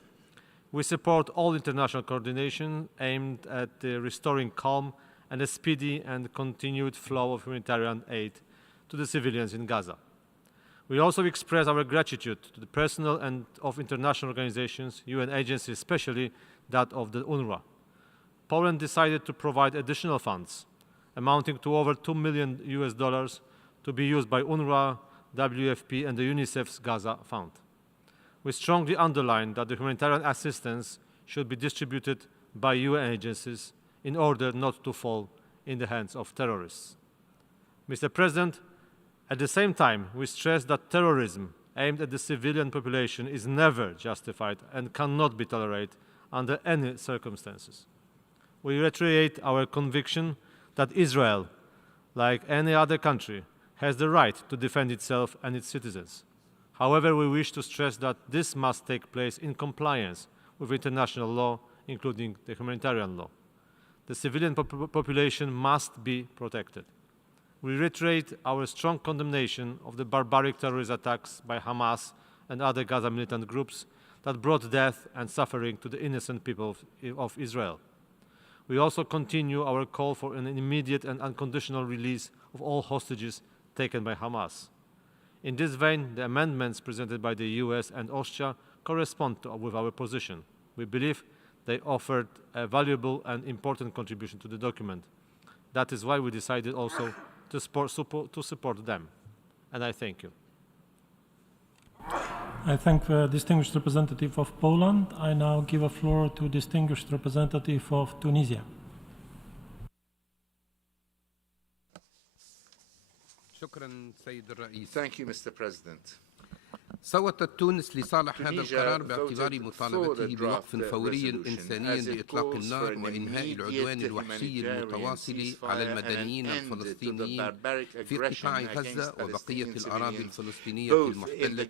We support all international coordination aimed at restoring calm and a speedy and continued flow of humanitarian aid to the civilians in Gaza. We also express our gratitude to the personnel and of international organizations, UN agencies, especially that of the UNRWA. Poland decided to provide additional funds amounting to over $2 million to be used by UNRWA, WFP, and the UNICEF's Gaza Fund. We strongly underline that the humanitarian assistance should be distributed by UN agencies in order not to fall in the hands of terrorists. Mr. President, at the same time, we stress that terrorism aimed at the civilian population is never justified and cannot be tolerated under any circumstances. We reiterate our conviction that Israel, like any other country, has the right to defend itself and its citizens. However, we wish to stress that this must take place in compliance with international law, including the humanitarian law. The civilian population must be protected. We reiterate our strong condemnation of the barbaric terrorist attacks by Hamas and other Gaza militant groups that brought death and suffering to the innocent people of Israel. We also continue our call for an immediate and unconditional release of all hostages taken by Hamas. In this vein, the amendments presented by the US and Austria correspond with our position. We believe they offered a valuable and important contribution to the document. That is why we decided also to support them. And I thank you. I thank the distinguished representative of Poland. I now give the floor to distinguished representative of Tunisia. Thank you, Mr. President. صوتت تونس لصالح هذا القرار باعتبار مطالبته بوقف فوري إنساني لإطلاق النار وإنهاء العدوان الوحشي المتواصل على المدنيين الفلسطينيين في قطاع غزة وبقية الأراضي الفلسطينية المحتلة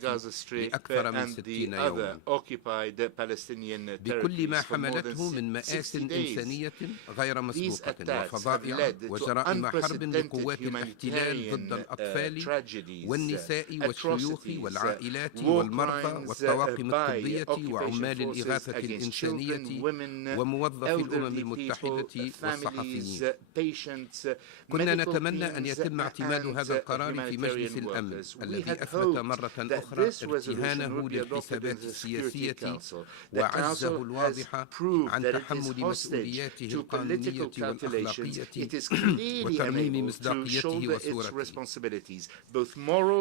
لأكثر من 60 يوما بكل ما حملته من مآسٍ إنسانية غير مسبوقة وفظائع وجرائم حرب لقوات الاحتلال ضد الأطفال والنساء والشيوخ والعائلات العائلات والمرضى والطواقم الطبية وعمال الإغاثة الإنسانية وموظفي الأمم المتحدة والصحفيين. كنا نتمنى أن يتم اعتماد هذا القرار في مجلس الأمن الذي أثبت مرة أخرى ارتهانه للحسابات السياسية وعجزه الواضح عن تحمل مسؤولياته القانونية والأخلاقية وترميم مصداقيته وصورته.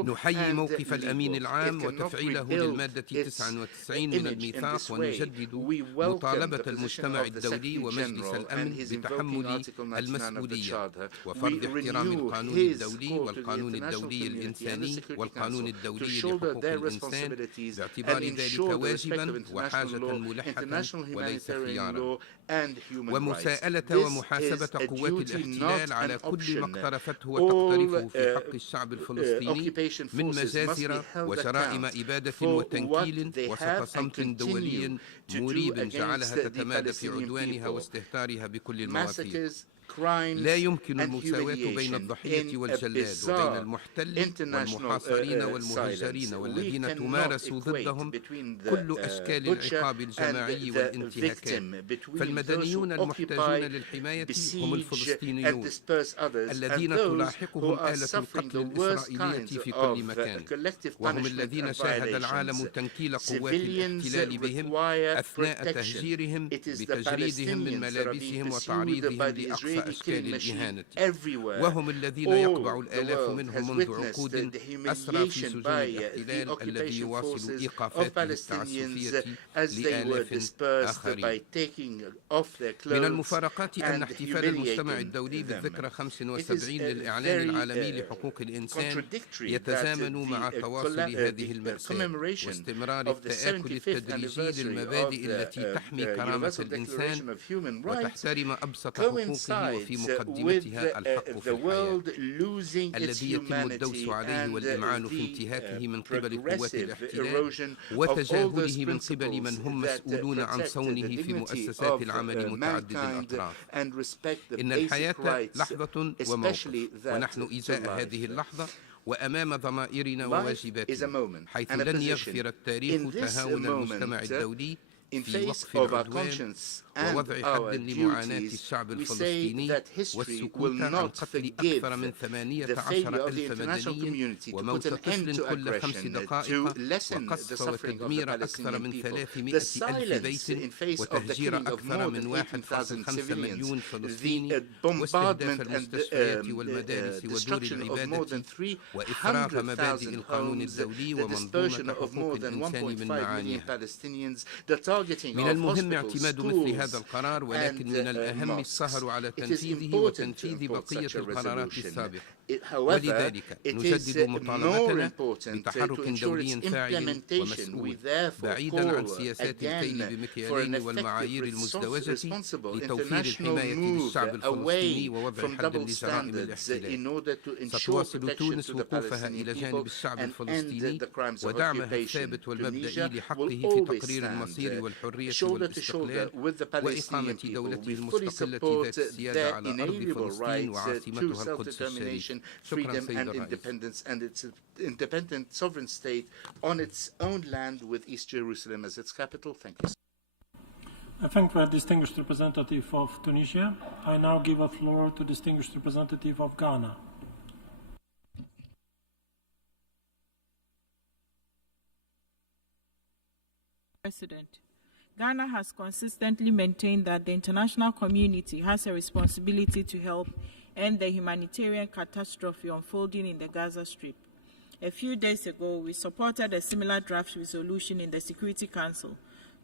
نحيي موقف الأمين العام وتفعيله للمادة 99 من الميثاق، ونجدد مطالبة المجتمع الدولي ومجلس الأمن بتحمل المسؤولية وفرض احترام القانون الدولي والقانون الدولي الإنساني والقانون الدولي لحقوق الإنسان، باعتبار ذلك واجبا وحاجة ملحة وليس خيارا، ومساءلة ومحاسبة قوات الاحتلال على كل ما اقترفته وتقترفه في حق الشعب الفلسطيني من مجازر وجرائم إبادة وتنكيل وسط صمت دولي مريب جعلها تتمادى في عدوانها واستهتارها بكل المواثيق. لا يمكن المساواة بين الضحية والجلاد وبين المحتل والمحاصرين والمهجرين والذين تمارس ضدهم كل أشكال العقاب الجماعي والانتهاكات. فالمدنيون المحتاجون للحماية هم الفلسطينيون الذين تلاحقهم آلة القتل الإسرائيلية في كل مكان، وهم الذين شاهد العالم تنكيل قوات الاحتلال بهم أثناء تهجيرهم بتجريدهم من ملابسهم وتعريضهم لأقصى أشكال الإهانة، وهم الذين يقبع الآلاف منهم منذ عقود أسرى في سجون الاحتلال الذي يواصل إيقافاته التعسفية لآلاف آخرين. من المفارقات أن احتفال المجتمع الدولي بالذكرى 75 للإعلان العالمي لحقوق الإنسان يتزامن مع تواصل هذه المأساة واستمرار التآكل التدريجي للمبادئ التي تحمي كرامة الإنسان وتحترم أبسط حقوقه وفي مقدمتها الحق في الحياة الذي يتم الدوس عليه والإمعان في انتهاكه من قبل قوات الاحتلال وتجاهله من قبل من هم مسؤولون عن صونه في مؤسسات العمل متعدد الأطراف. إن الحياة لحظة وموقف، ونحن إزاء هذه اللحظة وأمام ضمائرنا وواجباتنا، حيث لن يغفر التاريخ تهاون المجتمع الدولي في وقف العدوان ووضع حد لمعاناة الشعب الفلسطيني والسكوت عن قتل أكثر من 18,000 مدني وموت طفل كل 5 دقائق وقصف وتدمير أكثر من 300,000 بيت وتهجير أكثر من 1.5 مليون فلسطيني واستهداف المستشفيات والمدارس ودور العبادة وإفراغ مبادئ القانون الدولي ومنظومة حقوق الإنسان من معانيها. من المهم اعتماد مثل هذا القرار، ولكن من الأهم السهر على تنفيذه وتنفيذ بقية القرارات السابقة، ولذلك نجدد مطالبتنا بتحرك دولي فاعل ومسؤول بعيدا عن سياسات الكيل بمكيالين والمعايير المزدوجة لتوفير الحماية للشعب الفلسطيني ووضع حد لجرائم الاحتلال. ستواصل تونس وقوفها إلى جانب الشعب الفلسطيني ودعمها الثابت والمبدئي لحقه في تقرير المصير والحرية والاستقلال وإقامة دولته المستقلة ذات السيادة على أرض فلسطين وعاصمتها القدس الشريف. شكرا سيد الرئيس. And its independent sovereign state on its own land with East Jerusalem as its capital. Thank you. I thank the distinguished representative of Tunisia. I now give the floor to distinguished representative of Ghana. President, Ghana has consistently maintained that the international community has a responsibility to help end the humanitarian catastrophe unfolding in the Gaza Strip. A few days ago, we supported a similar draft resolution in the Security Council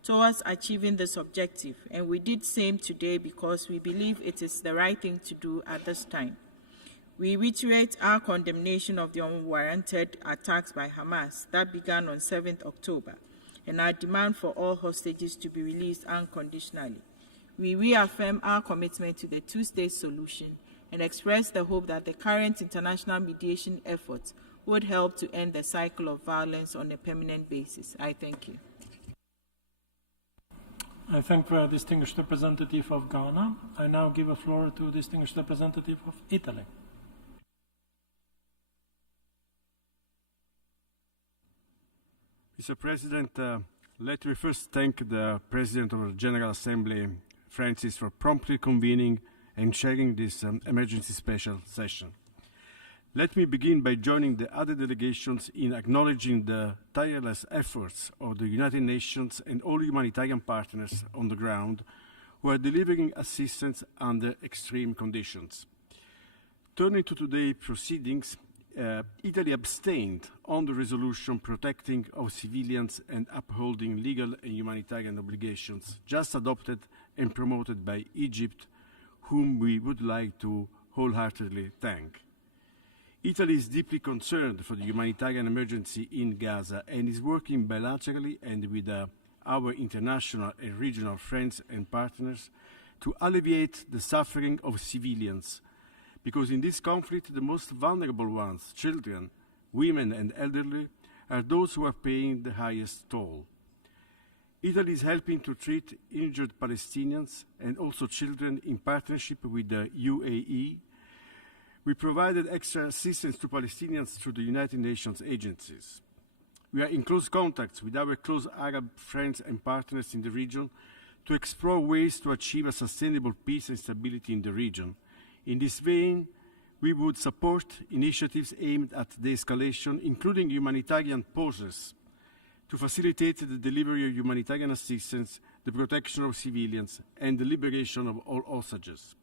towards achieving this objective, and we did same today because we believe it is the right thing to do at this time. We reiterate our condemnation of the unwarranted attacks by Hamas that began on 7th October, and our demand for all hostages to be released unconditionally. We reaffirm our commitment to the two-state solution and express the hope that the current international mediation efforts would help to end the cycle of violence on a permanent basis. I thank you. I thank the distinguished representative of Ghana. I now give the floor to the distinguished representative of Italy. Mr. President, let me first thank the President of the General Assembly, Francis, for promptly convening and chairing this emergency special session. Let me begin by joining the other delegations in acknowledging the tireless efforts of the United Nations and all humanitarian partners on the ground who are delivering assistance under extreme conditions. Turning to today's proceedings, Italy abstained on the resolution protecting of civilians and upholding legal and humanitarian obligations just adopted and promoted by Egypt, whom we would like to wholeheartedly thank. Italy is deeply concerned for the humanitarian emergency in Gaza and is working bilaterally and with our international and regional friends and partners to alleviate the suffering of civilians, because in this conflict the most vulnerable ones, children, women and elderly, are those who are paying the highest toll. Italy is helping to treat injured Palestinians and also children in partnership with the UAE. We provided extra assistance to Palestinians through the United Nations agencies. We are in close contacts with our close Arab friends and partners in the region to explore ways to achieve a sustainable peace and stability in the region. In this vein, we would support initiatives aimed at de-escalation, including humanitarian pauses, to facilitate the delivery of humanitarian assistance, the protection of civilians, and the liberation of all hostages.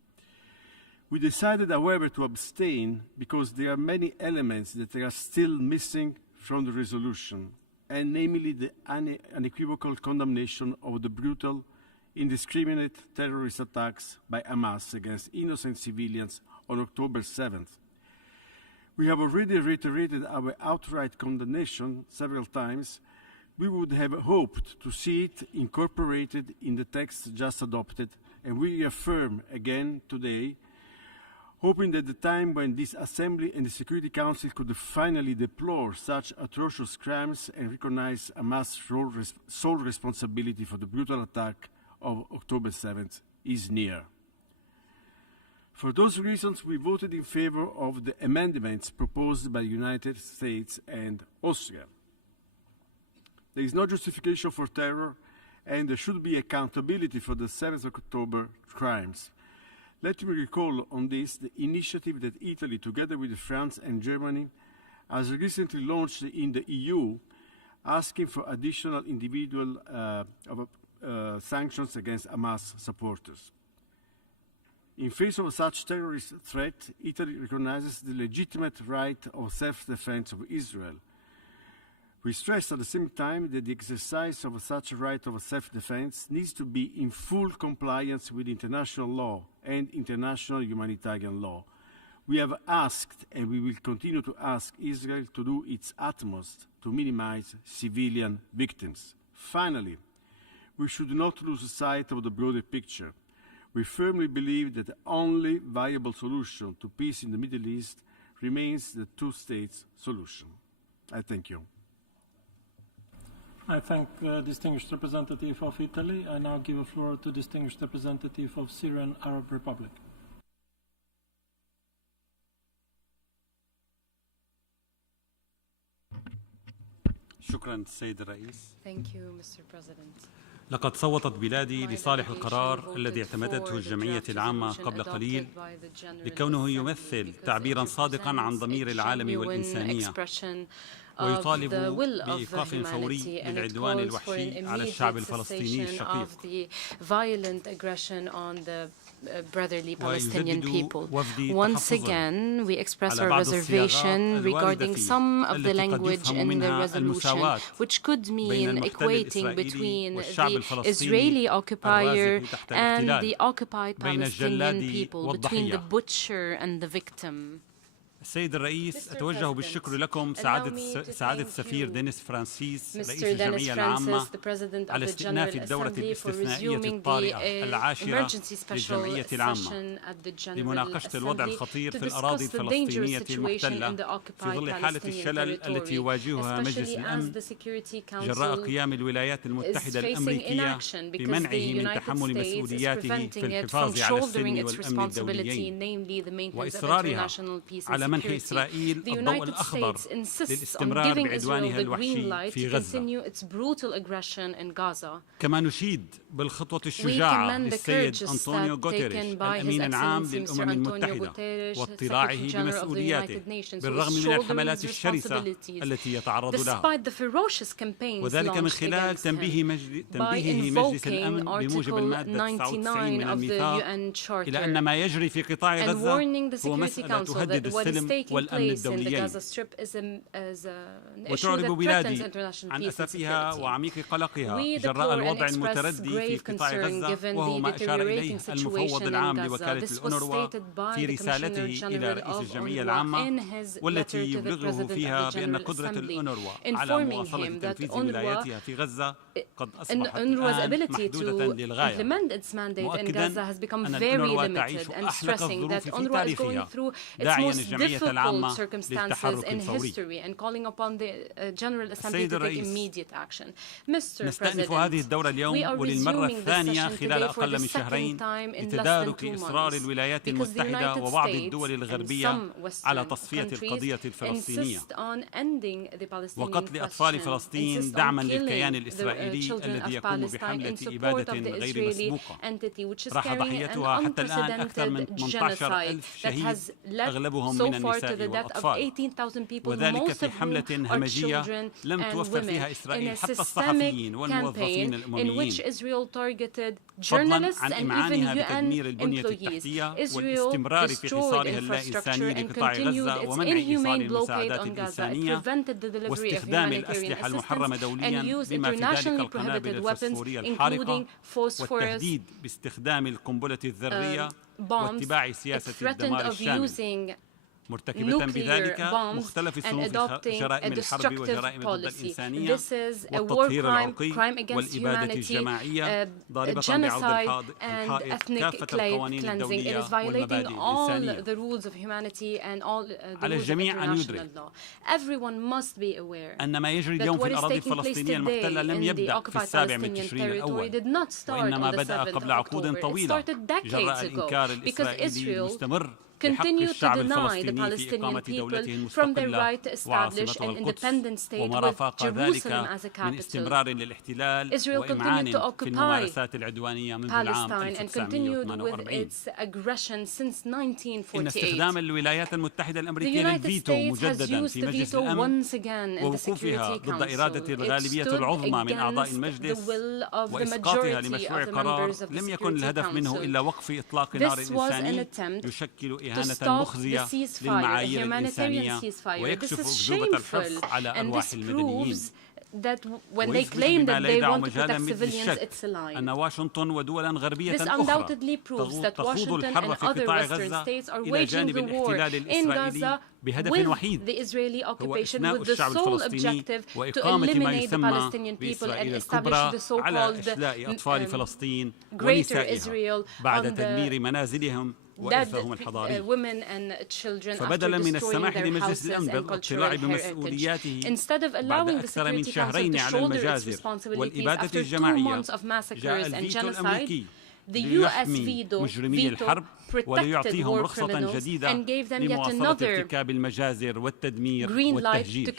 We decided, however, to abstain because there are many elements that are still missing from the resolution, and namely the unequivocal condemnation of the brutal, indiscriminate terrorist attacks by Hamas against innocent civilians on October 7th. We have already reiterated our outright condemnation several times. We would have hoped to see it incorporated in the text just adopted, and we reaffirm again today, hoping that the time when this Assembly and the Security Council could finally deplore such atrocious crimes and recognize Hamas' sole responsibility for the brutal attack of October 7th is near. For those reasons, we voted in favor of the amendments proposed by the United States and Austria. There is no justification for terror, and there should be accountability for the 7th of October crimes. Let me recall on this the initiative that Italy, together with France and Germany, has recently launched in the EU, asking for additional individual sanctions against Hamas supporters. In face of such terrorist threat, Italy recognizes the legitimate right of self-defense of Israel. We stress at the same time that the exercise of such a right of self-defense needs to be in full compliance with international law and international humanitarian law. We have asked, and we will continue to ask, Israel to do its utmost to minimize civilian victims. Finally, we should not lose sight of the broader picture. We firmly believe that the only viable solution to peace in the Middle East remains the two-state solution. I thank you. I thank the distinguished representative of Italy. I now give the floor to distinguished representative of Syrian Arab Republic. شكرا السيد الرئيس. Thank you, Mr. President. لقد صوتت بلادي لصالح القرار الذي اعتمدته الجمعية العامة قبل قليل لكونه يمثل تعبيراً صادقاً عن ضمير العالم والإنسانية ويطالب بإيقاف فوري للعدوان الوحشي على الشعب الفلسطيني الشقيق. Brotherly Palestinian people. Once again, we express our reservation regarding some of the language in the resolution, which could mean equating between the Israeli occupier and the occupied Palestinian people, between the butcher and the victim. السيد الرئيس أتوجه بالشكر لكم سعادة السفير دينيس فرانسيس رئيس الجمعية العامة على استئناف الدورة الاستثنائية الطارئة العاشرة للجمعية العامة لمناقشة الوضع الخطير في الأراضي الفلسطينية المحتلة في ظل حالة الشلل التي يواجهها مجلس الأمن جراء قيام الولايات المتحدة الأمريكية بمنعه من تحمل مسؤولياته في الحفاظ على السلم والأمن الدوليين وإصرارها على لمنح إسرائيل الضوء الأخضر للاستمرار بعدوانها الوحشي في غزة. كما نشيد بالخطوة الشجاعة للسيد أنطونيو غوتيريش الأمين العام للأمم المتحدة واطلاعه بمسؤولياته بالرغم من الحملات الشرسة التي يتعرض لها، وذلك من خلال تنبيهه مجلس الأمن بموجب المادة 99 من الميثاق إلى أن ما يجري في قطاع غزة هو مسألة تهدد السلم والأمن الدوليين. وتعرب بلادي عن أسفها وعميق قلقها جراء الوضع المتردي في قطاع غزة، وهو ما أشار إليه المفوض العام لوكالة الأونروا في رسالته إلى رئيس الجمعية العامة، والتي يبلغه فيها بأن قدرة الأونروا على مواصلة تنفيذ ولاياتها في غزة قد أصبحت الآن محدودة للغاية، مؤكدا أن الأونروا تعيش أحلك الظروف في تاريخها، داعيا الجمعية العامة للتحرك الفوري. السيد الرئيس، نستأنف هذه الدورة اليوم وللمرة الثانية خلال أقل من شهرين لتدارك إصرار الولايات المتحدة وبعض الدول الغربية على تصفية القضية الفلسطينية وقتل أطفال فلسطين دعما للكيان الإسرائيلي الذي يقوم بحملة إبادة غير مسبوقة راح ضحيتها حتى الآن أكثر من 18,000 شهيد أغلبهم من النساء والأطفال، وذلك في حملة همجية لم توفر فيها إسرائيل حتى الصحفيين والموظفين الأمميين، فضلا عن إمعانها بتدمير البنية التحتية والاستمرار في حصارها اللا-إنساني لقطاع غزة ومنع إيصال المساعدات الإنسانية واستخدام الأسلحة المحرمة دوليا بما في ذلك القنابل الفسفورية الحارقة والتهديد باستخدام القنبلة الذرية واتباع سياسة الدمار الشامل، مرتكبة بذلك مختلف صنوف جرائم الحرب وجرائم ضد الإنسانية والتطهير العرقي والإبادة الجماعية، ضاربة بعرض الحائط كافة القوانين الدولية والمبادئ الإنسانية. على الجميع أن يدرك أن ما يجري اليوم في الأراضي الفلسطينية المحتلة لم يبدأ في 7 من تشرين الأول، وإنما بدأ قبل عقود طويلة جراء الإنكار الإسرائيلي المستمر بحق الشعب الفلسطيني في إقامة دولته المستقلة وعاصمته القدس، وما رافق ذلك من استمرار للاحتلال وإمعان في الممارسات العدوانية منذ العام 1948. إن استخدام الولايات المتحدة الأمريكية للفيتو مجددا في مجلس الأمن ووقوفها ضد إرادة الغالبية العظمى من أعضاء المجلس وإسقاطها لمشروع قرار لم يكن الهدف منه إلا وقف إطلاق نار إنساني يشكل إهانة مخزية للمعايير الإنسانية ويكشف أكذوبة الحرص على أرواح المدنيين. ويثبت بما لا يدع مجالا من الشك أن واشنطن ودولا غربية أخرى تخوض الحرب في قطاع غزة إلى جانب الاحتلال الإسرائيلي بهدف وحيد هو إفناء الشعب الفلسطيني وإقامة ما يسمى بإسرائيل الكبرى على إشلاء أطفال فلسطين ونسائها بعد تدمير منازلهم وإرثهم الحضاري. فبدلا من السماح لمجلس الأمن بالاطلاع بمسؤولياته بعد أكثر من شهرين على المجازر والإبادة الجماعية، جاء الفيتو الأمريكي ليحمي مجرمي الحرب وليعطيهم رخصة جديدة لمواصلة ارتكاب المجازر والتدمير والتهجير.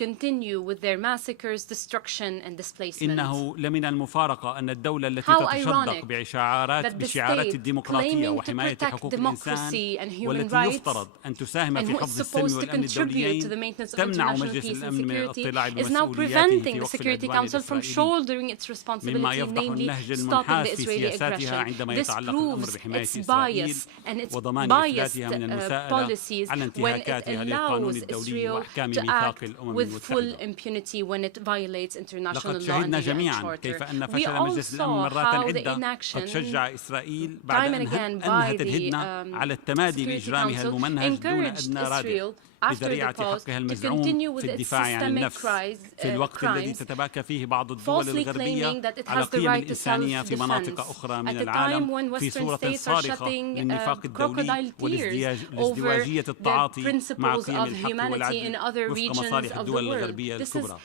إنه لمن المفارقة أن الدولة التي تتشدق بشعارات الديمقراطية وحماية حقوق الإنسان والتي يفترض أن تساهم في حفظ السلم والأمن الدوليين تمنع مجلس الأمن من الاطلاع بمسؤولياته في وقف العدوان الإسرائيلي، مما يفضح النهج المنحاز في سياساتها عندما يتعلق الأمر بحماية إسرائيل وضمان إفلاتها من المساءلة على انتهاكاتها للقانون الدولي وأحكام ميثاق الأمم المتحدة. لقد شهدنا جميعا كيف أن فشل مجلس الأمن مرات عدة قد شجع إسرائيل بعد أنها الهدنة على التمادي بإجرامها الممنهج دون أدنى رادع بذريعة حقها المزعوم في الدفاع عن النفس، في الوقت الذي تتباكى فيه بعض الدول الغربية على قيم الإنسانية في مناطق أخرى من العالم في صورة صارخة للنفاق الدولي والازدواجية التعاطي مع قيم الحق والعدل وفق مصالح الدول الغربية الكبرى.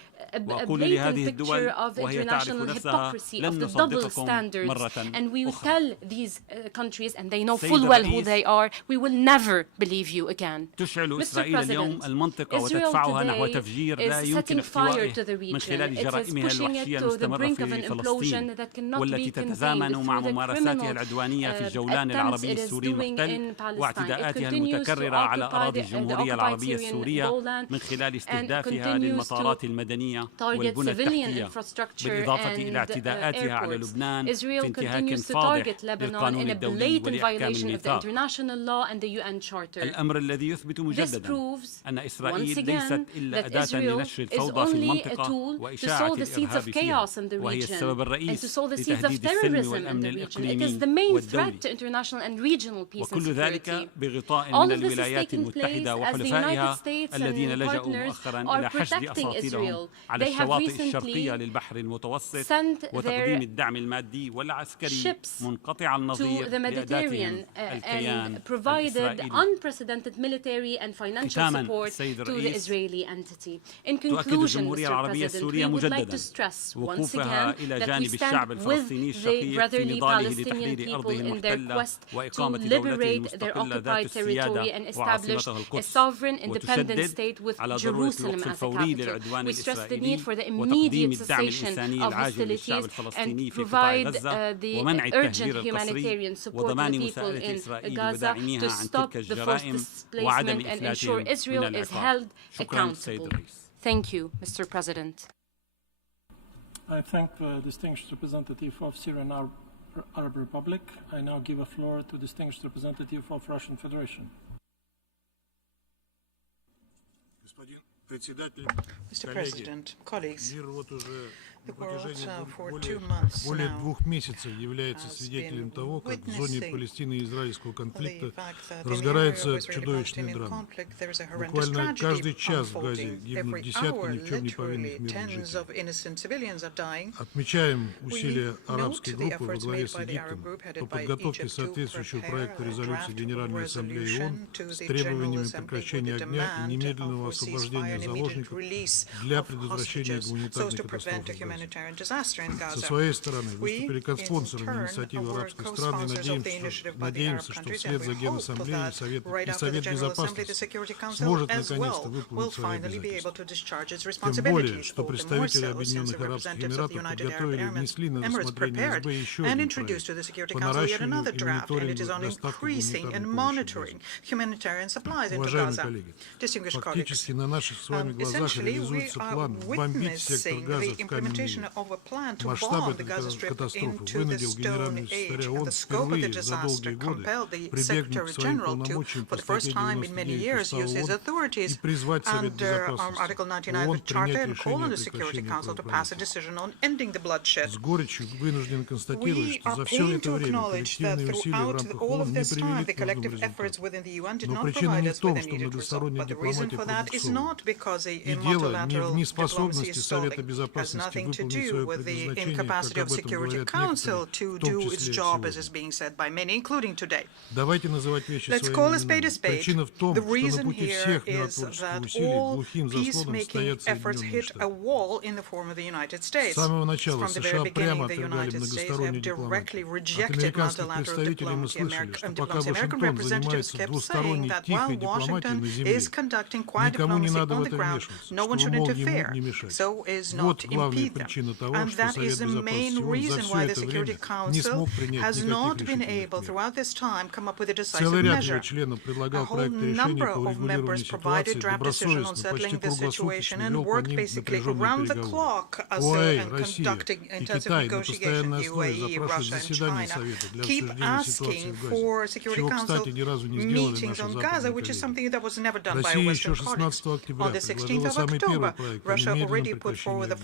وأقول blatant لهذه picture الدول of the وهي تعرف international نفسها hypocrisy, لن of the double نصدقكم standards, مرة and we will أخرى. tell these countries, and they know سيد full well who الرئيس، they are, we will never believe you again. تشعل Mr. إسرائيل اليوم President, المنطقة Israel وتدفعها نحو today تفجير is لا يمكن setting fire to the احتوائه من region. خلال It is جرائمها pushing it الوحشية to the المستمرة brink of an في implosion فلسطين that cannot be والتي contained تتزامن مع through the ممارساتها criminal العدوانية في الجولان attempts العربي it is السوري doing المحتل in Palestine. It واعتداءاتها continues to المتكررة على occupy أراضي the الجمهورية occupied العربية Syrian السورية lowland من خلال and استهدافها continues للمطارات to المدنية target والبنى civilian التحتية infrastructure بالإضافة إلى and اعتداءاتها على airports. لبنان في Israel انتهاك continues to فاضح target Lebanon للقانون in a الدولي blatant ولأحكام violation of the الميثاق. international law and the UN Charter. الأمر الذي يثبت This مجددا proves أن once إسرائيل again ليست إلا that أداة Israel لنشر is الفوضى في only a المنطقة tool to وإشاعة sow the seeds of الإرهاب فيها chaos in the وهي region السبب and to الرئيس sow the seeds of لتهديد السلم terrorism in والأمن the region. It الإقليمي is the main والدولي. threat to international and regional peace and وكل security. ذلك بغطاء All من of this is الولايات taking المتحدة place as the United وحلفائها States الذين and لجأوا partners مؤخرا are إلى حشد protecting أساطيلهم Israel. على They have الشواطئ recently الشرقية للبحر المتوسط sent وتقديم their الدعم المادي والعسكري ships منقطع to النظير the Mediterranean لأداتهم الكيان and provided الإسرائيلي. unprecedented military and financial ختاما support السيد to the الرئيس، Israeli entity. In تؤكد conclusion, الجمهورية Mr. العربية President, السورية we would like مجددا to stress once وقوفها again إلى that we جانب الشعب stand with الفلسطيني the الشقيق في brotherly نضاله Palestinian لتحرير people أرضه in their المحتلة quest to وإقامة دولته liberate their المستقلة ذات occupied territory السيادة and establish وعاصمتها a القدس sovereign independent وتشدد state with على ضرورة Jerusalem الوقف as the الفوري capital. للعدوان We stress the الإسرائيلي need for the وتقديم immediate الدعم cessation الإنساني of العاجل للشعب hostilities الفلسطيني and في قطاع provide غزة the ومنع urgent التهجير القسري humanitarian support to the وضمان people مساءلة in إسرائيل Gaza وداعميها to عن stop تلك the forced الجرائم وعدم displacement and ensure إفلاتهم Israel من is العقاب. held شكرا سيد accountable. الرئيس. Thank you, Mr. President. I thank the distinguished representative of Syrian Arab Republic. I now give a floor to distinguished representative of Russian Federation. Mr. President, colleagues, the world for 2 months более now 2 месяцев является свидетелем того, как в зоне Палестино-израильского конфликта that разгорается чудовищная драма. Буквально каждый час в Газе гибнут десятки ни в чем не повинных мирных жителей. Отмечаем усилия арабской группы во главе с Египтом по подготовке соответствующего проекта резолюции Генеральной Ассамблеи ООН с требованиями прекращения огня и немедленного освобождения заложников для предотвращения гуманитарной катастрофы в Газе. Со своей стороны выступили как спонсорами инициативы арабских стран и надеемся, что вслед за Генассамблеей Совет Безопасности сможет наконец-то выполнить свои обязательства. Тем более, что представители Объединенных Арабских Эмиратов подготовили и внесли на рассмотрение СБ еще один проект по наращиванию и мониторингу доставки гуманитарной помощи. Уважаемые коллеги, фактически на наших с вами глазах реализуется план бомбить сектор Газа в каменный век. Масштаб этой катастрофы вынудил генерального секретаря ООН впервые за долгие годы прибегнуть к своим полномочиям по статье 99 Устава ООН и призвать Совет Безопасности ООН принять решение о прекращении кровопролития. С горечью вынужден констатировать, что за все это время коллективные усилия в рамках ООН не привели к нужным результатам. Но причина не в том, что многосторонняя дипломатия продуктовна. И дело не в неспособности Совета Безопасности выполнить свое предназначение, как об этом говорят некоторые, в том числе сегодня. Давайте называть вещи своими именами. Причина в том, что на пути всех миротворческих усилий глухим заслоном стоят Соединенные Штаты. С самого начала США прямо отвергали многостороннюю дипломатию. От американских представителей мы слышали, что пока Вашингтон занимается двусторонней тихой дипломатией на земле, никому не надо в это вмешиваться, чтобы, мол, ему не мешать. Вот главная причина того, что Совет Безопасности ООН за все это время не смог принять никаких решительных мер. Целый ряд его членов предлагал проект решений по урегулированию ситуации, добросовестно, почти круглосуточно вел по ним напряженные переговоры. ОАЭ, Россия и Китай на постоянной основе запрашивают заседания Совета для обсуждения ситуации в Газе, чего, кстати, ни разу не сделали наши западные коллеги. Россия еще 16 октября предложила самый первый проект о немедленном прекращении огня.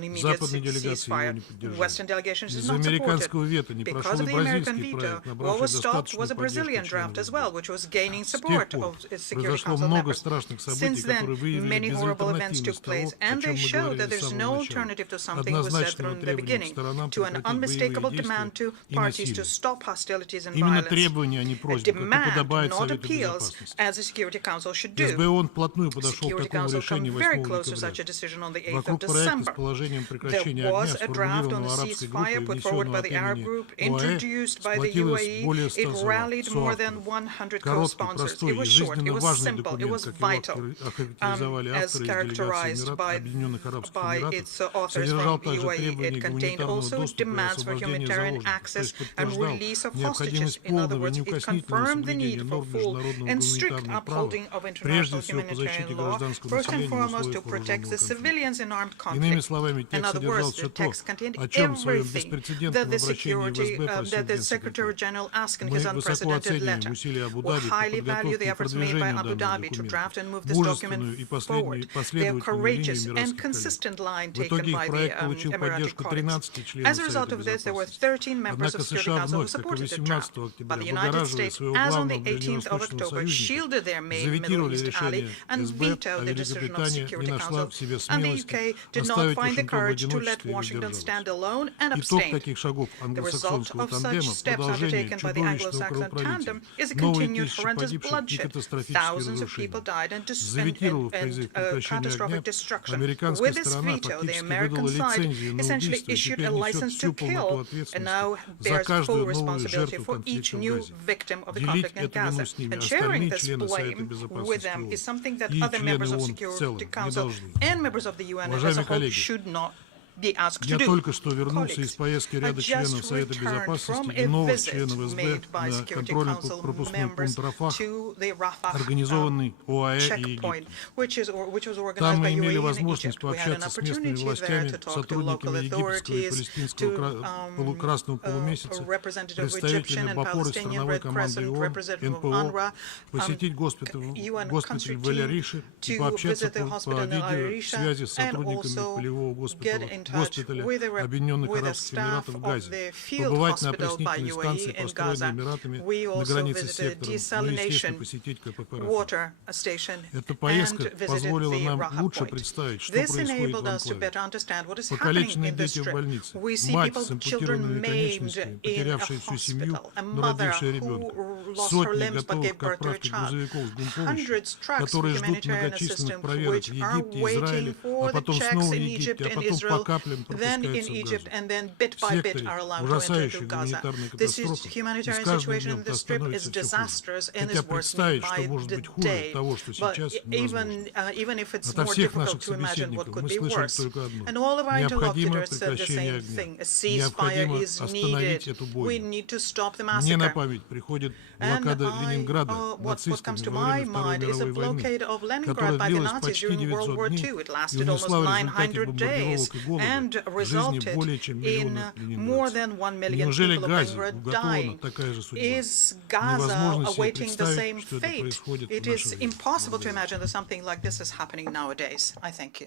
an immediate ceasefire. Western delegations did not support it. Because of the American veto, what was stopped was a Brazilian draft as well, which was gaining support of its Security Council members. Since then, many horrible events took place, and they show that there's no alternative to something we said from the beginning, to an unmistakable demand to parties to stop hostilities and violence. A demand, not appeals, as the Security Council should do. The Security Council came very close to such a decision on the 8th of December. There was a draft on the ceasefire put forward by the Arab group, introduced by the UAE. It rallied more than 100 co-sponsors. It was short, it was simple, it was vital, as characterized by its authors from UAE. It contained also demands for humanitarian access and release of hostages. In other words, it confirmed the need for full and strict upholding of international humanitarian law, first and foremost to protect the civilians in armed conflict. In other words, the text contained everything that the Secretary General asked in his unprecedented letter. We highly value the efforts made by Abu Dhabi to draft and move this document forward. Their courageous and consistent line taken by the Emirati colleagues. As a result of this, there were 13 members of the Security Council who supported the draft. But the United States, as on the 18th of October, shielded their main Middle East ally and vetoed the decision of the Security Council, and the UK did not find the courage to let Washington stand alone and abstain. The result of such steps undertaken by the Anglo-Saxon tandem is a continued horrendous bloodshed. Thousands of people died and catastrophic destruction. With this veto, the American side essentially issued a license to kill and now bears full responsibility for each new victim of the conflict in Gaza. And sharing this blame with them is something that other members of the Security Council and members of the UN as a whole should not be asked to do. Colleagues, I just returned from a visit made by Security Council members to the Rafah checkpoint, which was organized by UAE and Egypt. We had an opportunity there to talk to local authorities, to representative of Egyptian and Palestinian Red Crescent, representative of UNRWA, UN country team, to visit the hospital in Al-Arisha and also get in touch with the staff of the field hospital by UAE in Gaza. We also visited the desalination water station and visited the Rafah point. This enabled us to better understand what is happening in this strip. We see people, children maimed in a hospital, a mother who lost her limbs but gave birth to a child. Hundreds of trucks with humanitarian assistance which are waiting for the checks in Egypt and Israel, then in Egypt, and then bit by bit are allowed to enter to Gaza. This humanitarian situation in the Strip is disastrous and is worsening by the day. But even if it's more difficult to imagine what could be worse. And all of our interlocutors said the same thing. A ceasefire is needed. We need to stop the massacre. And what comes to my mind is a blockade of Leningrad by the Nazis during World War II. It lasted almost 900 days and resulted in more than 1 million people of Leningrad dying. Is Gaza awaiting the same fate? It is impossible to imagine that something like this is happening nowadays. I thank you.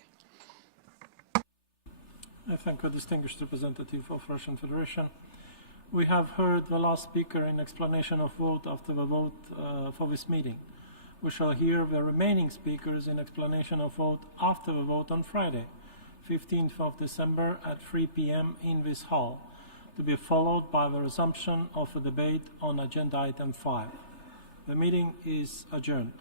I thank the distinguished representative of Russian Federation. We have heard the last speaker in explanation of vote after the vote for this meeting. We shall hear the remaining speakers in explanation of vote after the vote on Friday, 15th of December at 3 p.m. in this hall, to be followed by the resumption of the debate on agenda item 5. The meeting is adjourned.